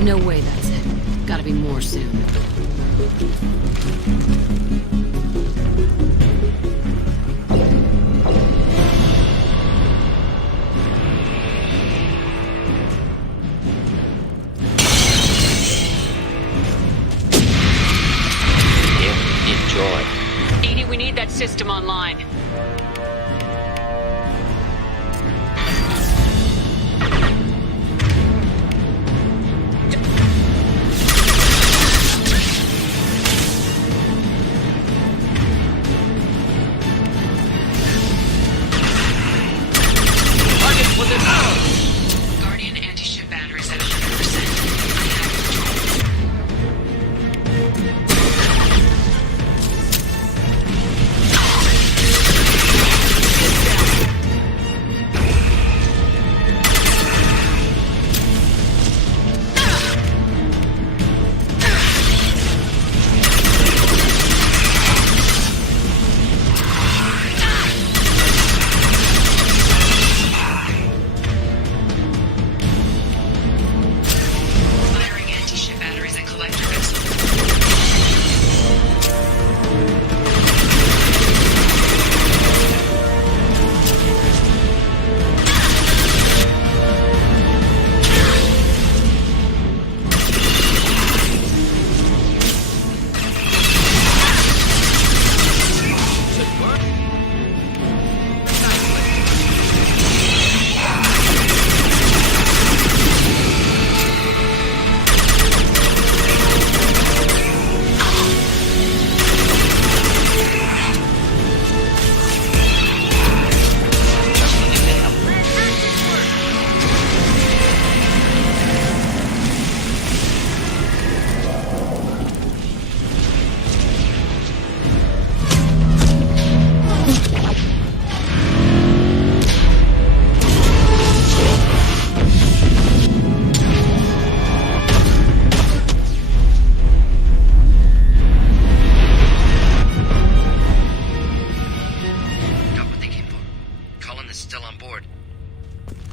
No way that's it. Gotta be more soon. Enjoy. Edie, we need that system online. Guardian anti-ship batteries at 100%. I have control.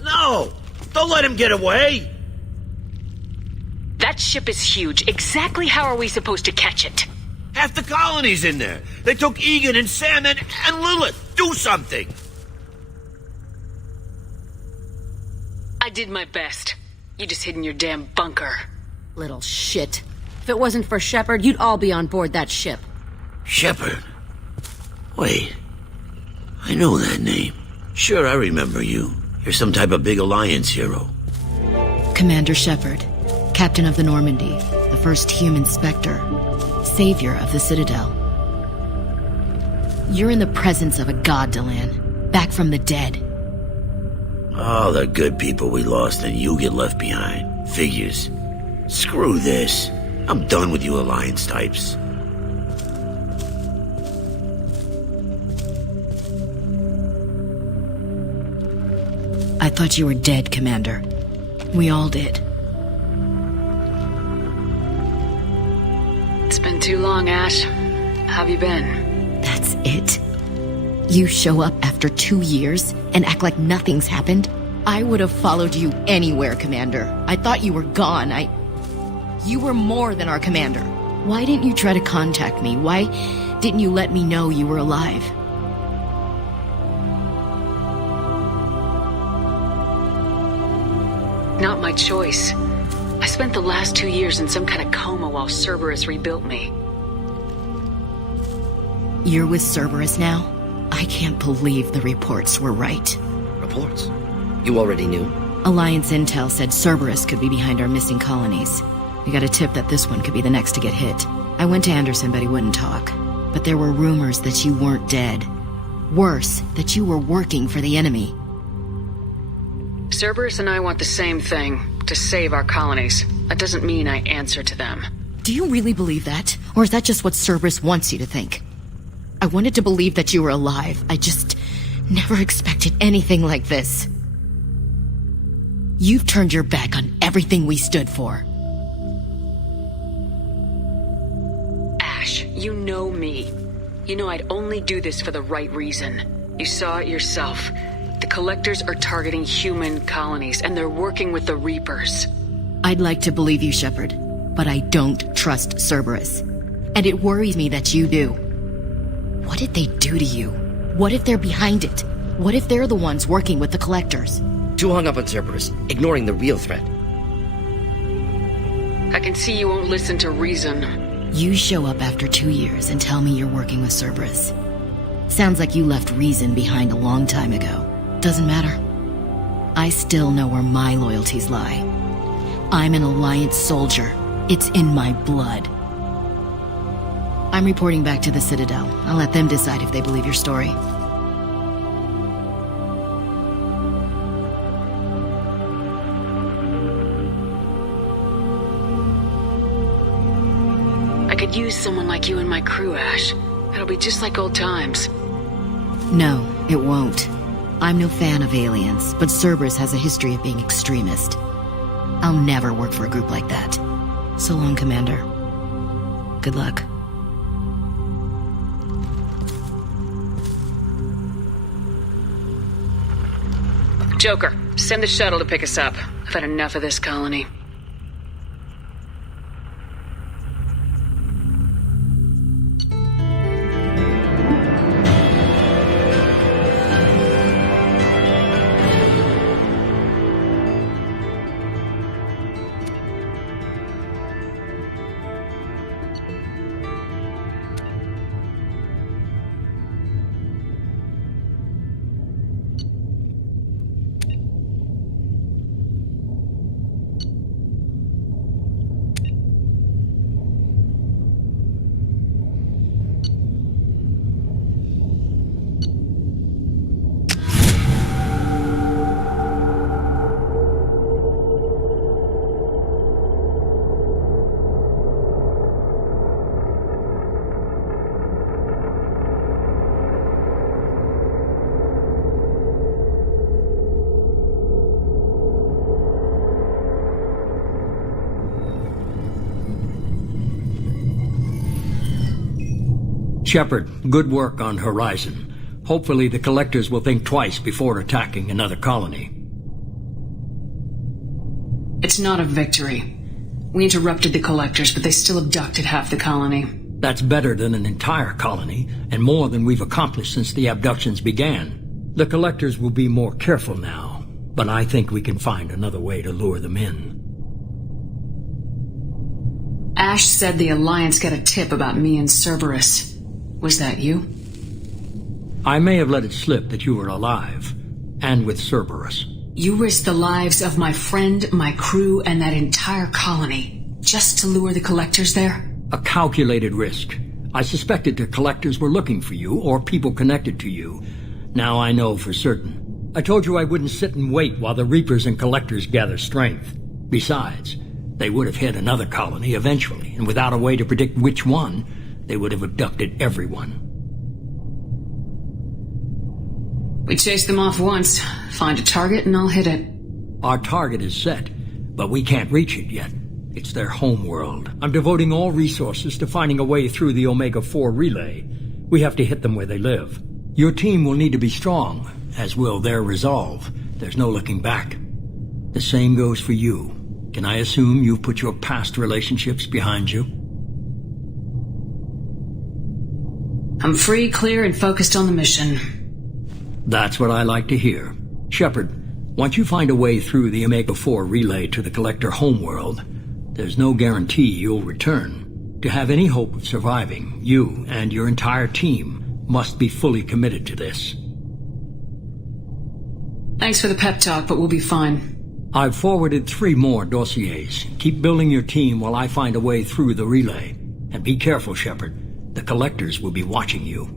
No! Don't let him get away! That ship is huge. Exactly how are we supposed to catch it? Half the colony's in there. They took Egan and Sam and Lilith. Do something! I did my best. You just hid in your damn bunker. Little shit. If it wasn't for Shepard, you'd all be on board that ship. Shepard? Wait. I know that name. Sure, I remember you. You're some type of big Alliance hero. Commander Shepard, Captain of the Normandy, the first human Spectre, savior of the Citadel. You're in the presence of a god, Delan, back from the dead. All the good people we lost and you get left behind. Figures. Screw this. I'm done with you Alliance types. I thought you were dead, Commander. We all did. It's been too long, Ash. How have you been? That's it? You show up after 2 years and act like nothing's happened? I would have followed you anywhere, Commander. I thought you were gone. You were more than our commander. Why didn't you try to contact me? Why didn't you let me know you were alive? Not my choice. I spent the last 2 years in some kind of coma while Cerberus rebuilt me. You're with Cerberus now? I can't believe the reports were right. Reports? You already knew? Alliance intel said Cerberus could be behind our missing colonies. We got a tip that this one could be the next to get hit. I went to Anderson, but he wouldn't talk. But there were rumors that you weren't dead. Worse, that you were working for the enemy. Cerberus and I want the same thing, to save our colonies. That doesn't mean I answer to them. Do you really believe that? Or is that just what Cerberus wants you to think? I wanted to believe that you were alive. I just never expected anything like this. You've turned your back on everything we stood for. Ash, you know me. You know I'd only do this for the right reason. You saw it yourself. The Collectors are targeting human colonies, and they're working with the Reapers. I'd like to believe you, Shepard, but I don't trust Cerberus. And it worries me that you do. What did they do to you? What if they're behind it? What if they're the ones working with the Collectors? Too hung up on Cerberus, ignoring the real threat. I can see you won't listen to reason. You show up after 2 years and tell me you're working with Cerberus. Sounds like you left reason behind a long time ago. Doesn't matter. I still know where my loyalties lie. I'm an Alliance soldier. It's in my blood. I'm reporting back to the Citadel. I'll let them decide if they believe your story. I could use someone like you in my crew, Ash. It'll be just like old times. No, it won't. I'm no fan of aliens, but Cerberus has a history of being extremist. I'll never work for a group like that. So long, Commander. Good luck. Joker, send the shuttle to pick us up. I've had enough of this colony. Shepard, good work on Horizon. Hopefully the Collectors will think twice before attacking another colony. It's not a victory. We interrupted the collectors, but they still abducted half the colony. That's better than an entire colony, and more than we've accomplished since the abductions began. The collectors will be more careful now, but I think we can find another way to lure them in. Ash said the Alliance got a tip about me and Cerberus. Was that you? I may have let it slip that you were alive, and with Cerberus. You risked the lives of my friend, my crew, and that entire colony, just to lure the collectors there? A calculated risk. I suspected the collectors were looking for you, or people connected to you. Now I know for certain. I told you I wouldn't sit and wait while the Reapers and collectors gather strength. Besides, they would have hit another colony eventually, and without a way to predict which one, they would have abducted everyone. We chase them off once, find a target, and I'll hit it. Our target is set, but we can't reach it yet. It's their home world. I'm devoting all resources to finding a way through the Omega-4 relay. We have to hit them where they live. Your team will need to be strong, as will their resolve. There's no looking back. The same goes for you. Can I assume you've put your past relationships behind you? I'm free, clear, and focused on the mission. That's what I like to hear. Shepard, once you find a way through the Omega-4 relay to the Collector homeworld, there's no guarantee you'll return. To have any hope of surviving, you and your entire team must be fully committed to this. Thanks for the pep talk, but we'll be fine. I've forwarded 3 more dossiers. Keep building your team while I find a way through the relay. And be careful, Shepard. The Collectors will be watching you.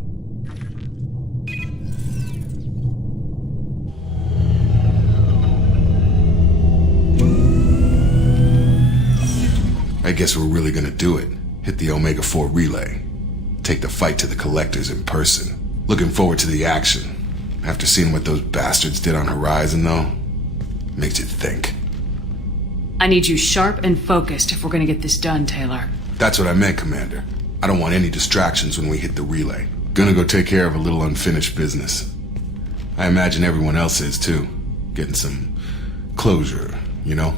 I guess we're really gonna do it. Hit the Omega-4 relay. Take the fight to the Collectors in person. Looking forward to the action. After seeing what those bastards did on Horizon, though, makes you think. I need you sharp and focused if we're gonna get this done, Taylor. That's what I meant, Commander. I don't want any distractions when we hit the relay. Gonna go take care of a little unfinished business. I imagine everyone else is, too. Getting some closure, you know?